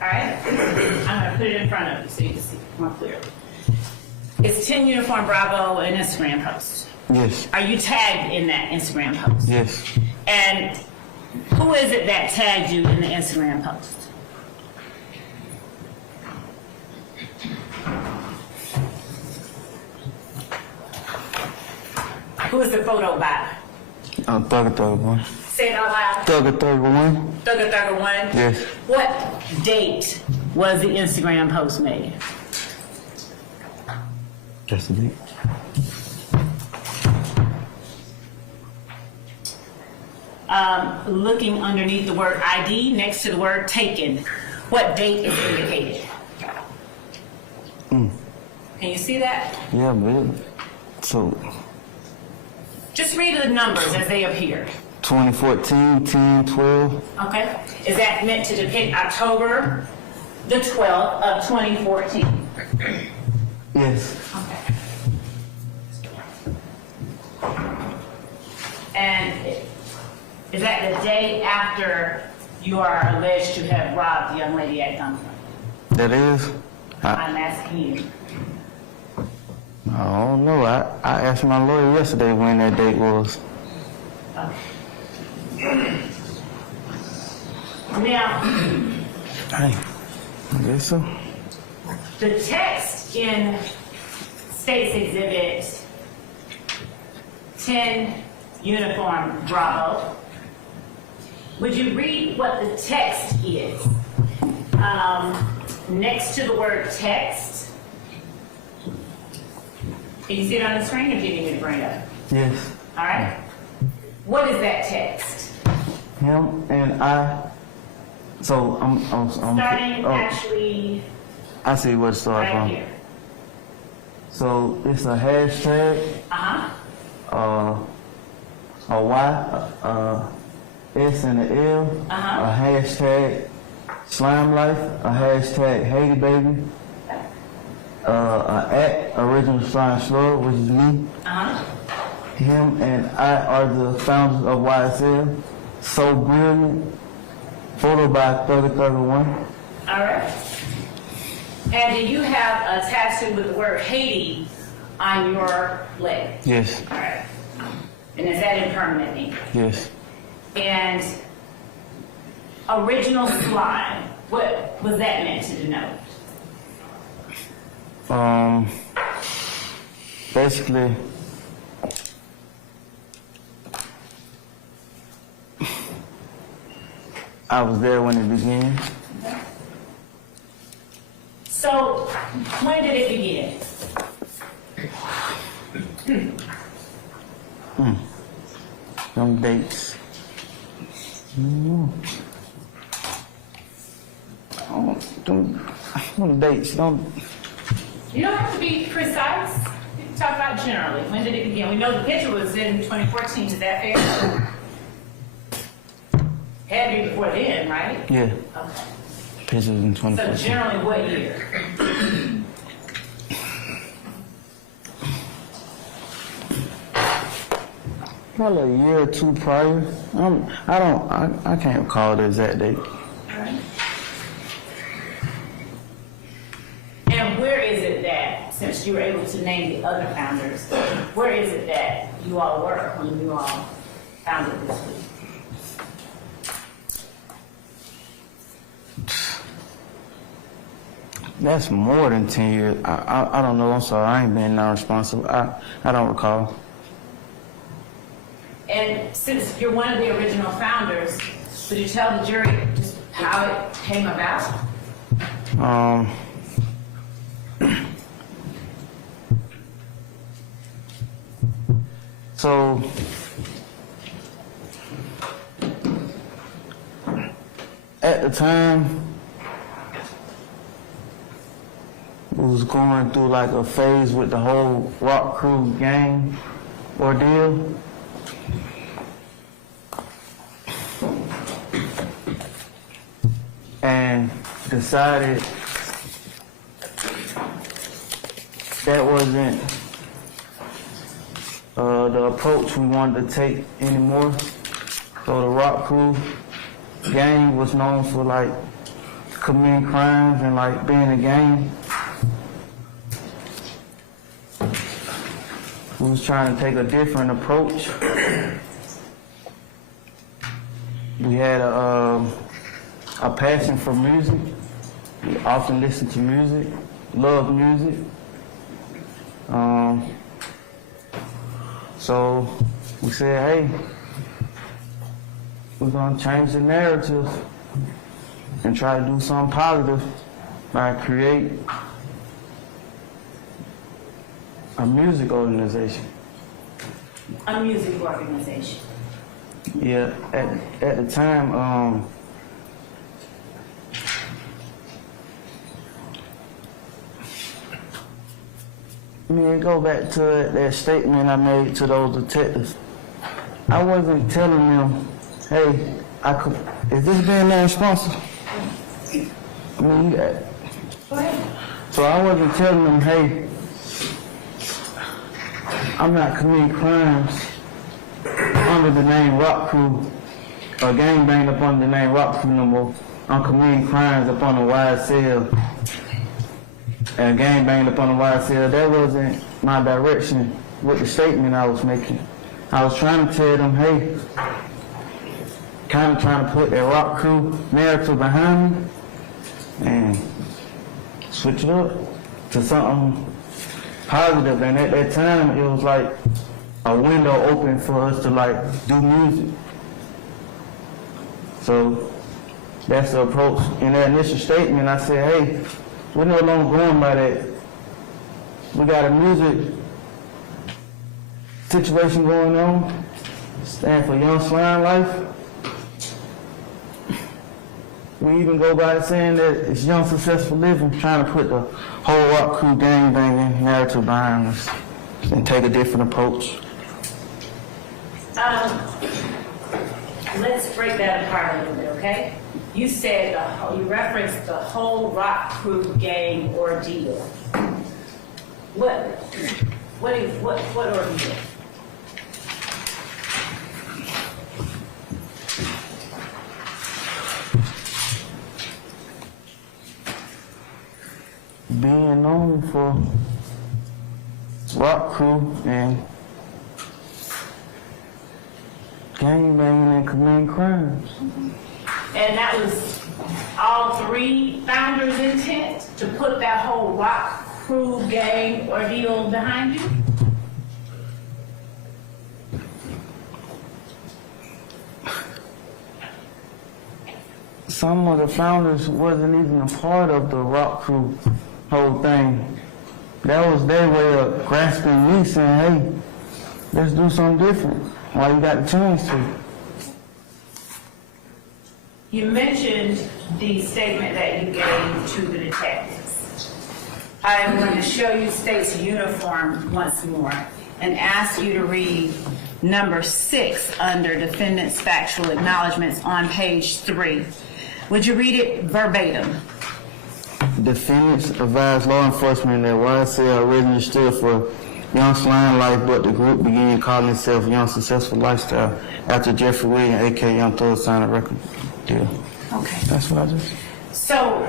right? I'm going to put it in front of you so you can see more clearly. It's 10 uniform Bravo an Instagram post. Yes. Are you tagged in that Instagram post? Yes. And who is it that tagged you in the Instagram post? Who is the photo by? Thugger 1. Say it out loud. Thugger 1. Thugger 1? Yes. What date was the Instagram post made? That's the date. Looking underneath the word ID, next to the word taken, what date is indicated? Can you see that? Yeah, man. So, Just read the numbers as they appear. 2014, 10, 12. Okay? Is that meant to depict October the 12th of 2014? Yes. Okay. And is that the day after you are alleged to have robbed the young lady at gunpoint? That is? I'm asking you. I don't know. I asked my lawyer yesterday when that date was. Okay. Now, Hey, I guess so. the text in State's Exhibit 10 Uniform Bravo, would you read what the text is? Next to the word text, can you see it on the screen, or do you need me to bring it up? Yes. All right. What is that text? Him and I. So I'm Starting actually I see where it starts right from. here. So it's a hashtag. A Y, S and a L, a hashtag Slime Life, a hashtag Haiti Baby, a original Slime Slug, which is me. Him and I are the founders of YSL. So Brilliant, photo by 3031. All right. And do you have a tattoo with the word Haiti on your leg? Yes. All right. And is that in permanent ink? Yes. And original slime, what was that meant to denote? Basically, I was there when it began. So, when did it begin? Them dates. Them dates, don't. You don't have to be precise. You can talk about generally. When did it begin? We know the picture was in 2014. Is that fair? Had to be before then, right? Yeah. Okay. Pictures in So 2014. generally, what year? Probably a year or two prior. I can't recall the exact date. And where is it that, since you were able to name the other founders, where is it that you all were when you all founded this group? That's more than 10 years. I don't know. I'm sorry. I ain't been non-responsible. I don't recall. And since you're one of the original founders, could you tell the jury just how it came about? So at the time, we was going through like a phase with the whole Rock Crew gang ordeal. And decided that wasn't the approach we wanted to take anymore. So the Rock Crew gang was known for like committing crimes and like being a gang. We was trying to take a different approach. We had a passion for music. We often listen to music, love music. So we said, hey, we're gonna change the narrative and try to do something positive by creating a music organization. A music organization. Yeah, at the time, go back to that statement I made to those detectives. I wasn't telling them, hey, is this being irresponsible? So I wasn't telling them, hey, I'm not committing crimes under the name Rock Crew, or gangbanged up under the name Rock Crew no more. I'm committing crimes up on the YSL and gangbanged up on the YSL. That wasn't my direction with the statement I was making. I was trying to tell them, hey, kind of trying to put that Rock Crew narrative behind me and switch it up to something positive. And at that time, it was like a window open for us to like do music. So that's the approach. In that initial statement, I said, hey, we're no longer going by that. We got a music situation going on. Stand for Young Slime Life. We even go by saying that it's young, successful living, trying to put the whole Rock Crew gangbanging narrative behind us and take a different approach. Let's break that apart a little bit, okay? You said, you referenced the whole Rock Crew gang ordeal. What ordeal? Being known for Rock Crew and gangbanging and committing crimes. And that was all three founders' intent to put that whole Rock Crew gang ordeal behind you? Some of the founders wasn't even a part of the Rock Crew whole thing. That was their way of grasping me, saying, hey, let's do something different. Why you got the chance to? You mentioned the statement that you gave to the detectives. I am going to show you state's uniform once more and ask you to read number 6 under defendant's factual acknowledgements on page 3. Would you read it verbatim? Defendants advised law enforcement that YSL originally stood for Young Slime Life, but the group began calling itself Young Successful Lifestyle after Jeffrey Williams, aka Young Thug, signed a record deal. Okay. That's what I just. So,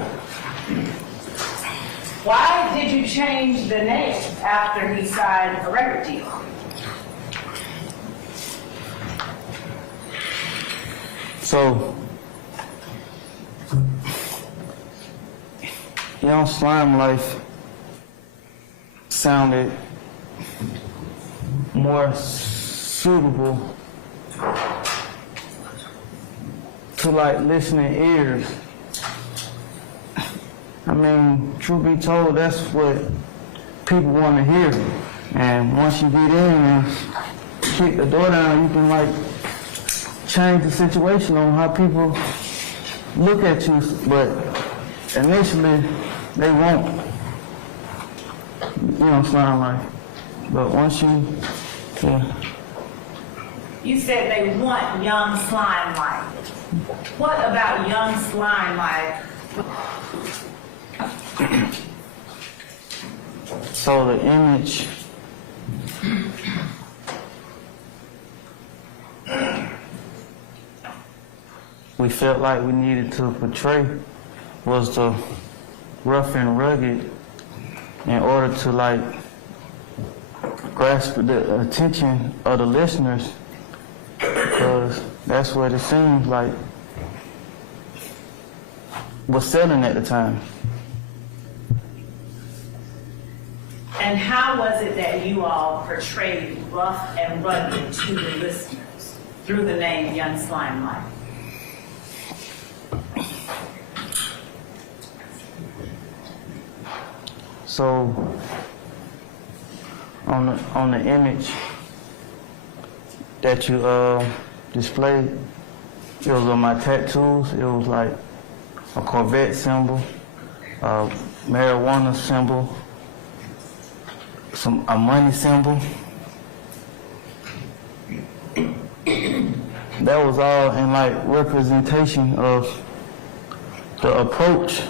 why did you change the name after he signed a record deal? So, Young Slime Life sounded more suitable to like listening ears. I mean, truth be told, that's what people want to hear. And once you get in and kick the door down, you can like change the situation on how people look at you. But initially, they won't. You know, Slime Life. But once you, yeah. You said they want Young Slime Life. What about Young Slime Life? So the image we felt like we needed to portray was the rough and rugged in order to like grasp the attention of the listeners, because that's what it seems like was selling at the time. And how was it that you all portrayed rough and rugged to the listeners through the name Young Slime Life? So on the image that you displayed, it was on my tattoos. It was like a Corvette symbol, a marijuana symbol, a money symbol. That was all in like representation of the approach,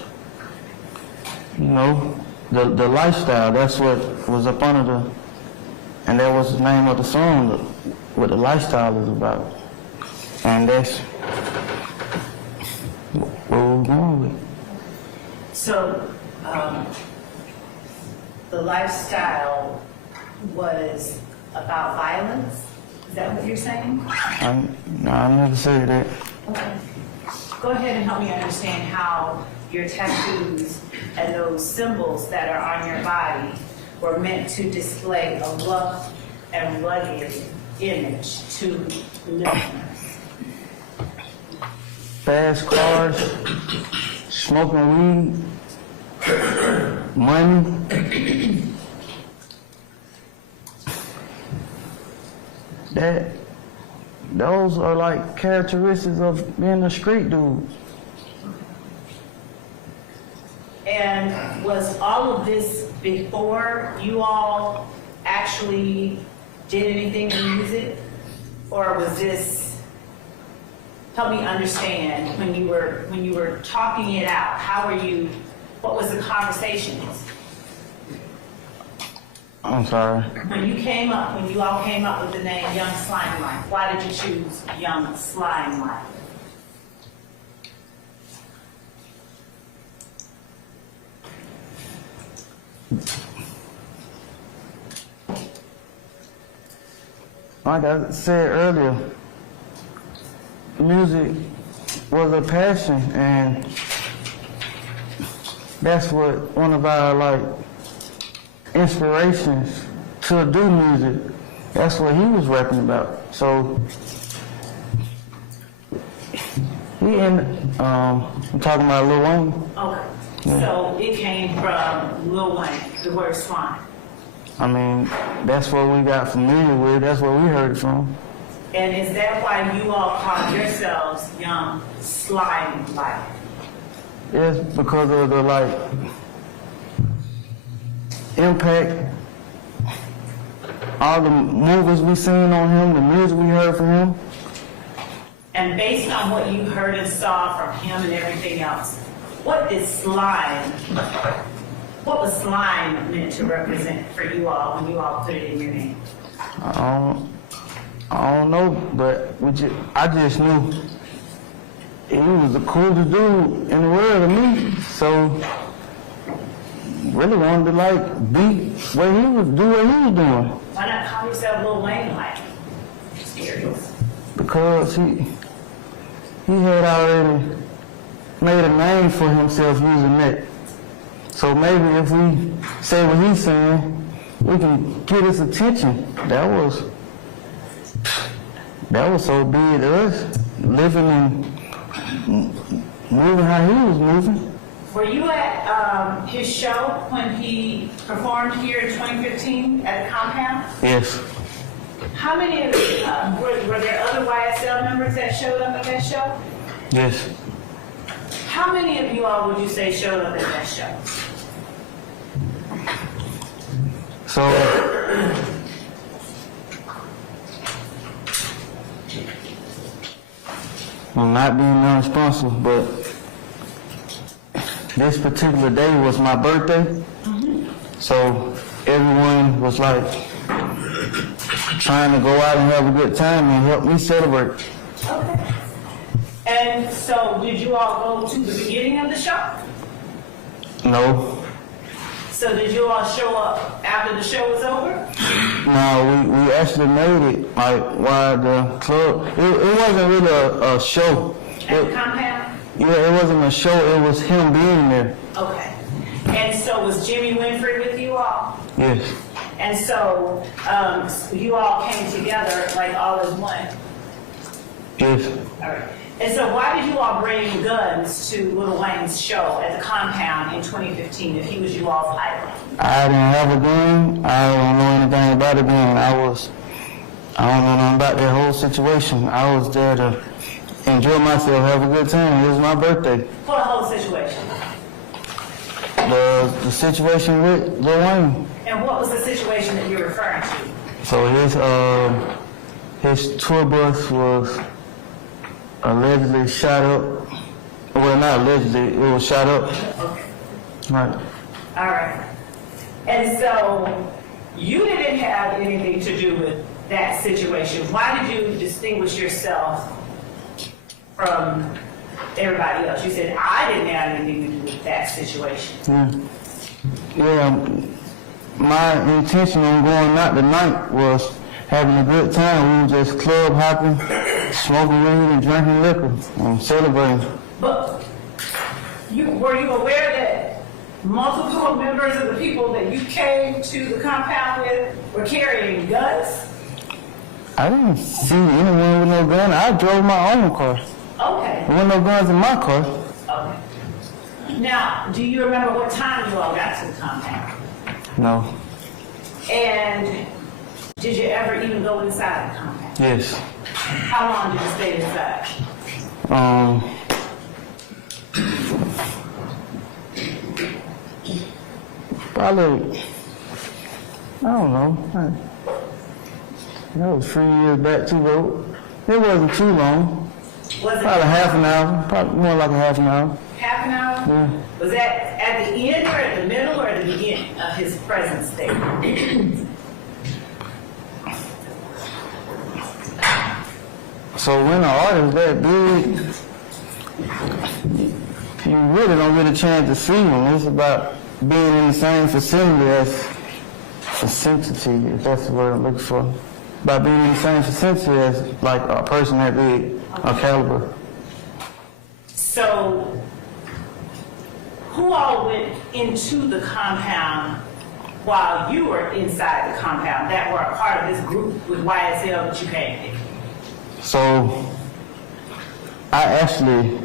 you know, the lifestyle. That's what was up under the, and that was the name of the song, what the lifestyle is about. And that's what we're going with. So, the lifestyle was about violence? Is that what you're saying? I never said that. Okay. Go ahead and help me understand how your tattoos and those symbols that are on your body were meant to display a rough and rugged image to listeners. Fast cars, smoking weed, money. Those are like characteristics of being a street dude. And was all of this before you all actually did anything in music? Or was this, help me understand, when you were talking it out, what was the conversations? I'm sorry. When you all came up with the name Young Slime Life, why did you choose Young Slime Life? Like I said earlier, music was a passion, and that's what one of our like inspirations to do music. That's what he was rapping about. So I'm talking about Lil Wayne. Okay. Yeah. So it came from Lil Wayne, the word slime. I mean, that's what we got familiar with. That's where we heard it from. And is that why you all call yourselves Young Slime Life? It's because of the like impact, all the movies we seen on him, the music we heard from him. And based on what you heard and saw from him and everything else, what is slime What was slime meant to represent for you all when you all put it in your name? I don't know, but I just knew he was the coolest dude in the world to me. So really wanted to like be what he was doing. Why not call yourself Lil Wayne like? Serious. Because he had already made a name for himself using that. So maybe if we say what he's saying, we can get his attention. That was so big to us, living and moving how he was moving. Were you at his show when he performed here in 2015 at the compound? Yes. How many of were there other YSL members that showed up at that show? Yes. How many of you all would you say showed up at that show? So I'm not being irresponsible, but this particular day was my birthday. So everyone was like trying to go out and have a good time and help me celebrate. Okay. And so did you all go to the beginning of the show? No. So did you all show up after the show was over? No, we actually made it like while the club, it wasn't really a show. At the compound? Yeah, it wasn't a show, it was him being there. Okay. And so was Jimmy Winfrey with you all? Yes. And so you all came together like all as one? Yes. All right. And so why did you all bring guns to Lil Wayne's show at the compound in 2015 if he was you all's idol? I didn't have a gun. I don't know anything about a gun. I don't know nothing about that whole situation. I was there to enjoy myself, have a good time. It was my birthday. For the whole situation? The situation with Lil Wayne. And what was the situation that you're referring to? So his tour bus was allegedly shot up. Well, not allegedly, it was shot up. Okay. Right. All right. And so you didn't have anything to do with that situation. Why did you distinguish yourself from everybody else? You said, I didn't have anything to do with that situation. Yeah, my intention on going out tonight was having a good time. We were just club hopping, smoking weed and drinking liquor and celebrating. But were you aware that multiple members of the people that you came to the compound with were carrying guns? I didn't see anyone with no gun. I drove my own car. Okay. There weren't no guns in my car. Okay. Now, do you remember what time you all got to the compound? No. And did you ever even go inside the compound? Yes. How long did you stay inside? Probably, I don't know. That was 3 years back too, but it wasn't too long. Was it Probably half an hour, probably more like a half an hour. half an hour? Yeah. Was that at the end or at the middle or at the beginning of his presence there? So when an artist that big, you really don't get a chance to see them. It's about being in the same vicinity as vicinity, if that's the word I'm looking for. About being in the same vicinity as like a person that big, a caliber. So, who all went into the compound while you were inside the compound that were a part of this group with YSL that you came with? So, I actually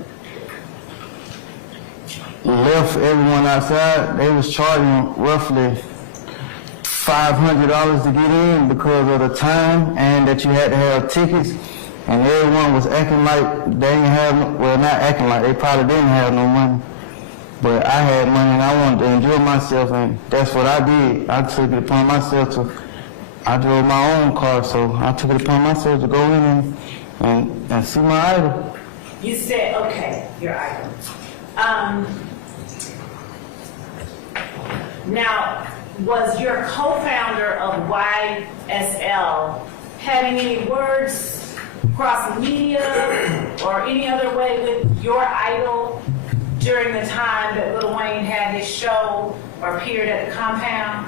left everyone outside. They was charging roughly $500 to get in because of the time and that you had to have tickets. And everyone was acting like they didn't have, well, not acting like, they probably didn't have no money. But I had money and I wanted to enjoy myself, and that's what I did. I took it upon myself I drove my own car, so I took it upon myself to go in and see my idol. You said, okay, your idol. Now, was your co-founder of YSL having any words cross media or any other way with your idol during the time that Lil Wayne had his show or appeared at the compound?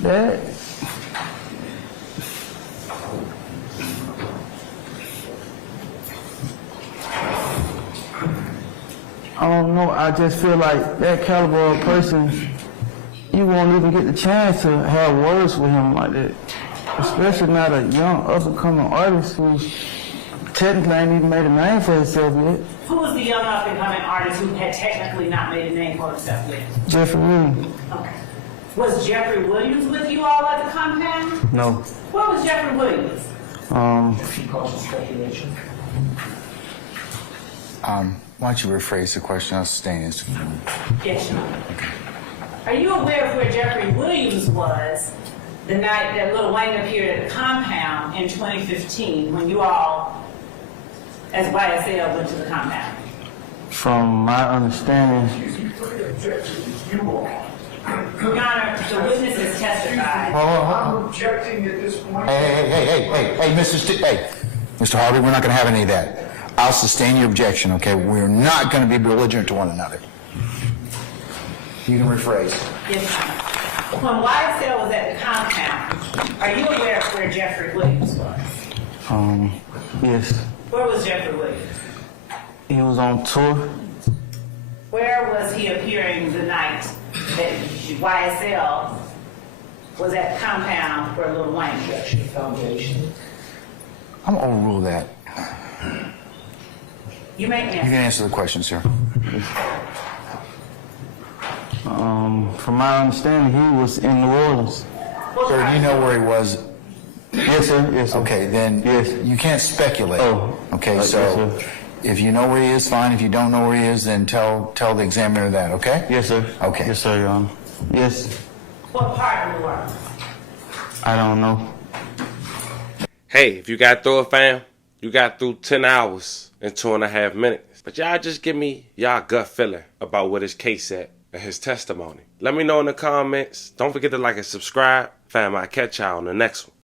That I don't know. I just feel like that caliber of person, you won't even get the chance to have words with him like that. Especially not a young, up-and-coming artist who technically ain't even made a name for himself yet. Who was the young up-and-coming artist who had technically not made a name for himself yet? Jeffrey Williams. Okay. Was Jeffrey Williams with you all at the compound? No. Where was Jeffrey Williams? Speculation. Why don't you rephrase the question? I'll sustain this. Yes, Your Honor. Are you aware of where Jeffrey Williams was the night that Lil Wayne appeared at the compound in 2015 when you all, as YSL, went to the compound? From my understanding, Excuse me, for the objection, you all. Your Honor, the witnesses testified. I'm objecting at this point. Hey, Mr. Harvey, we're not going to have any of that. I'll sustain your objection, okay? We're not going to be belligerent to one another. You can rephrase. Yes, Your Honor. When YSL was at the compound, are you aware of where Jeffrey Williams was? yes, Where was Jeffrey Williams? he was on tour. Where was he appearing the night that YSL was at the compound where Lil Wayne was? Foundation. I'm going to overrule that. You may You can answer. answer the question, sir. From my understanding, he was in New Orleans. Sir, you know where he was. Yes, sir. Yes, sir. Okay, then Yes. you can't speculate. Oh. Okay, Yes, so sir. if you know where he is, fine. If you don't know where he is, then tell the examiner that, okay? Yes, sir. Okay. Yes, sir, Your Honor. Yes. What part of the world? I don't know. Hey, if you got through it, fam, you got through 10 hours and 2.5 minutes. But y'all just give me y'all gut feeling about what his case at and his testimony. Let me know in the comments. Don't forget to like and subscribe. Fam, I'll catch y'all on the next one.